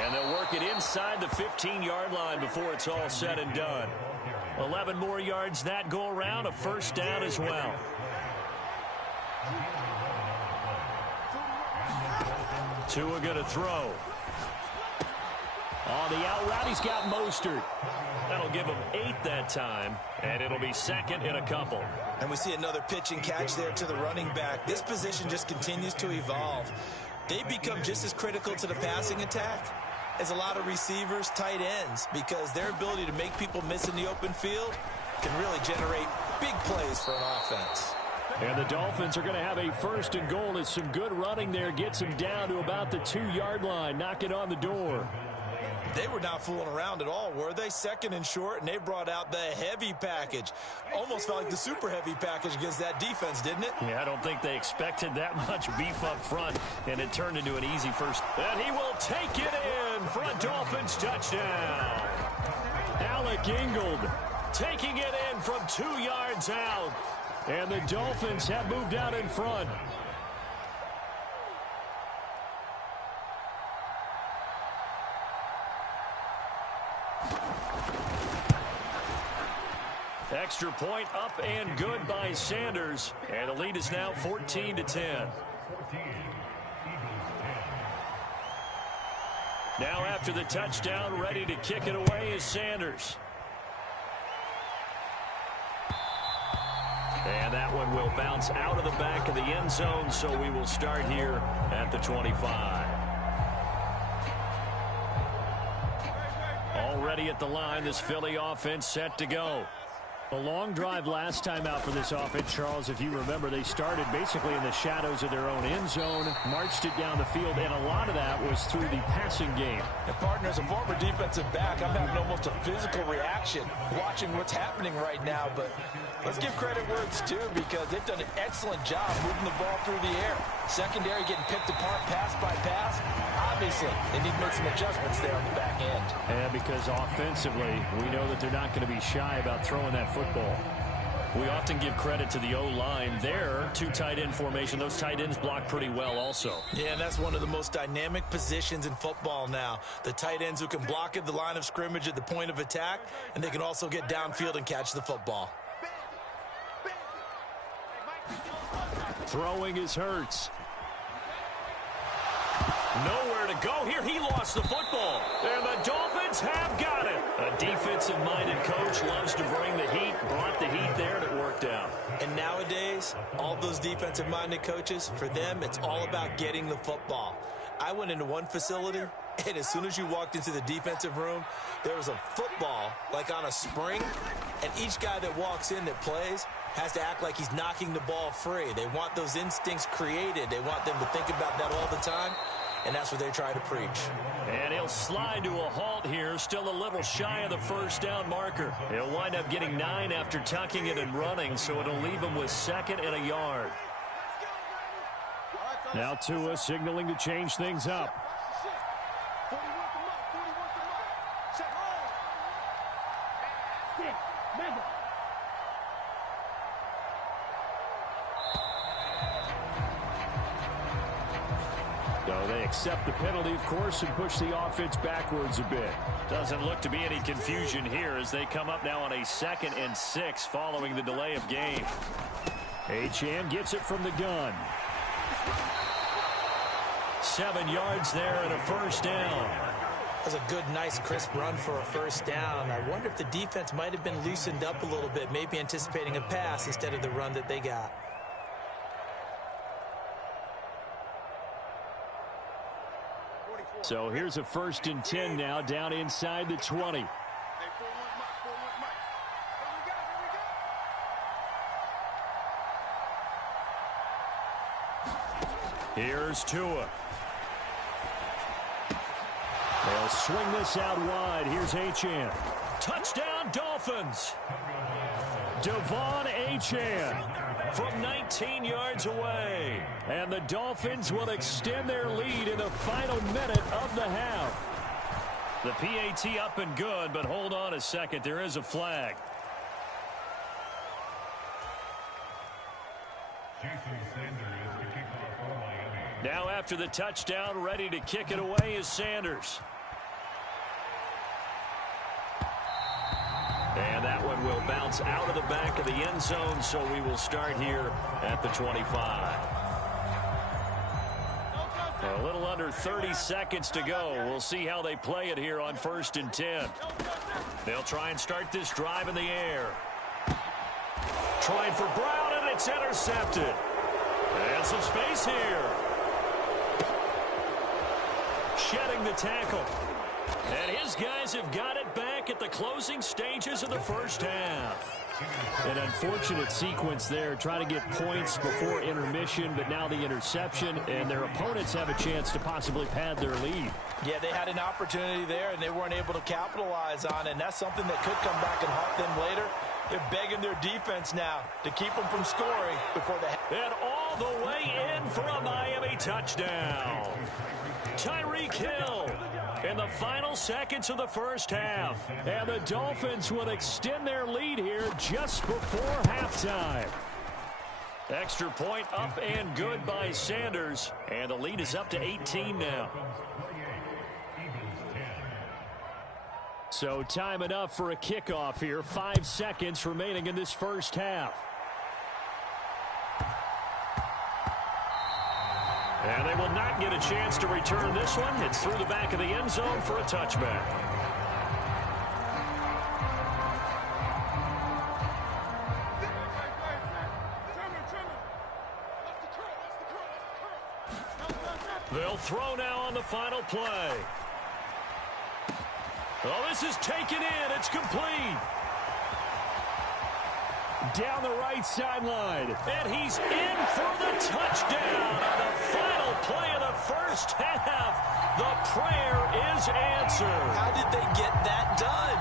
And they'll work it inside the 15-yard line before it's all said and done. 11 more yards that go around, a first down as well. Tua going to throw. On the out route, he's got Mostert. That'll give him 8 that time, and it'll be 2nd and a couple. And we see another pitch and catch there to the running back. This position just continues to evolve. They become just as critical to the passing attack as a lot of receivers, tight ends, because their ability to make people miss in the open field can really generate big plays for an offense. And the Dolphins are going to have a 1st and goal as some good running there gets them down to about the 2-yard line. Knock it on the door. They were not fooling around at all, were they? 2nd and short, and they brought out the heavy package. Almost felt like the super heavy package against that defense, didn't it? Yeah, I don't think they expected that much beef up front, and it turned into an easy first. And he will take it in for a Dolphins touchdown. Alec Ingold taking it in from 2 yards out. And the Dolphins have moved out in front. Extra point up and good by Sanders. And the lead is now 14-10. Now after the touchdown, ready to kick it away is Sanders. And that one will bounce out of the back of the end zone, so we will start here at the 25. Already at the line, this Philly offense set to go. A long drive last time out for this offense, Charles. If you remember, they started basically in the shadows of their own end zone, marched it down the field, and a lot of that was through the passing game. And partner, as a former defensive back, I'm having almost a physical reaction watching what's happening right now. But let's give credit where it's due, because they've done an excellent job moving the ball through the air. Secondary getting picked apart pass by pass. Obviously, they need to make some adjustments there on the back end. And because offensively, we know that they're not going to be shy about throwing that football. We often give credit to the O-line there. 2 tight end formation. Those tight ends block pretty well also. Yeah, and that's one of the most dynamic positions in football now. The tight ends who can block at the line of scrimmage at the point of attack, and they can also get downfield and catch the football. Throwing is Hurts. Nowhere to go here. He lost the football. And the Dolphins have got it. A defensive-minded coach loves to bring the heat. Brought the heat there, and it worked out. And nowadays, all those defensive-minded coaches, for them, it's all about getting the football. I went into one facility, and as soon as you walked into the defensive room, there was a football, like on a spring, and each guy that walks in that plays has to act like he's knocking the ball free. They want those instincts created. They want them to think about that all the time. And that's what they try to preach. And he'll slide to a halt here, still a little shy of the 1st down marker. He'll wind up getting 9 after tucking it and running, so it'll leave him with 2nd and a yard. Now Tua signaling to change things up. So they accept the penalty, of course, and push the offense backwards a bit. Doesn't look to be any confusion here as they come up now on a 2nd and 6 following the delay of game. Achane gets it from the gun. 7 yards there and a 1st down. That's a good, nice, crisp run for a 1st down. I wonder if the defense might have been loosened up a little bit, maybe anticipating a pass instead of the run that they got. So here's a 1st and 10 now, down inside the 20. Here's Tua. They'll swing this out wide. Here's Achane. Touchdown, Dolphins. Devon Achane from 19 yards away. And the Dolphins will extend their lead in the final minute of the half. The PAT up and good, but hold on a second. There is a flag. Now after the touchdown, ready to kick it away is Sanders. And that one will bounce out of the back of the end zone, so we will start here at the 25. A little under 30 seconds to go. We'll see how they play it here on 1st and 10. They'll try and start this drive in the air. Trying for Brown, and it's intercepted. And some space here. Shedding the tackle. And his guys have got it back back at the closing stages of the first half. An unfortunate sequence there, trying to get points before intermission, but now the interception, and their opponents have a chance to possibly pad their lead. Yeah, they had an opportunity there, and they weren't able to capitalize on it, and that's something that could come back and haunt them later. They're begging their defense now to keep them from scoring before the... And all the way in for a Miami touchdown. Tyreek Hill in the final seconds of the first half. And the Dolphins will extend their lead here just before halftime. Extra point up and good by Sanders. And the lead is up to 18 now. So time enough for a kickoff here. 5 seconds remaining in this first half. And they will not get a chance to return this one. It's through the back of the end zone for a touchback. They'll throw now on the final play. Oh, this is taken in. It's complete. Down the right sideline. And he's in for the touchdown on the final play of the first half. The prayer is answered. How did they get that done?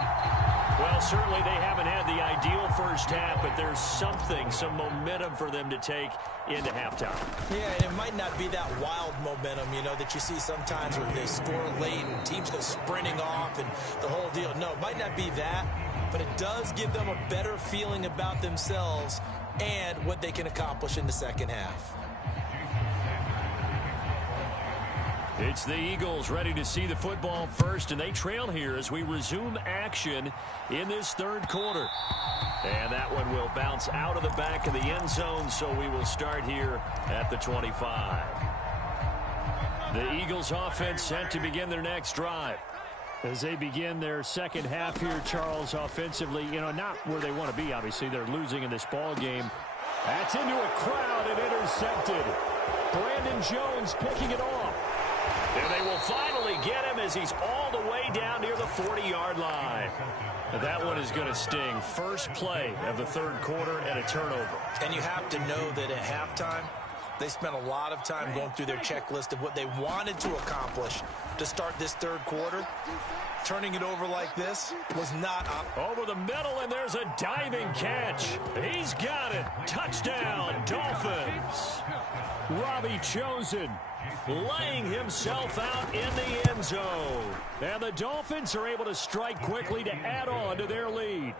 Well, certainly they haven't had the ideal first half, but there's something, some momentum for them to take into halftime. Yeah, and it might not be that wild momentum, you know, that you see sometimes where they score late and teams go sprinting off and the whole deal. No, it might not be that, but it does give them a better feeling about themselves and what they can accomplish in the second half. It's the Eagles ready to see the football first, and they trail here as we resume action in this third quarter. And that one will bounce out of the back of the end zone, so we will start here at the 25. The Eagles offense set to begin their next drive. As they begin their second half here, Charles, offensively, you know, not where they want to be, obviously. They're losing in this ball game. That's into a crowd and intercepted. Brandon Jones picking it off. And they will finally get him as he's all the way down near the 40-yard line. That one is going to sting. First play of the third quarter and a turnover. And you have to know that at halftime, they spent a lot of time going through their checklist of what they wanted to accomplish to start this third quarter. Turning it over like this was not over the middle, and there's a diving catch. He's got it. Touchdown, Dolphins. Robbie Chosen laying himself out in the end zone. And the Dolphins are able to strike quickly to add on to their lead.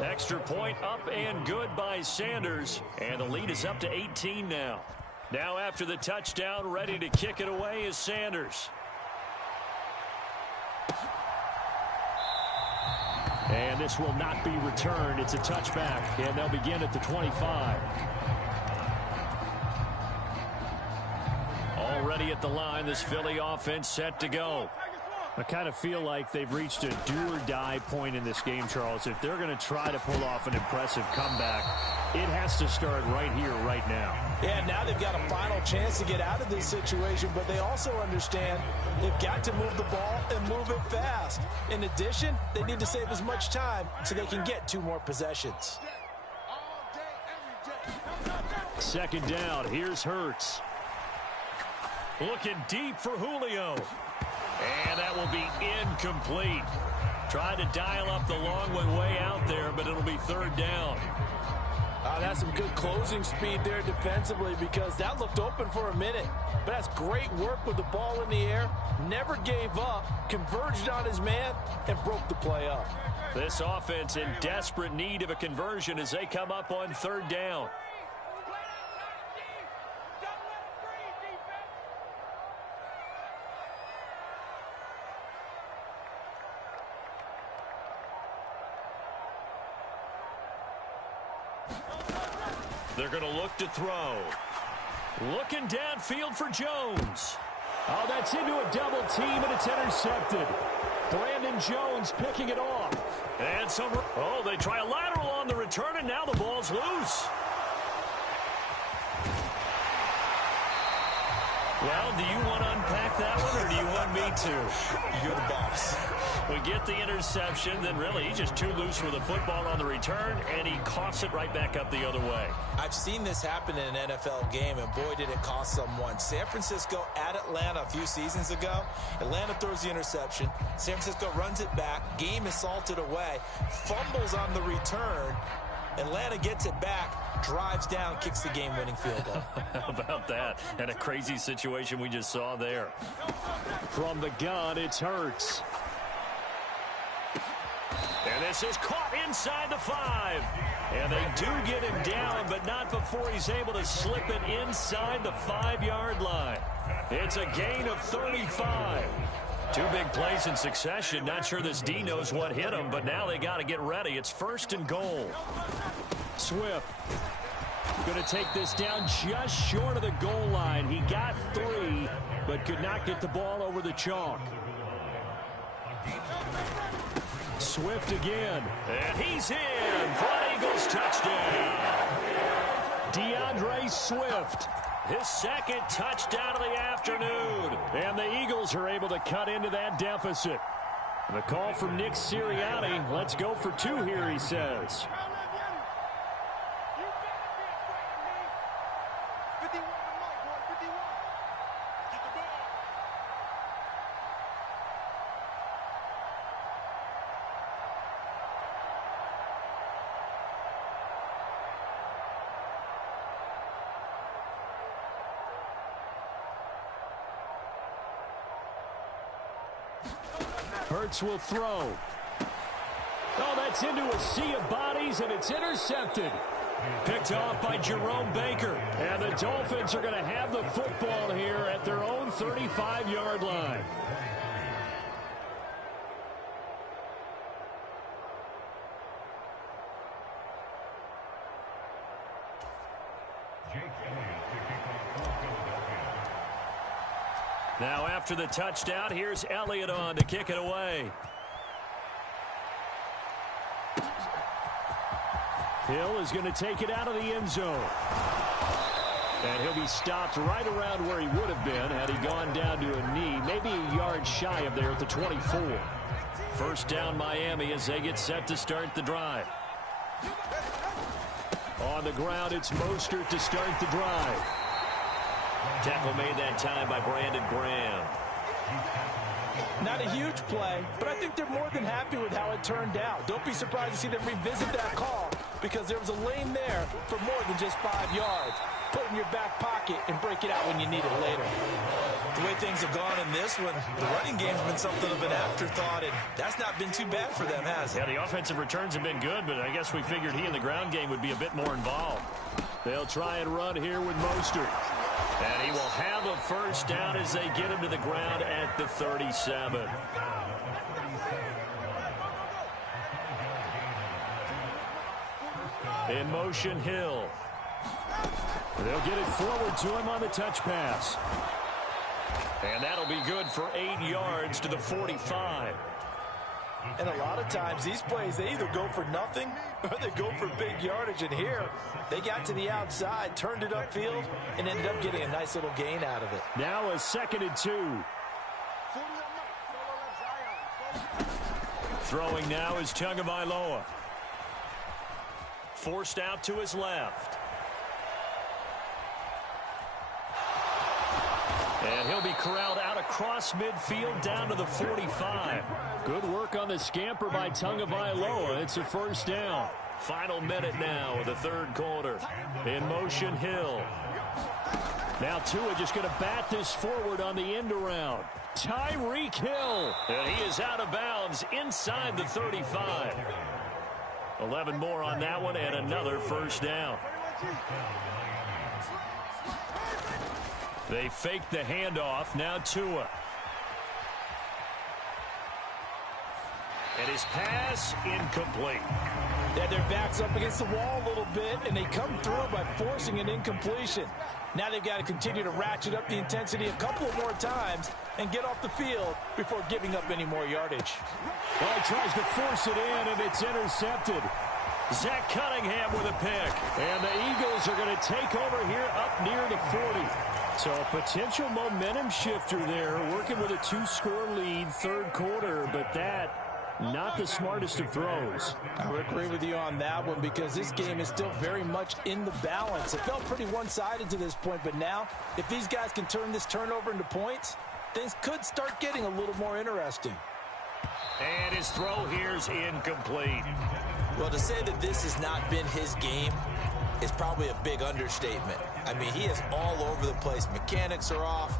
Extra point up and good by Sanders. And the lead is up to 18 now. Now after the touchdown, ready to kick it away is Sanders. And this will not be returned. It's a touchback, and they'll begin at the 25. Already at the line, this Philly offense set to go. I kind of feel like they've reached a do-or-die point in this game, Charles. If they're going to try to pull off an impressive comeback, it has to start right here, right now. Yeah, now they've got a final chance to get out of this situation, but they also understand they've got to move the ball and move it fast. In addition, they need to save as much time so they can get 2 more possessions. Second down, here's Hurts. Looking deep for Julio. And that will be incomplete. Tried to dial up the long one way out there, but it'll be third down. That's some good closing speed there defensively because that looked open for a minute. But that's great work with the ball in the air. Never gave up, converged on his man, and broke the play up. This offense in desperate need of a conversion as they come up on third down. They're going to look to throw. Looking downfield for Jones. Oh, that's into a double team, and it's intercepted. Brandon Jones picking it off. And they try a lateral on the return, and now the ball's loose. Well, do you want to unpack take that one, or do you want me to? You're the boss. We get the interception, then really he's just too loose with the football on the return, and he coughs it right back up the other way. I've seen this happen in an NFL game, and boy, did it cost someone. San Francisco at Atlanta a few seasons ago. Atlanta throws the interception. San Francisco runs it back. Game is salted away. Fumbles on the return. Atlanta gets it back, drives down, kicks the game-winning field goal. How about that? And a crazy situation we just saw there. From the gun, it's Hurts. And this is caught inside the 5. And they do get him down, but not before he's able to slip it inside the 5-yard line. It's a gain of 35. 2 big plays in succession. Not sure this D knows what hit him, but now they got to get ready. It's 1st and goal. Swift going to take this down just short of the goal line. He got 3, but could not get the ball over the chalk. Swift again. And he's in for an Eagles touchdown. DeAndre Swift. His 2nd touchdown of the afternoon. And the Eagles are able to cut into that deficit. The call from Nick Sirianni. Let's go for 2 here, he says. Hurts will throw. Oh, that's into a sea of bodies, and it's intercepted. Picked off by Jerome Baker. And the Dolphins are going to have the football here at their own 35-yard line. Now after the touchdown, here's Elliott on to kick it away. Hill is going to take it out of the end zone. And he'll be stopped right around where he would have been had he gone down to a knee, maybe a yard shy of there at the 24. 1st down Miami as they get set to start the drive. On the ground, it's Mostert to start the drive. Tackle made that time by Brandon Graham. Not a huge play, but I think they're more than happy with how it turned out. Don't be surprised to see them revisit that call because there was a lane there for more than just 5 yards. Put it in your back pocket and break it out when you need it later. The way things have gone in this one, the running game's been something of an afterthought, and that's not been too bad for them, has it? Yeah, the offensive returns have been good, but I guess we figured he in the ground game would be a bit more involved. They'll try and run here with Mostert. And he will have a 1st down as they get him to the ground at the 37. In motion, Hill. They'll get it forward to him on the touch pass. And that'll be good for 8 yards to the 45. And a lot of times these plays, they either go for nothing or they go for big yardage. And here, they got to the outside, turned it upfield, and ended up getting a nice little gain out of it. Now a 2nd and 2. Throwing now is Tagovailoa. Forced out to his left. And he'll be corralled out across midfield down to the 45. Good work on the scamper by Tagovailoa. It's a 1st down. Final minute now of the 3rd quarter. In motion, Hill. Now Tua just going to bat this forward on the end around. Tyreek Hill. And he is out of bounds inside the 35. 11 more on that one and another 1st down. They fake the handoff. Now Tua. And his pass incomplete. Yeah, their back's up against the wall a little bit, and they come through by forcing an incompletion. Now they've got to continue to ratchet up the intensity a couple more times and get off the field before giving up any more yardage. Well, he tries to force it in, and it's intercepted. Zach Cunningham with a pick. And the Eagles are going to take over here up near the 40. So a potential momentum shifter there, working with a 2-score lead, third quarter, but that not the smartest of throws. I would agree with you on that one because this game is still very much in the balance. It felt pretty one-sided to this point, but now if these guys can turn this turnover into points, things could start getting a little more interesting. And his throw here's incomplete. Well, to say that this has not been his game is probably a big understatement. I mean, he is all over the place. Mechanics are off,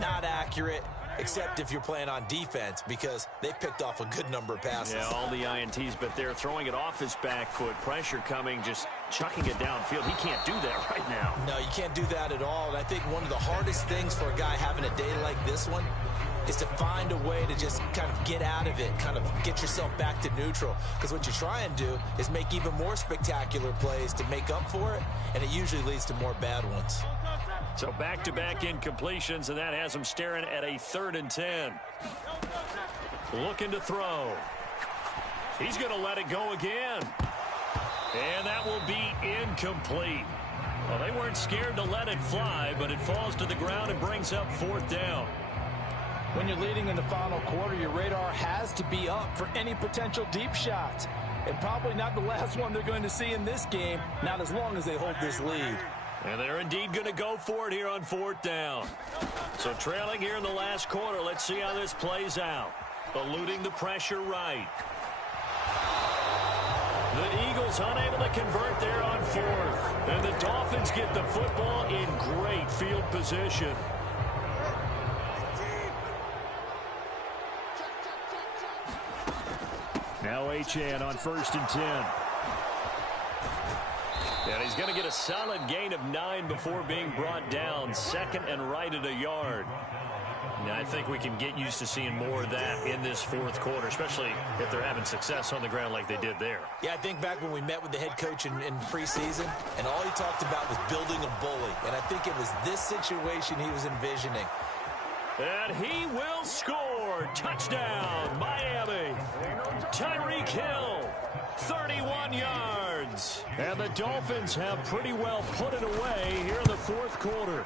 not accurate, except if you're playing on defense because they picked off a good number of passes. Yeah, all the INTs, but they're throwing it off his back foot. Pressure coming, just chucking it downfield. He can't do that right now. No, you can't do that at all. And I think one of the hardest things for a guy having a day like this one is to find a way to just kind of get out of it, kind of get yourself back to neutral. Because what you try and do is make even more spectacular plays to make up for it, and it usually leads to more bad ones. So back-to-back incompletions, and that has him staring at a 3rd and 10. Looking to throw. He's going to let it go again. And that will be incomplete. Well, they weren't scared to let it fly, but it falls to the ground and brings up 4th down. When you're leading in the final quarter, your radar has to be up for any potential deep shots. And probably not the last one they're going to see in this game, not as long as they hold this lead. And they're indeed going to go for it here on 4th down. So trailing here in the last quarter, let's see how this plays out. Eluding the pressure right. The Eagles unable to convert there on 4th. And the Dolphins get the football in great field position. Now Achane on 1st and 10. And he's going to get a solid gain of 9 before being brought down. 2nd and right at a yard. Now, I think we can get used to seeing more of that in this 4th quarter, especially if they're having success on the ground like they did there. Yeah, I think back when we met with the head coach in preseason, and all he talked about was building a bully. And I think it was this situation he was envisioning. And he will score. Touchdown, Miami. Tyreek Hill, 31 yards. And the Dolphins have pretty well put it away here in the 4th quarter.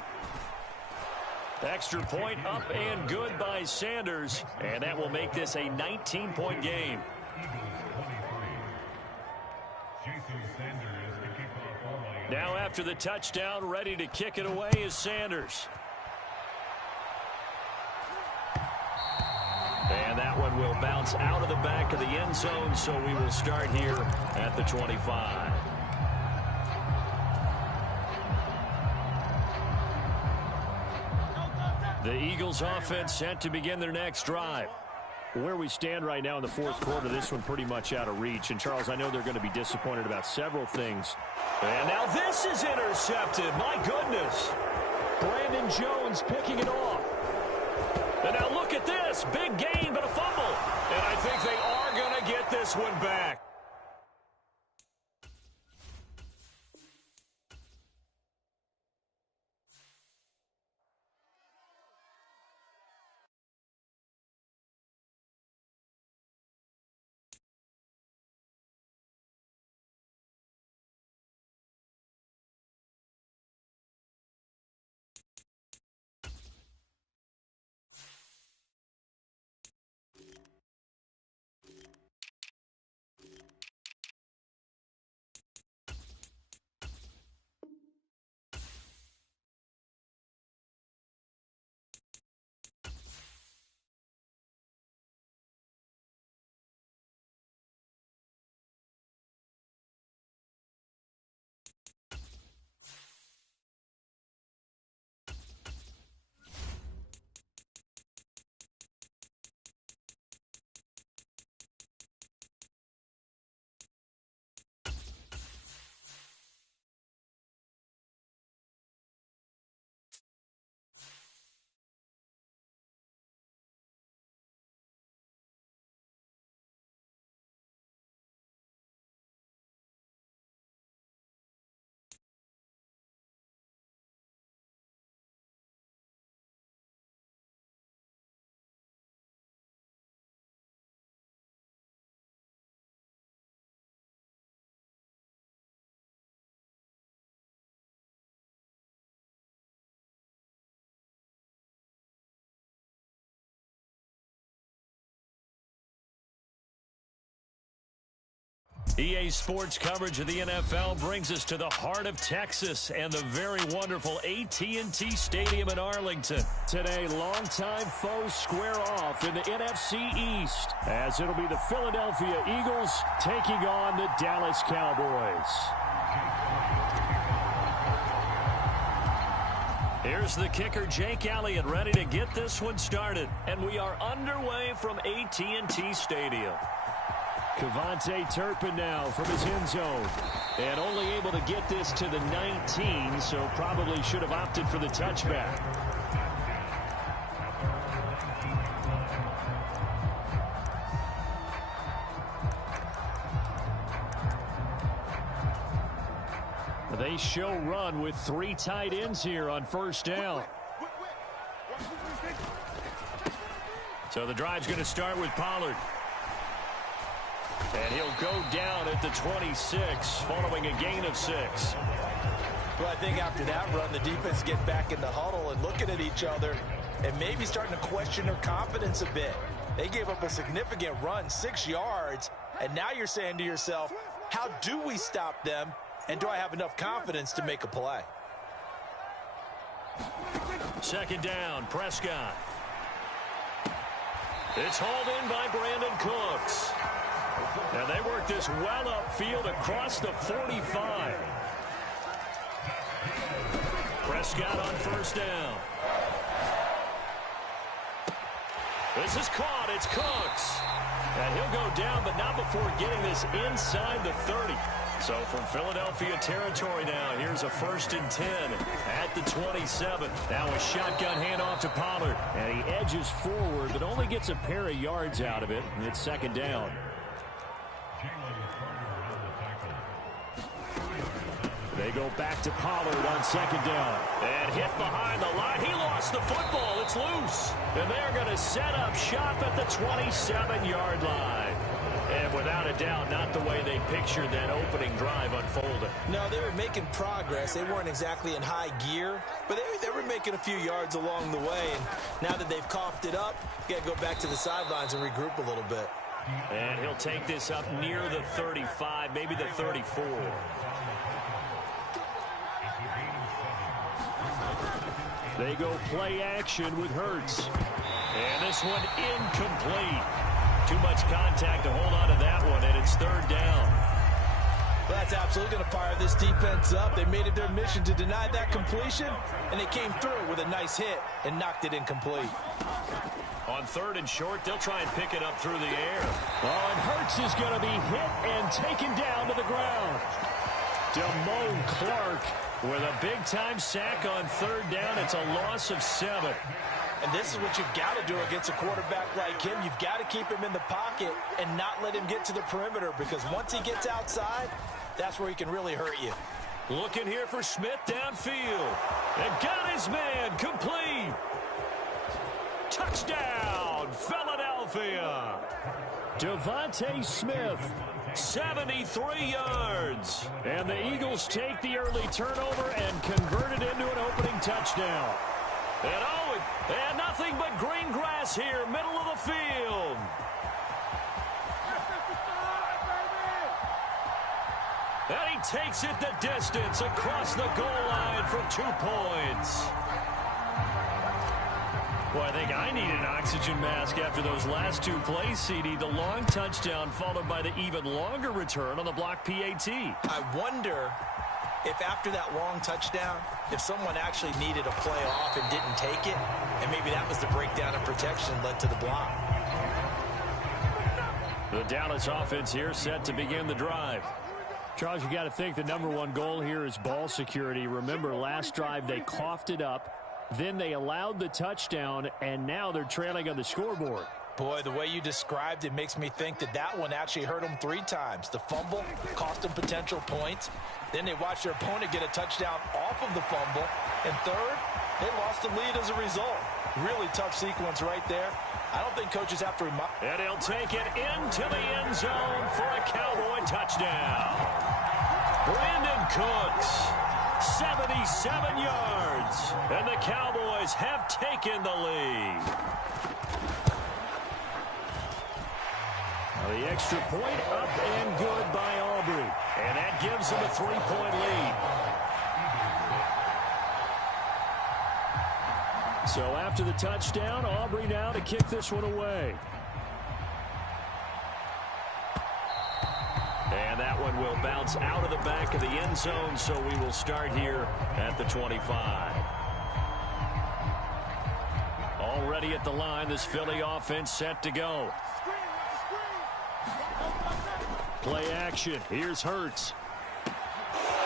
Extra point up and good by Sanders. And that will make this a 19-point game. Now after the touchdown, ready to kick it away is Sanders. And that one will bounce out of the back of the end zone, so we will start here at the 25. The Eagles offense set to begin their next drive. Where we stand right now in the 4th quarter, this one pretty much out of reach. And, Charles, I know they're going to be disappointed about several things. And now this is intercepted. My goodness. Brandon Jones picking it off. And now look at this. Big gain, but a fumble. And I think they are going to get this one back. EA Sports coverage of the NFL brings us to the heart of Texas and the very wonderful AT&T Stadium in Arlington. Today, longtime foes square off in the NFC East, as it'll be the Philadelphia Eagles taking on the Dallas Cowboys. Here's the kicker, Jake Elliott, ready to get this one started. And we are underway from AT&T Stadium. Cavante Turpin now from his end zone. And only able to get this to the 19, so probably should have opted for the touchback. They show run with 3 tight ends here on first down. So the drive's going to start with Pollard. And he'll go down at the 26 following a gain of 6. Well, I think after that run, the defense get back in the huddle and looking at each other and maybe starting to question their confidence a bit. They gave up a significant run, 6 yards, and now you're saying to yourself, how do we stop them, and do I have enough confidence to make a play? Second down, Prescott. It's hauled in by Brandon Cooks. Now they work this well upfield across the 45. Prescott on first down. This is caught. It's Cooks. And he'll go down, but not before getting this inside the 30. So from Philadelphia territory now, here's a 1st and 10 at the 27. Now a shotgun handoff to Pollard. And he edges forward, but only gets a pair of yards out of it. And it's second down. They go back to Pollard on second down. And hit behind the line. He lost the football. It's loose. And they're going to set up shop at the 27-yard line. And without a doubt, not the way they pictured that opening drive unfolding. No, they were making progress. They weren't exactly in high gear, but they were making a few yards along the way. And now that they've coughed it up, you got to go back to the sidelines and regroup a little bit. And he'll take this up near the 35, maybe the 34. They go play action with Hurts. And this one incomplete. Too much contact to hold on to that one, and it's third down. Well, that's absolutely going to fire this defense up. They made it their mission to deny that completion, and they came through with a nice hit and knocked it incomplete. On third and short, they'll try and pick it up through the air. Oh, and Hurts is going to be hit and taken down to the ground. Damone Clark with a big-time sack on third down. It's a loss of 7. And this is what you've got to do against a quarterback like him. You've got to keep him in the pocket and not let him get to the perimeter, because once he gets outside, that's where he can really hurt you. Looking here for Smith downfield. And got his man complete. Touchdown, Philadelphia. Devontae Smith, 73 yards. And the Eagles take the early turnover and convert it into an opening touchdown. And nothing but green grass here, middle of the field. And he takes it the distance across the goal line for 2 points. Well, I think I need an oxygen mask after those last 2 plays, CD. The long touchdown followed by the even longer return on the block PAT. I wonder if after that long touchdown, if someone actually needed a play off and didn't take it, and maybe that was the breakdown in protection led to the block. The Dallas offense here set to begin the drive. Charles, you got to think the #1 goal here is ball security. Remember, last drive they coughed it up. Then they allowed the touchdown, and now they're trailing on the scoreboard. Boy, the way you described it makes me think that that one actually hurt them 3 times. The fumble cost them potential points. Then they watched their opponent get a touchdown off of the fumble. And third, they lost the lead as a result. Really tough sequence right there. I don't think coaches have to remind. And he'll take it into the end zone for a Cowboy touchdown. Brandon Cooks, 77 yards. And the Cowboys have taken the lead. The extra point up and good by gives them a 3-point lead. So after the touchdown, Aubrey now to kick this one away. And that one will bounce out of the back of the end zone, so we will start here at the 25. Already at the line, this Philly offense set to go. Play action. Here's Hurts.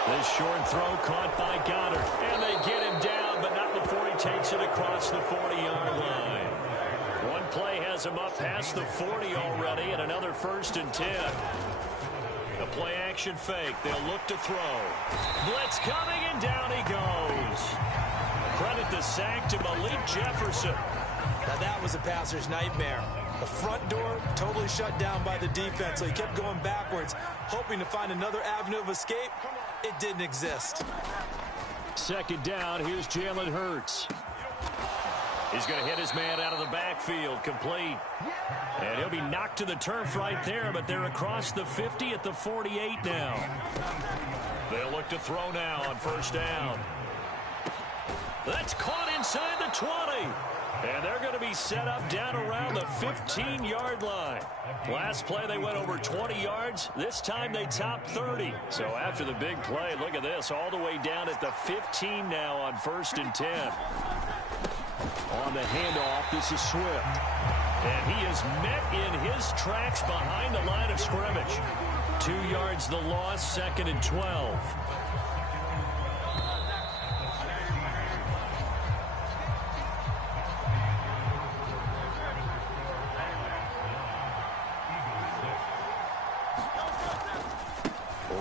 This short throw caught by Goddard. And they get him down, but not before he takes it across the 40-yard line. One play has him up past the 40 already, and another 1st and 10. A play action fake. They'll look to throw. Blitz coming, and down he goes. Credit the sack to Malik Jefferson. Now that was a passer's nightmare. The front door totally shut down by the defense, so he kept going backwards, hoping to find another avenue of escape. It didn't exist. Second down, here's Jalen Hurts. He's going to hit his man out of the backfield, complete. And he'll be knocked to the turf right there, but they're across the 50 at the 48 now. They'll look to throw now on 1st down. That's caught inside the 20. And they're going to be set up down around the 15-yard line. Last play, they went over 20 yards. This time, they topped 30. So after the big play, look at this, all the way down at the 15 now on 1st and 10. On the handoff, this is Swift. And he is met in his tracks behind the line of scrimmage. 2 yards the loss, 2nd and 12.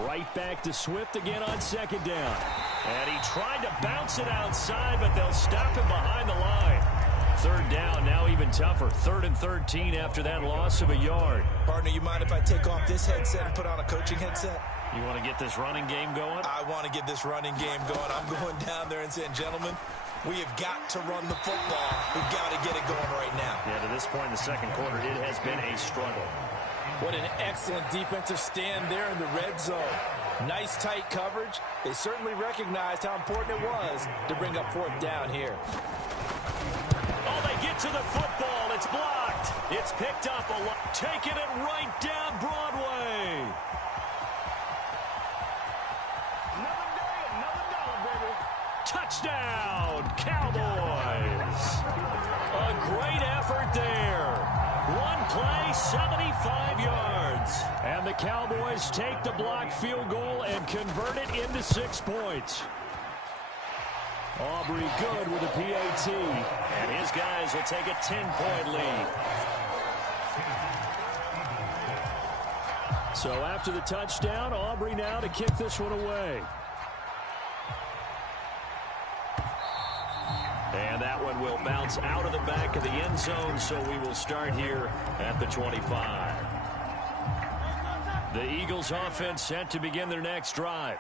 Right back to Swift again on 2nd down. And he tried to bounce it outside, but they'll stop him behind the line. 3rd down, now even tougher. 3rd and 13 after that loss of a yard. Partner, you mind if I take off this headset and put on a coaching headset? You want to get this running game going? I want to get this running game going. I'm going down there and saying, gentlemen, we have got to run the football. We've got to get it going right now. Yeah, to this point in the 2nd quarter, it has been a struggle. What an excellent defensive stand there in the red zone. Nice tight coverage. They certainly recognized how important it was to bring up 4th down here. Oh, they get to the football. It's blocked. It's picked up a lot. Taking it right down Broadway. Another day, another dollar, baby. Touchdown, Cowboys. A great effort there. One play, 75 yards. And the Cowboys take the blocked field goal and convert it into 6 points. Aubrey good with a PAT. And his guys will take a 10-point lead. So after the touchdown, Aubrey now to kick this one away. And that one will bounce out of the back of the end zone, so we will start here at the 25. The Eagles offense set to begin their next drive.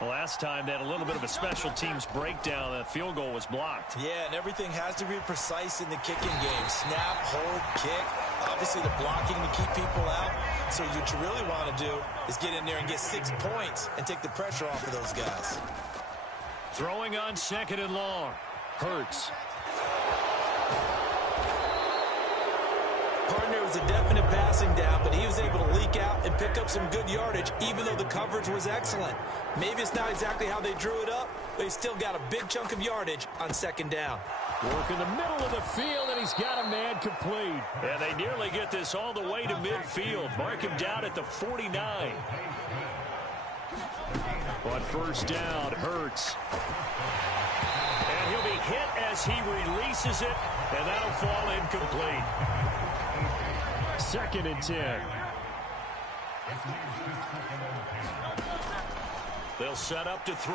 Last time they had a little bit of a special teams breakdown. The field goal was blocked. Yeah, and everything has to be precise in the kicking game. Snap, hold, kick. Obviously the blocking to keep people out. So what you really want to do is get in there and get 6 points and take the pressure off of those guys. Throwing on 2nd and long. Hurts. Partner was a definite passing down, but he was able to leak out and pick up some good yardage, even though the coverage was excellent. Maybe it's not exactly how they drew it up, but he's still got a big chunk of yardage on 2nd down. Work in the middle of the field, and he's got a man complete. And they nearly get this all the way to midfield. Mark him down at the 49. On 1st down, Hurts. And he'll be hit as he releases it, and that'll fall incomplete. 2nd and 10. They'll set up to throw.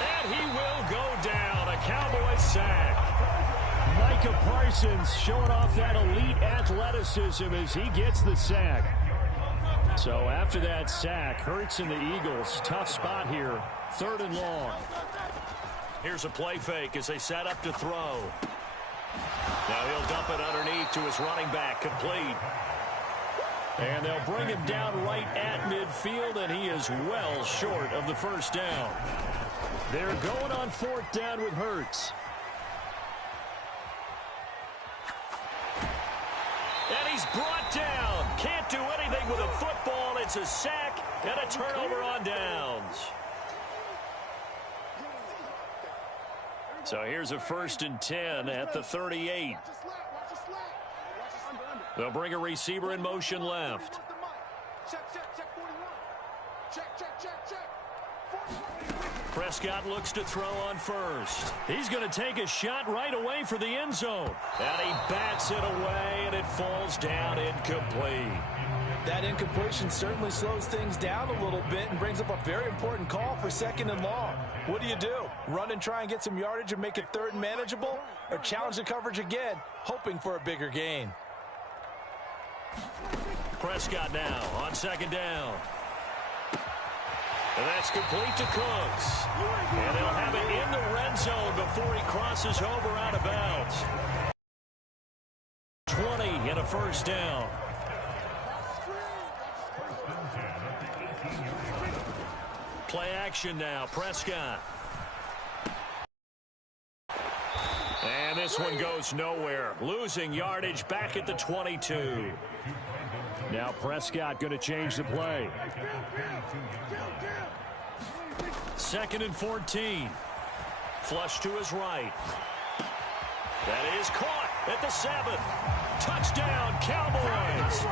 And he will go down. A Cowboys sack. Micah Parsons showing off that elite athleticism as he gets the sack. So after that sack, Hurts and the Eagles, tough spot here. 3rd and long. Here's a play fake as they set up to throw. Now he'll dump it underneath to his running back, complete. And they'll bring him down right at midfield. midfield, and he is well short of the first down. They're going on 4th down with Hurts. And he's brought down. Can't do anything with a football. It's a sack and a turnover on downs. So here's a 1st and 10 at the 38. They'll bring a receiver in motion left. Prescott looks to throw on first. He's going to take a shot right away for the end zone. And he bats it away, and it falls down incomplete. That incompletion certainly slows things down a little bit and brings up a very important call for 2nd and long. What do? Run and try and get some yardage and make it 3rd and manageable? Or challenge the coverage again, hoping for a bigger gain? Prescott now on 2nd down. And that's complete to Cooks. And they'll have it in the red zone before he crosses over out of bounds. 20 and a 1st down. Play action now. Prescott. And this one goes nowhere. Losing yardage back at the 22. Now Prescott going to change the play. 2nd and 14. Flush to his right. That is caught at the 7. Touchdown, Cowboys.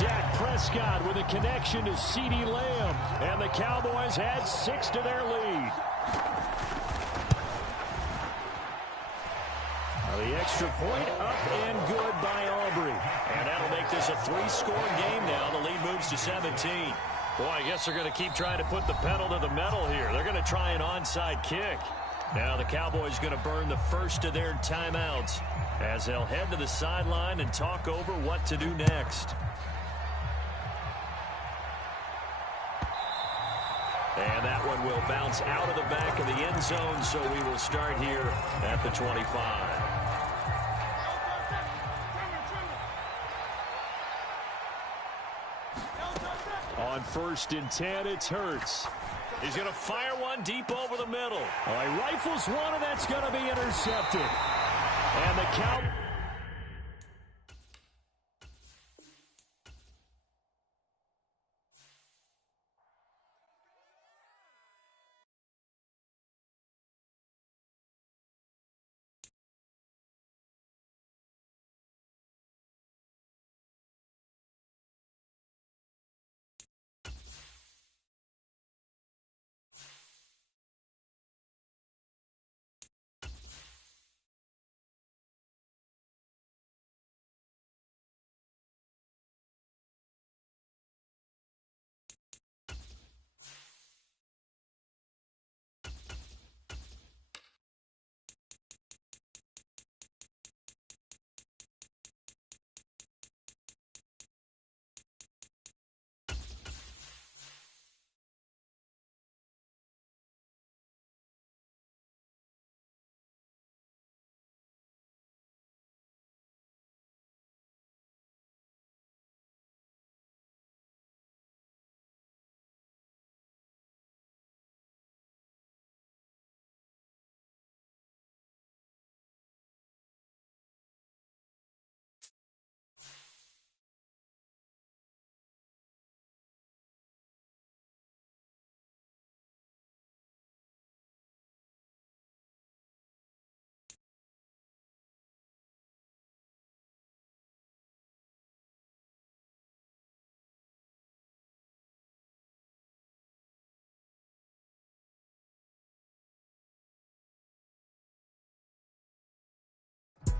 Dak Prescott with a connection to CeeDee Lamb. And the Cowboys add 6 to their lead. The extra point up and good by Aubrey. And that'll make this a 3-score game now. The lead moves to 17. Boy, I guess they're going to keep trying to put the pedal to the metal here. They're going to try an onside kick. Now the Cowboys going to burn the first of their timeouts as they'll head to the sideline and talk over what to do next. And that one will bounce out of the back of the end zone, so we will start here at the 25. On 1st and 10, it's Hurts. He's going to fire one deep over the middle. He rifles one, and that's going to be intercepted. And the Cowboys.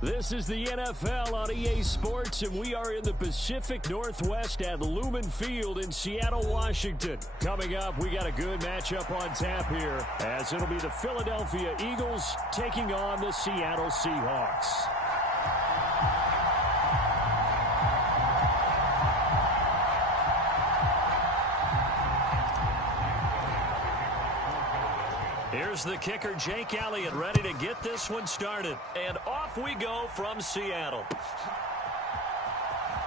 This is the NFL on EA Sports, and we are in the Pacific Northwest at Lumen Field in Seattle, Washington. Coming up, we got a good matchup on tap here, as it'll be the Philadelphia Eagles taking on the Seattle Seahawks. Here's the kicker, Jake Elliott, ready to get this one started. And off we go from Seattle.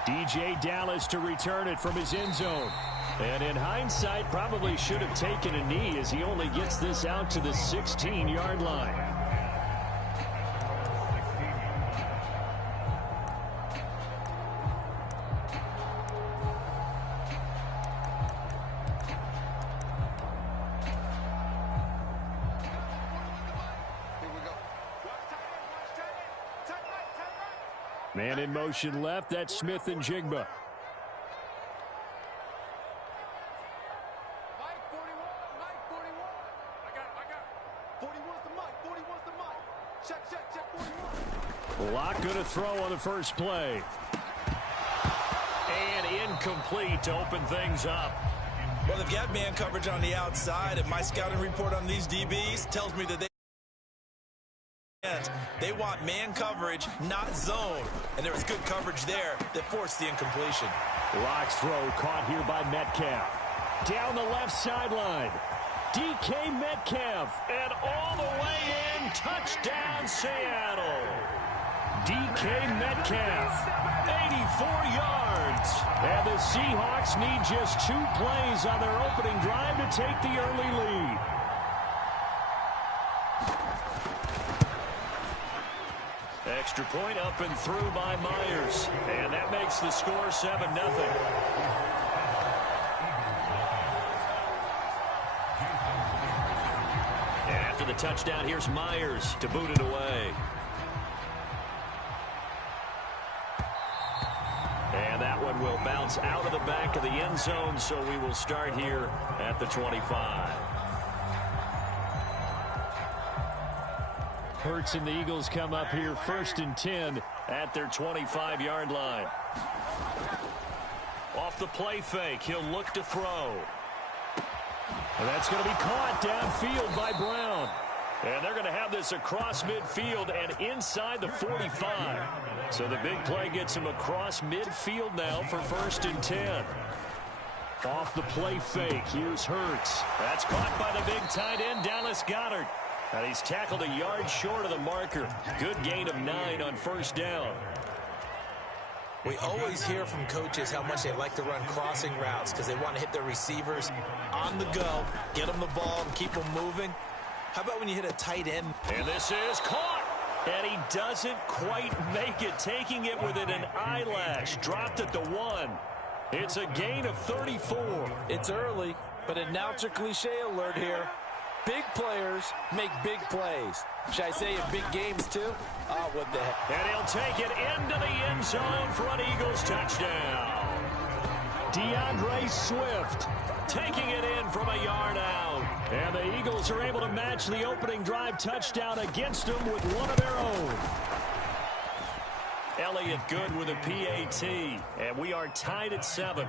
DJ Dallas to return it from his end zone. And in hindsight, probably should have taken a knee as he only gets this out to the 16-yard line. Man in motion left, that's Smith and Jigba. Lock going to throw on the first play. And incomplete to open things up. Well, they've got man coverage on the outside, and my scouting report on these DBs tells me that they want man coverage, not zone. And there was good coverage there that forced the incompletion. Lock's throw caught here by Metcalf. Down the left sideline. DK Metcalf. And all the way in. Touchdown, Seattle. DK Metcalf. 84 yards. And the Seahawks need just 2 plays on their opening drive to take the early lead. Extra point up and through by Myers. And that makes the score 7-0. And after the touchdown, here's Myers to boot it away. And that one will bounce out of the back of the end zone, so we will start here at the 25. Hurts and the Eagles come up here 1st and 10 at their 25-yard line. Off the play fake, he'll look to throw. And that's going to be caught downfield by Brown. And they're going to have this across midfield and inside the 45. So the big play gets him across midfield now for 1st and 10. Off the play fake, here's Hurts. That's caught by the big tight end, Dallas Goedert. And he's tackled a yard short of the marker. Good gain of 9 on 1st down. We always hear from coaches how much they like to run crossing routes because they want to hit their receivers on the go, get them the ball, and keep them moving. How about when you hit a tight end? And this is caught. And he doesn't quite make it, taking it within an eyelash. Dropped at the 1. It's a gain of 34. It's early, but announcer cliche alert here. Big players make big plays. Should I say in big games, too? Oh, what the heck. And he'll take it into the end zone for an Eagles touchdown. DeAndre Swift taking it in from a yard out. And the Eagles are able to match the opening drive touchdown against them with one of their own. Elliott good with a PAT. And we are tied at 7.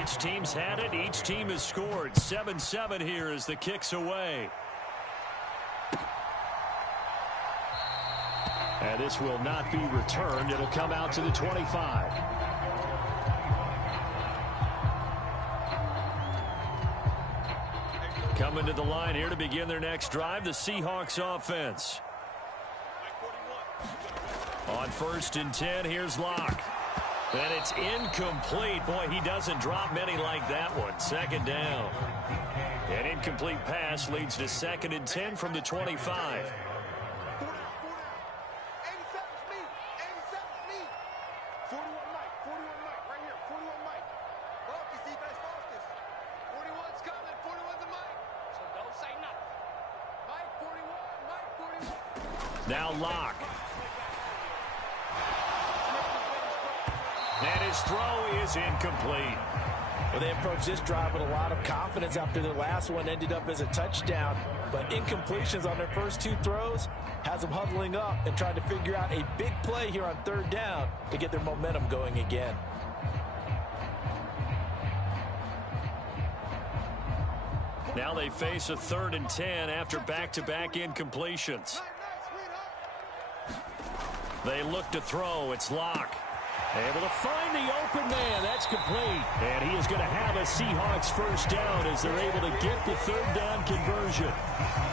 Each team's had it. Each team has scored. 7-7 here as the kick's away. And this will not be returned. It'll come out to the 25. Coming to the line here to begin their next drive, the Seahawks offense. On 1st and 10, here's Locke. And it's incomplete. Boy, he doesn't drop many like that one. 2nd down. An incomplete pass leads to 2nd and 10 from the 25. Now Locke. And his throw is incomplete. Well, they approached this drive with a lot of confidence after their last one ended up as a touchdown. But incompletions on their first 2 throws has them huddling up and trying to figure out a big play here on 3rd down to get their momentum going again. Now they face a 3rd and 10 after back-to-back incompletions. They look to throw. It's Locke. Able to find the open man. That's complete. And he is going to have a Seahawks 1st down as they're able to get the 3rd down conversion.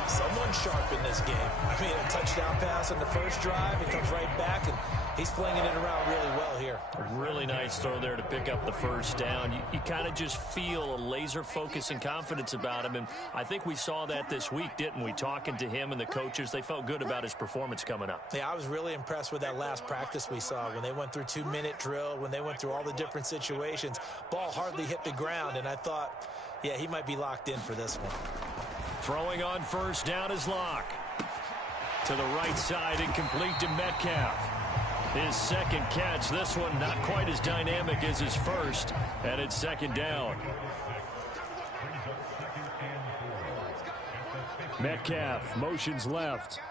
Someone sharp in this game. I mean, a touchdown pass on the first drive. He comes right back, and He's flinging it around really well here. A really nice throw there to pick up the first down. You kind of just feel a laser focus and confidence about him, and I think we saw that this week, didn't we? Talking to him and the coaches, they felt good about his performance coming up. Yeah, I was really impressed with that last practice we saw when they went through 2-minute drill, when they went through all the different situations. Ball hardly hit the ground, and I thought, yeah, he might be locked in for this one. Throwing on first down is Locke. To the right side, incomplete to Metcalf. His second catch, this one not quite as dynamic as his first, and it's second down. Metcalf motions left.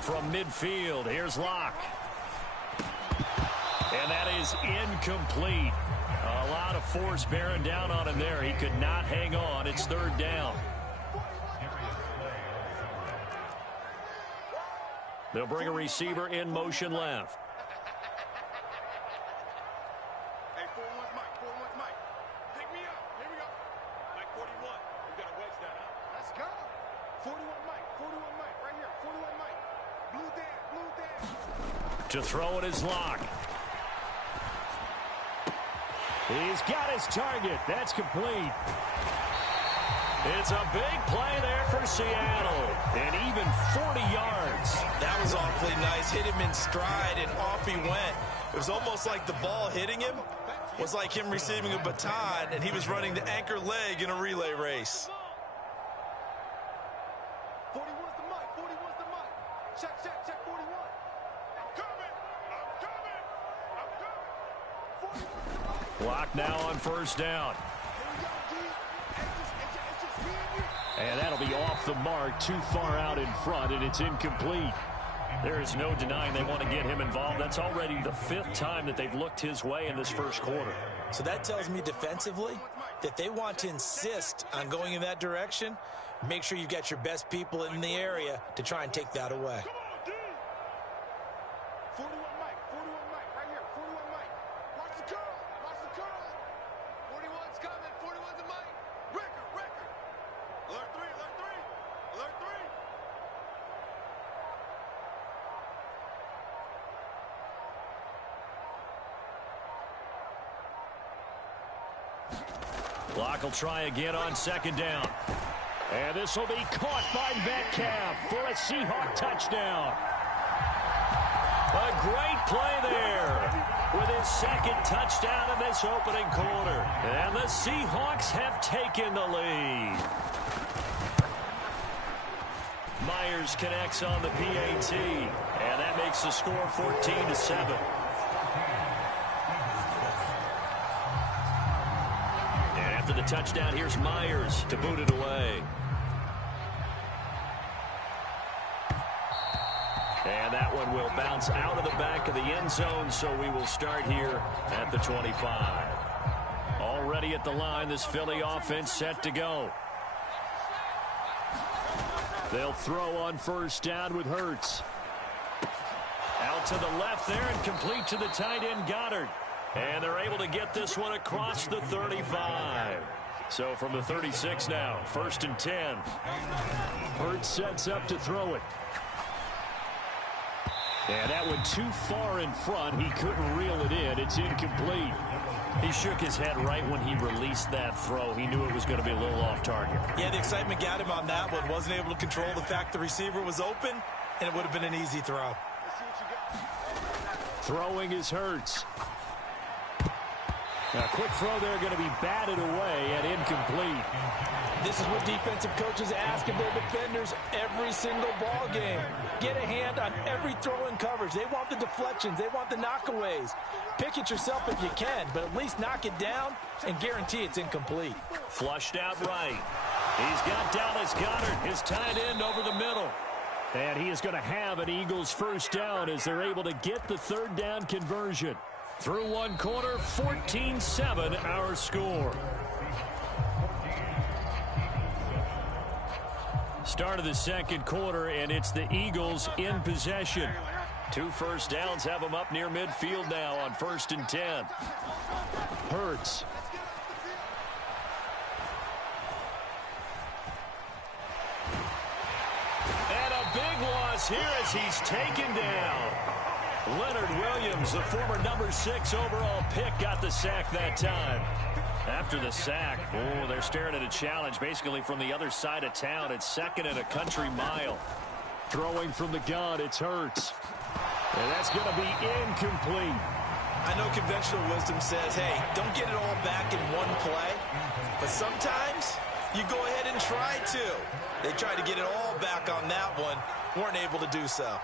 From midfield, here's Locke. And that is incomplete. A lot of force bearing down on him there. He could not hang on. It's third down. They'll bring a receiver in motion left. Hey, 4-1's Mike. 4-1's Mike. Pick me up. Here we go. Mike 41. We got to wedge that up. Let's go. 41 Mike. 41 Mike. Right here. 41 Mike. Blue Dan. Blue Dan. To throw it is Locke. He's got his target. That's complete. It's a big play there for Seattle. And even 40 yards. That was awfully nice. Hit him in stride, and off he went. It was almost like the ball hitting him was like him receiving a baton, and he was running the anchor leg in a relay race. 41's the Mike. 41's the Mike. Check, check, check 41. I'm coming. I'm coming. I'm coming. 41's the Mike. Locke now on first down. And that'll be off the mark, too far out in front, and it's incomplete. There is no denying they want to get him involved. That's already the 5th time that they've looked his way in this first quarter. So that tells me defensively that they want to insist on going in that direction. Make sure you've got your best people in the area to try and take that away. 41 Mike. 41 Mike. Right here. 41 Mike. Watch the curl. Watch the curl. 41's coming. 41's a Mike. Record. Record. Alert 3. Alert 3. Alert 3. Locke will try again on second down. And this will be caught by Metcalf for a Seahawk touchdown. A great play there with his second touchdown in this opening quarter. And the Seahawks have taken the lead. Myers connects on the PAT, and that makes the score 14-7. And after the touchdown, here's Myers to boot it away. And that one will bounce out of the back of the end zone, so we will start here at the 25. Already at the line, this Philly offense set to go. They'll throw on first down with Hurts. Out to the left there and complete to the tight end Goddard. And they're able to get this one across the 35. So from the 36 now, 1st and 10. Hurts sets up to throw it. And that one too far in front. He couldn't reel it in. It's incomplete. He shook his head right when he released that throw. He knew it was going to be a little off target. Yeah, the excitement got him on that one. Wasn't able to control the fact the receiver was open, and it would have been an easy throw. Throwing is Hurts. A quick throw there going to be batted away and incomplete. This is what defensive coaches ask of their defenders every single ball game. Get a hand on every throw in coverage. They want the deflections. They want the knockaways. Pick it yourself if you can, but at least knock it down and guarantee it's incomplete. Flushed out right. He's got Dallas Goddard, his tight end, over the middle. And he is going to have an Eagles first down as they're able to get the third down conversion. Through one quarter, 14-7 our score. Start of the second quarter, and it's the Eagles in possession. 2 first downs have them up near midfield now on 1st and 10. Hurts. And a big loss here as he's taken down. Leonard Williams, the former number 6 overall pick, got the sack that time. After the sack, they're staring at a challenge basically from the other side of town. It's 2nd and a country mile. Throwing from the gun, it's Hurts. And that's going to be incomplete. I know conventional wisdom says, hey, don't get it all back in one play. But sometimes you go ahead and try to. They tried to get it all back on that one. Weren't able to do so.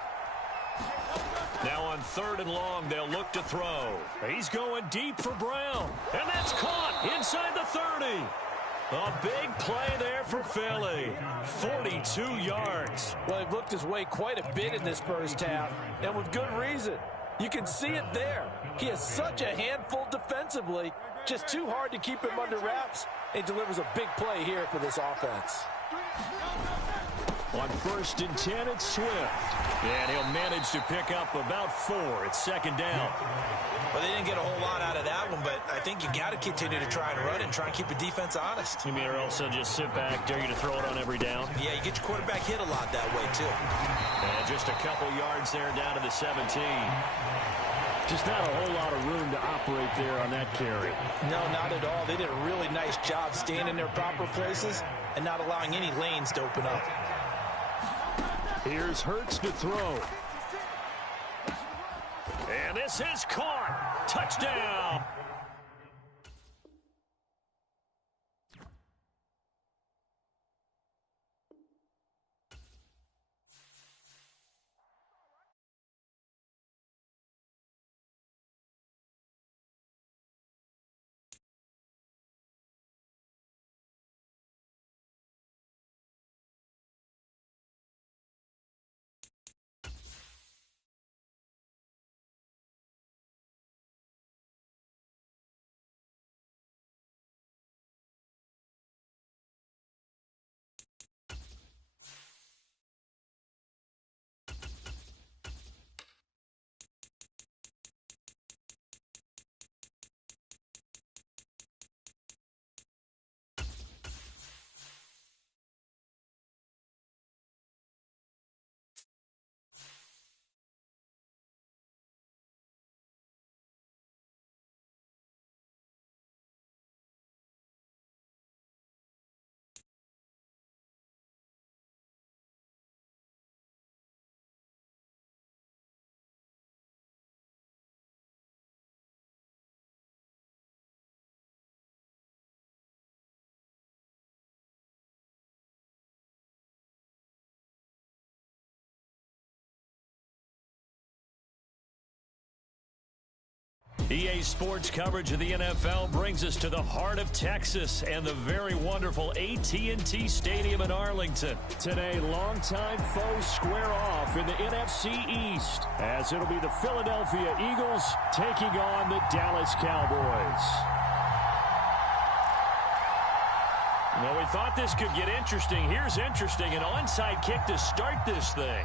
Now on 3rd and long, they'll look to throw. He's going deep for Brown. And that's caught inside the 30. A big play there for Philly. 42 yards. Well, he looked his way quite a bit in this first half, and with good reason. You can see it there. He is such a handful defensively. Just too hard to keep him under wraps. He delivers a big play here for this offense. On 1st and 10, it's Swift. And he'll manage to pick up about 4. It's 2nd down. Well, they didn't get a whole lot out of that one, but I think you got to continue to try and run and try and keep the defense honest. You mean or else they'll just sit back, dare you to throw it on every down? Yeah, you get your quarterback hit a lot that way, too. And just a couple yards there down to the 17. Just not a whole lot of room to operate there on that carry. No, not at all. They did a really nice job staying in their proper places and not allowing any lanes to open up. Here's Hurts to throw. And this is caught. Touchdown. EA Sports coverage of the NFL brings us to the heart of Texas and the very wonderful AT&T Stadium in Arlington. Today, longtime foes square off in the NFC East, as it'll be the Philadelphia Eagles taking on the Dallas Cowboys. Well, we thought this could get interesting. Here's interesting, an onside kick to start this thing.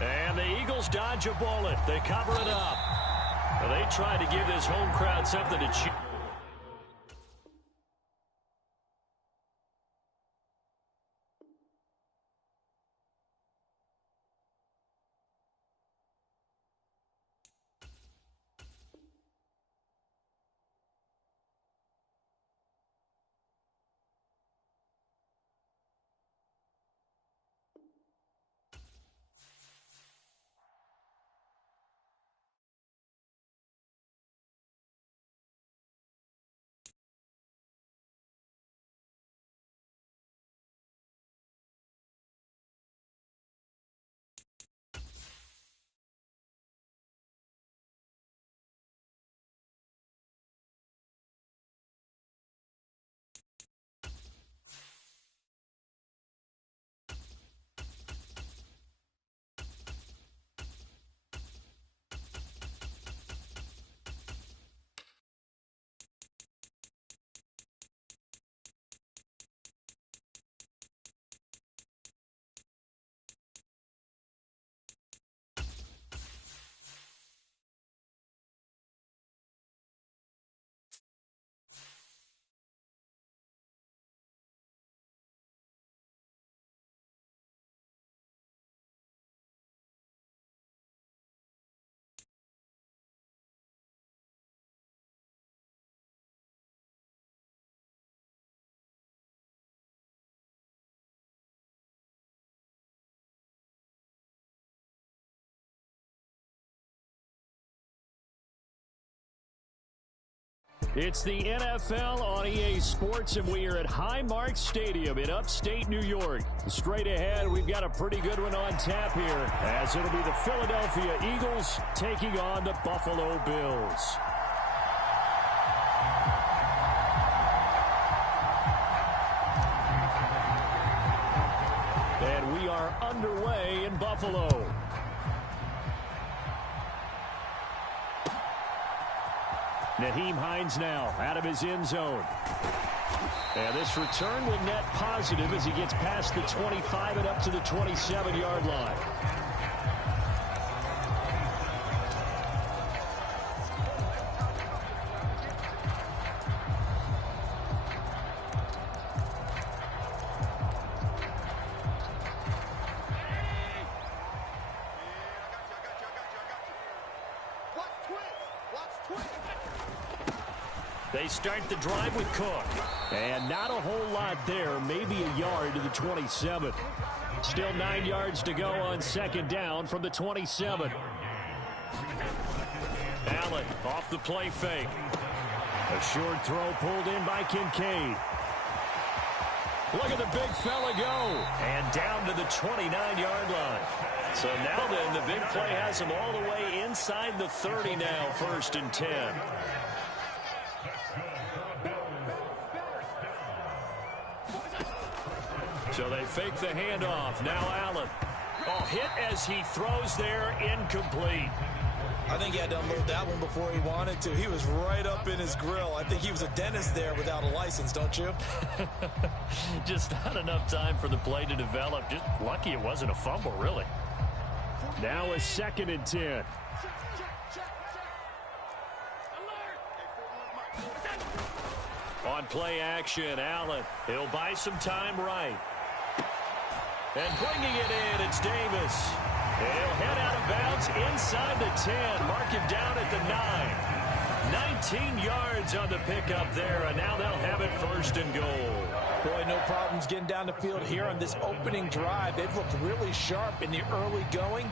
And the Eagles dodge a bullet. They cover it up. They try to give this home crowd something to cheer. It's the NFL on EA Sports, and we are at Highmark Stadium in upstate New York. Straight ahead, we've got a pretty good one on tap here, as it'll be the Philadelphia Eagles taking on the Buffalo Bills. And we are underway in Buffalo. Nyheim Hines now out of his end zone. And this return will net positive as he gets past the 25 and up to the 27-yard line. They start the drive with Cook. And not a whole lot there, maybe a yard to the 27. Still 9 yards to go on second down from the 27. Allen off the play fake. A short throw pulled in by Kincaid. Look at the big fella go. And down to the 29-yard line. So now then, the big play has him all the way inside the 30 now, 1st and 10. So they fake the handoff. Now Allen. Oh, hit as he throws there, incomplete. I think he had to unload that one before he wanted to. He was right up in his grill. I think he was a dentist there without a license, don't you? Just not enough time for the play to develop. Just lucky it wasn't a fumble, really. Now a 2nd and 10. On play action, Allen. He'll buy some time right. And bringing it in, it's Davis. He'll head out of bounds inside the 10. Mark him down at the 9. 19 yards on the pickup there, and now they'll have it 1st and goal. Boy, no problems getting down the field here on this opening drive. They've looked really sharp in the early going,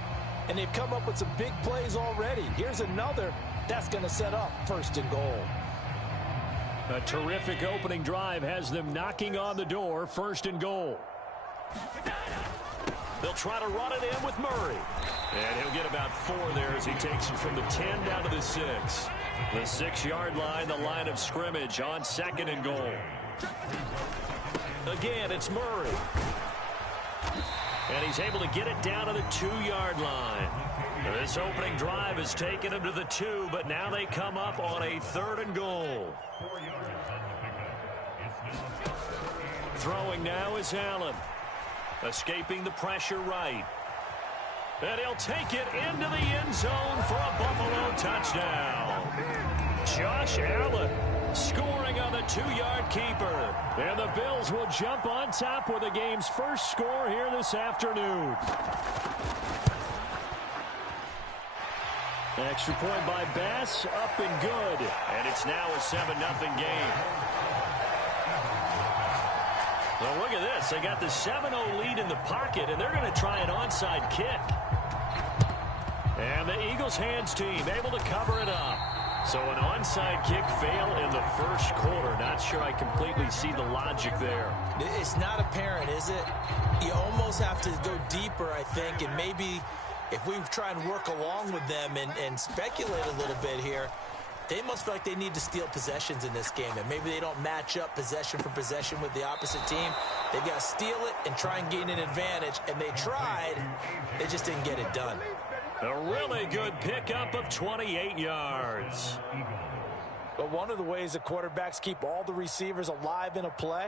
and they've come up with some big plays already. Here's another that's going to set up 1st and goal. A terrific opening drive has them knocking on the door, 1st and goal. They'll try to run it in with Murray. And he'll get about 4 there as he takes it from the 10 down to the 6. The 6-yard line, the line of scrimmage on 2nd and goal. Again, it's Murray. And he's able to get it down to the 2-yard line. This opening drive has taken him to the 2, but now they come up on a 3rd and goal. Throwing now is Allen. Escaping the pressure right. And he'll take it into the end zone for a Buffalo touchdown. Josh Allen scoring on the 2-yard keeper. And the Bills will jump on top with the game's first score here this afternoon. Extra point by Bass, up and good. And it's now a 7-0 game. Well, look at this. They got the 7-0 lead in the pocket, and they're going to try an onside kick. And the Eagles hands team able to cover it up. So an onside kick fail in the 1st quarter. Not sure I completely see the logic there. It's not apparent, is it? You almost have to go deeper, I think, and maybe if we try and work along with them and speculate a little bit here, they must feel like they need to steal possessions in this game, and maybe they don't match up possession for possession with the opposite team. They've got to steal it and try and gain an advantage, and they tried. They just didn't get it done. A really good pickup of 28 yards. But one of the ways the quarterbacks keep all the receivers alive in a play,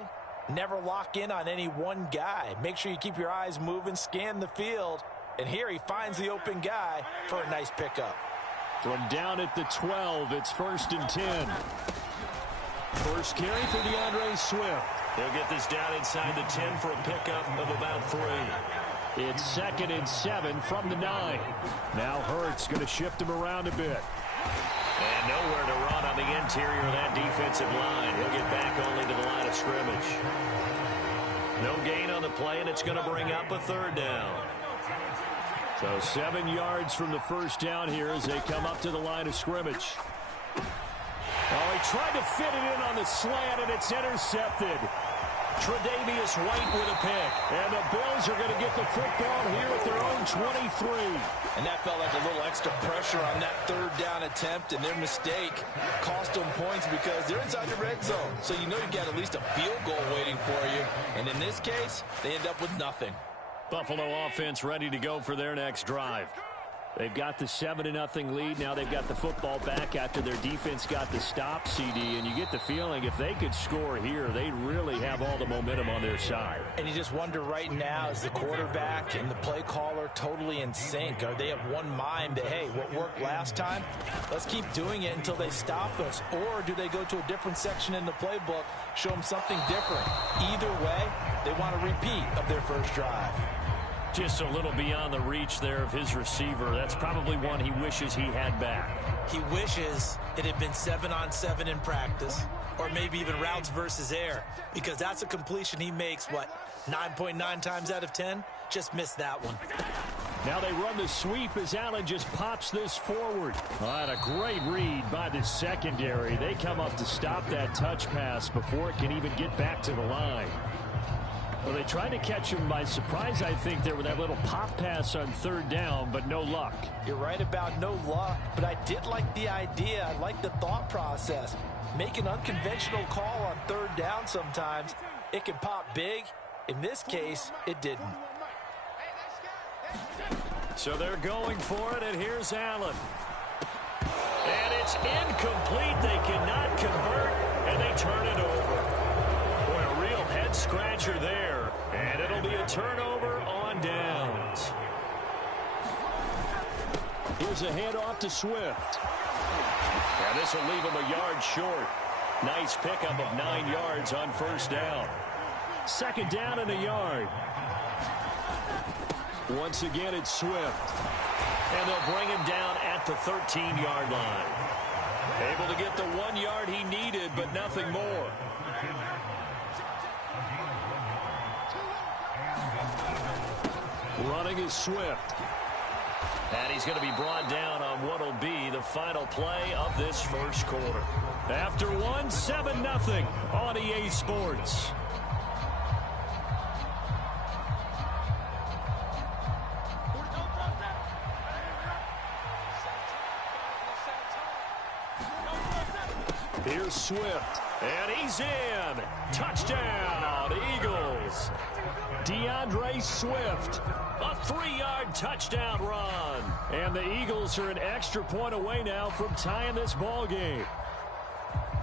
never lock in on any one guy. Make sure you keep your eyes moving, scan the field, and here he finds the open guy for a nice pickup. From down at the 12, it's 1st and 10. First carry for DeAndre Swift. He'll get this down inside the 10 for a pickup of about 3. It's 2nd and 7 from the 9. Now Hurts going to shift him around a bit. And nowhere to run on the interior of that defensive line. He'll get back only to the line of scrimmage. No gain on the play, and it's going to bring up a 3rd down. So 7 yards from the 1st down here as they come up to the line of scrimmage. Oh, he tried to fit it in on the slant, and it's intercepted. Tre'Davious White with a pick. And the Bills are going to get the football here at their own 23. And that felt like a little extra pressure on that third down attempt, and their mistake cost them points because they're inside the red zone. So you know you've got at least a field goal waiting for you. And in this case, they end up with nothing. Buffalo offense ready to go for their next drive. They've got the 7-0 lead. Now they've got the football back after their defense got the stop, CD. And you get the feeling if they could score here, they really have all the momentum on their side. And you just wonder right now, is the quarterback and the play caller totally in sync? Are they of one mind that, hey, what worked last time, let's keep doing it until they stop us? Or do they go to a different section in the playbook, show them something different? Either way, they want a repeat of their first drive. Just a little beyond the reach there of his receiver. That's probably one he wishes he had back. He wishes it had been 7-on-7 in practice, or maybe even routes versus air, because that's a completion he makes, 9.9 times out of 10? Just missed that one. Now they run the sweep as Allen just pops this forward. And a great read by the secondary. They come up to stop that touch pass before it can even get back to the line. Well, they tried to catch him by surprise, I think, there with that little pop pass on third down, but no luck. You're right about no luck, but I did like the idea. I like the thought process. Make an unconventional call on third down sometimes. It can pop big. In this case, it didn't. So they're going for it, and here's Allen. And it's incomplete. They cannot convert, and they turn it over. Boy, a real head-scratcher there, and it'll be a turnover on downs. Here's a handoff to Swift. And this will leave him a yard short. Nice pickup of 9 yards on first down. Second down and a yard. Once again, it's Swift. And they'll bring him down at the 13-yard line. Able to get the 1 yard he needed, but nothing more. Running is Swift. And he's going to be brought down on what will be the final play of this first quarter. After 7-0 on EA Sports. Here's Swift, and he's in. Touchdown, Eagles. DeAndre Swift, a 3-yard touchdown run. And the Eagles are an extra point away now from tying this ball game.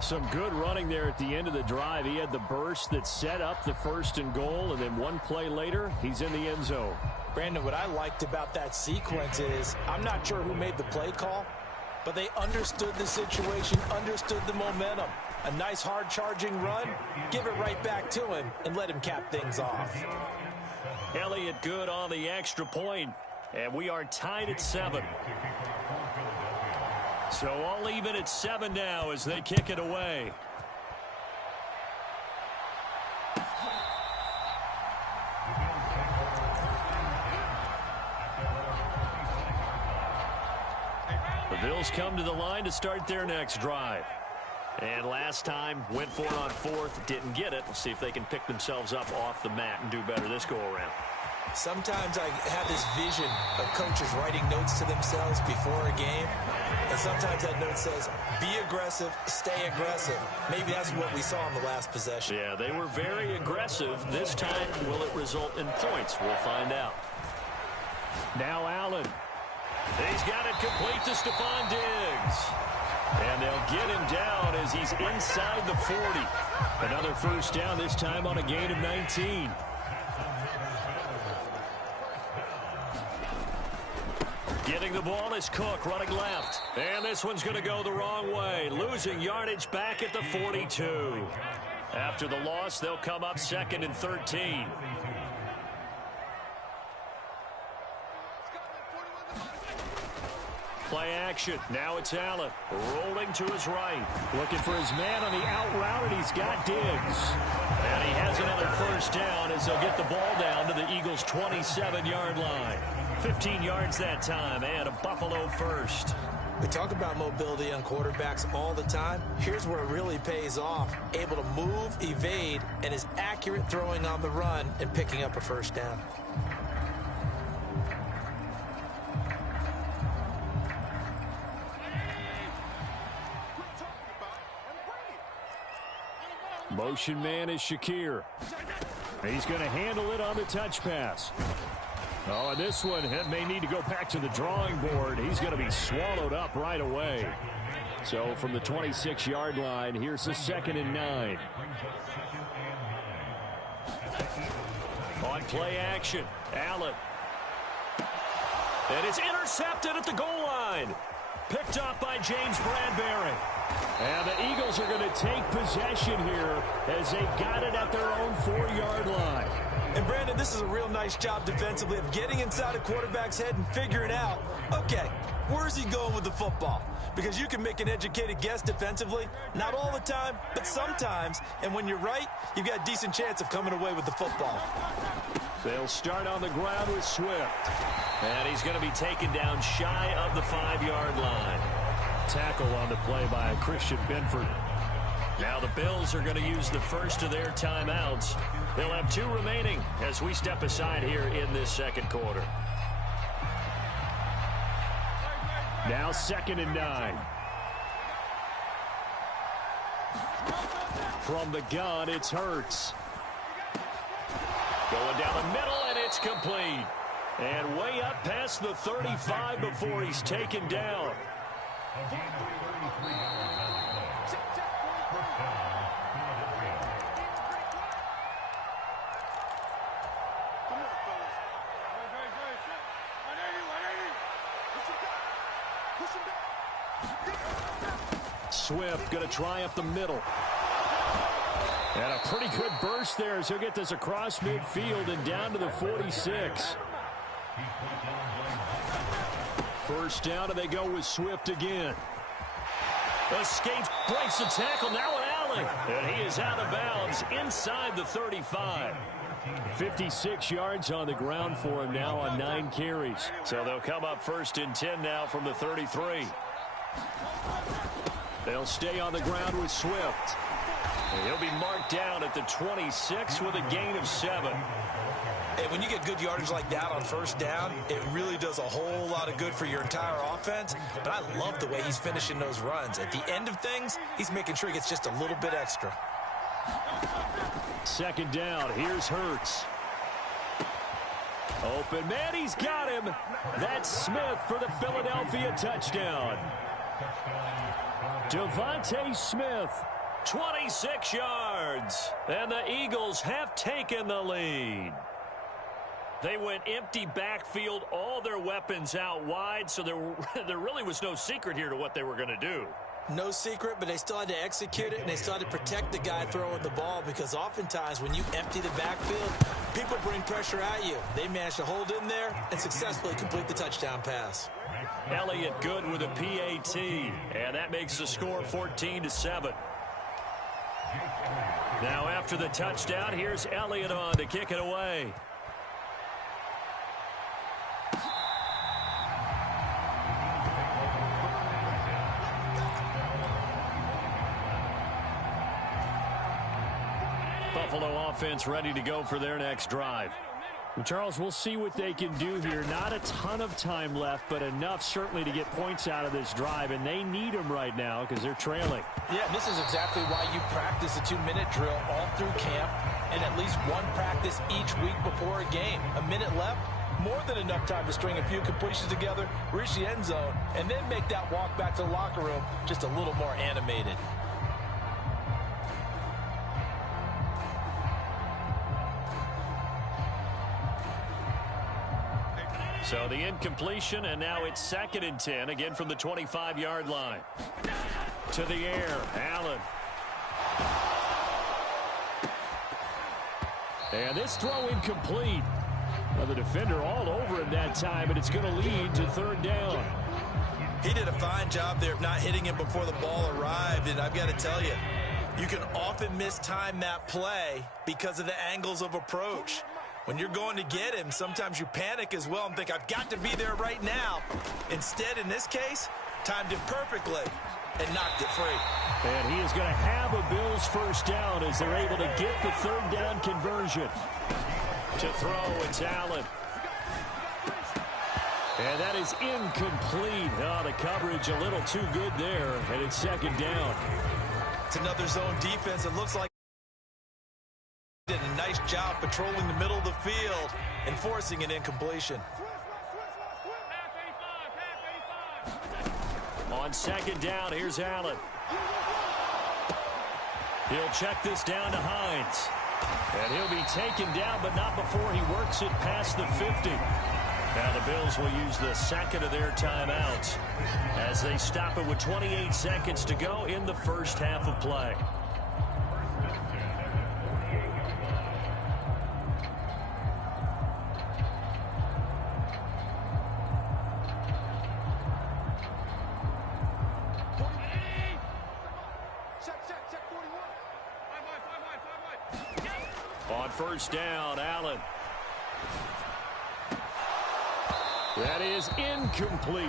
Some good running there at the end of the drive. He had the burst that set up the 1st and goal, and then one play later, he's in the end zone. Brandon, what I liked about that sequence is I'm not sure who made the play call, but they understood the situation, understood the momentum. A nice hard-charging run, give it right back to him, and let him cap things off. Elliott good on the extra point, and we are tied at 7. So all even at 7 now as they kick it away. The Bills come to the line to start their next drive. And last time, went for it on 4th, didn't get it. We'll see if they can pick themselves up off the mat and do better this go-around. Sometimes I have this vision of coaches writing notes to themselves before a game. And sometimes that note says, be aggressive, stay aggressive. Maybe that's what we saw in the last possession. Yeah, they were very aggressive. This time, will it result in points? We'll find out. Now Allen. He's got it complete to Stephon Diggs. And they'll get him down as he's inside the 40. Another first down, this time on a gain of 19. Getting the ball is Cook running left. And this one's going to go the wrong way. Losing yardage back at the 42. After the loss, they'll come up 2nd and 13. Play action. Now it's Allen. Rolling to his right. Looking for his man on the out route, and he's got Diggs. And he has another first down as they'll get the ball down to the Eagles' 27-yard line. 15 yards that time, and a Buffalo first. We talk about mobility on quarterbacks all the time. Here's where it really pays off. Able to move, evade, and is accurate throwing on the run and picking up a first down. Motion man is Shakir. He's going to handle it on the touch pass. Oh, and this one may need to go back to the drawing board. He's going to be swallowed up right away. So from the 26-yard line, here's the 2nd and 9. On play action, Allen. And it's intercepted at the goal line. Picked up by James Bradbury. And the Eagles are going to take possession here as they've got it at their own 4-yard line. And, Brandon, this is a real nice job defensively of getting inside a quarterback's head and figuring out, okay, where's he going with the football? Because you can make an educated guess defensively, not all the time, but sometimes. And when you're right, you've got a decent chance of coming away with the football. They'll start on the ground with Swift. And he's going to be taken down shy of the 5-yard line. Tackle on the play by Christian Benford. Now the Bills are going to use the first of their timeouts. They'll have 2 remaining as we step aside here in this second quarter. Now 2nd and 9. From the gun, it's Hurts. Going down the middle, and it's complete. And way up past the 35 before he's taken down. Swift going to try up the middle. And a pretty good burst there as he'll get this across midfield and down to the 46. First down, and they go with Swift again. Escapes, breaks the tackle, now an Allen. And he is out of bounds inside the 35. 56 yards on the ground for him now on 9 carries. So they'll come up 1st and 10 now from the 33. They'll stay on the ground with Swift. And he'll be marked down at the 26 with a gain of 7. Hey, when you get good yardage like that on first down, it really does a whole lot of good for your entire offense. But I love the way he's finishing those runs. At the end of things, he's making sure he gets just a little bit extra. 2nd down, here's Hurts. Open man, he's got him. That's Smith for the Philadelphia touchdown. Devontae Smith. 26 yards. And the Eagles have taken the lead. They went empty backfield, all their weapons out wide, so there really was no secret here to what they were going to do. No secret, but they still had to execute it, and they still had to protect the guy throwing the ball, because oftentimes when you empty the backfield, people bring pressure at you. They managed to hold in there and successfully complete the touchdown pass. Elliott good with a PAT, and that makes the score 14-7. Now after the touchdown, here's Elliott on to kick it away. Buffalo offense ready to go for their next drive. Well, Charles, we'll see what they can do here. Not a ton of time left, but enough certainly to get points out of this drive, and they need them right now because they're trailing. Yeah, this is exactly why you practice a 2-minute drill all through camp and at least one practice each week before a game. A minute left, more than enough time to string a few completions together, reach the end zone, and then make that walk back to the locker room just a little more animated. So the incompletion, and now it's 2nd and 10, again from the 25-yard line. To the air, Allen. And this throw incomplete. Well, the defender all over him that time, and it's going to lead to 3rd down. He did a fine job there of not hitting him before the ball arrived, and I've got to tell you, you can often mistime that play because of the angles of approach. When you're going to get him, sometimes you panic as well and think, I've got to be there right now. Instead, in this case, Timed it perfectly and knocked it free. And he is going to have a Bills first down as they're able to get the third down conversion. To throw, it's Allen. And that is incomplete. Oh, the coverage a little too good there, and it's second down. It's another zone defense. It looks like did a nice job patrolling the middle of the field and forcing an incompletion. On second down, here's Allen. He'll check this down to Hines. And he'll be taken down, but not before he works it past the 50. Now the Bills will use the second of their timeouts as they stop it with 28 seconds to go in the first half of play. On first down, Allen. That is incomplete.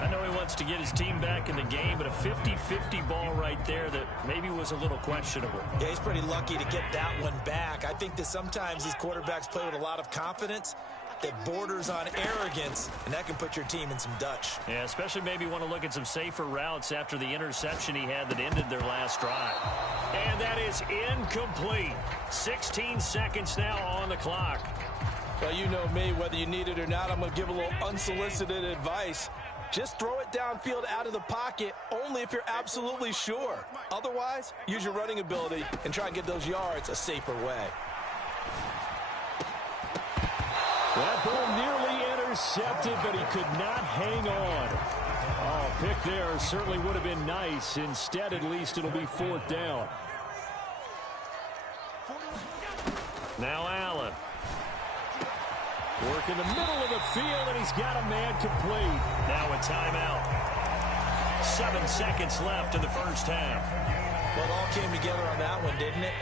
I know he wants to get his team back in the game, but a 50-50 ball right there that maybe was a little questionable. Yeah, he's pretty lucky to get that one back. I think that sometimes these quarterbacks play with a lot of confidence that borders on arrogance, and that can put your team in some Dutch. Yeah, especially maybe want to look at some safer routes after the interception he had that ended their last drive. And that is incomplete. 16 seconds now on the clock. Well, you know me, whether you need it or not, I'm going to give a little unsolicited advice. Just throw it downfield out of the pocket only if you're absolutely sure. Otherwise, use your running ability and try and get those yards a safer way. That ball nearly intercepted, but he could not hang on. Oh, pick there certainly would have been nice. Instead, at least it'll be fourth down. Now Allen. Work in the middle of the field, and he's got a man complete. Now a timeout. 7 seconds left in the first half. Well, it all came together on that one, didn't it?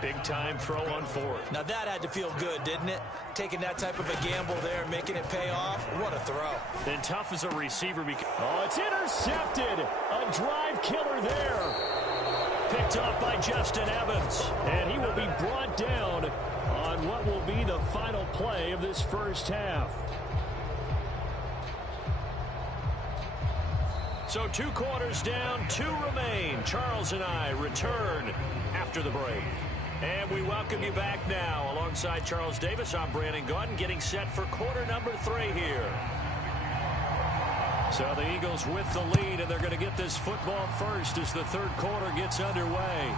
Big-time throw on fourth. Now that had to feel good, didn't it? Taking that type of a gamble there, making it pay off. What a throw. Then tough as a receiver. Oh, it's intercepted. A drive killer there. Picked off by Justin Evans. And he will be brought down on what will be the final play of this first half. So 2 quarters down, 2 remain. Charles and I return after the break. And we welcome you back now. Alongside Charles Davis, I'm Brandon Gaudin, getting set for quarter number 3 here. So the Eagles with the lead, and they're going to get this football first as the third quarter gets underway.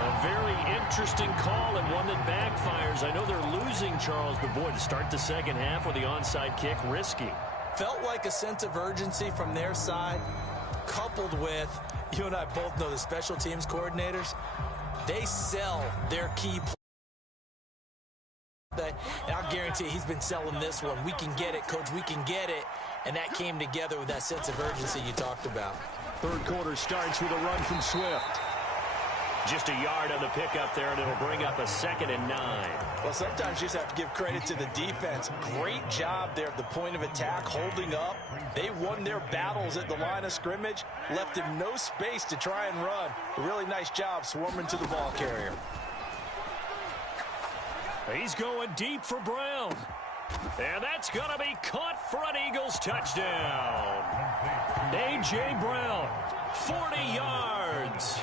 A very interesting call and one that backfires. I know they're losing, Charles, but boy, to start the second half with the onside kick, risky. Felt like a sense of urgency from their side, coupled with, you and I both know the special teams coordinators, they sell their key play. And I'll guarantee he's been selling this one. We can get it, Coach, we can get it. And that came together with that sense of urgency you talked about. Third quarter starts with a run from Swift. Just a yard on the pickup there, and it'll bring up a 2nd and 9. Well, sometimes you just have to give credit to the defense. Great job there at the point of attack, holding up. They won their battles at the line of scrimmage, left him no space to try and run. A really nice job swarming to the ball carrier. He's going deep for Brown. And that's going to be caught for an Eagles touchdown. A.J. Brown, 40 yards.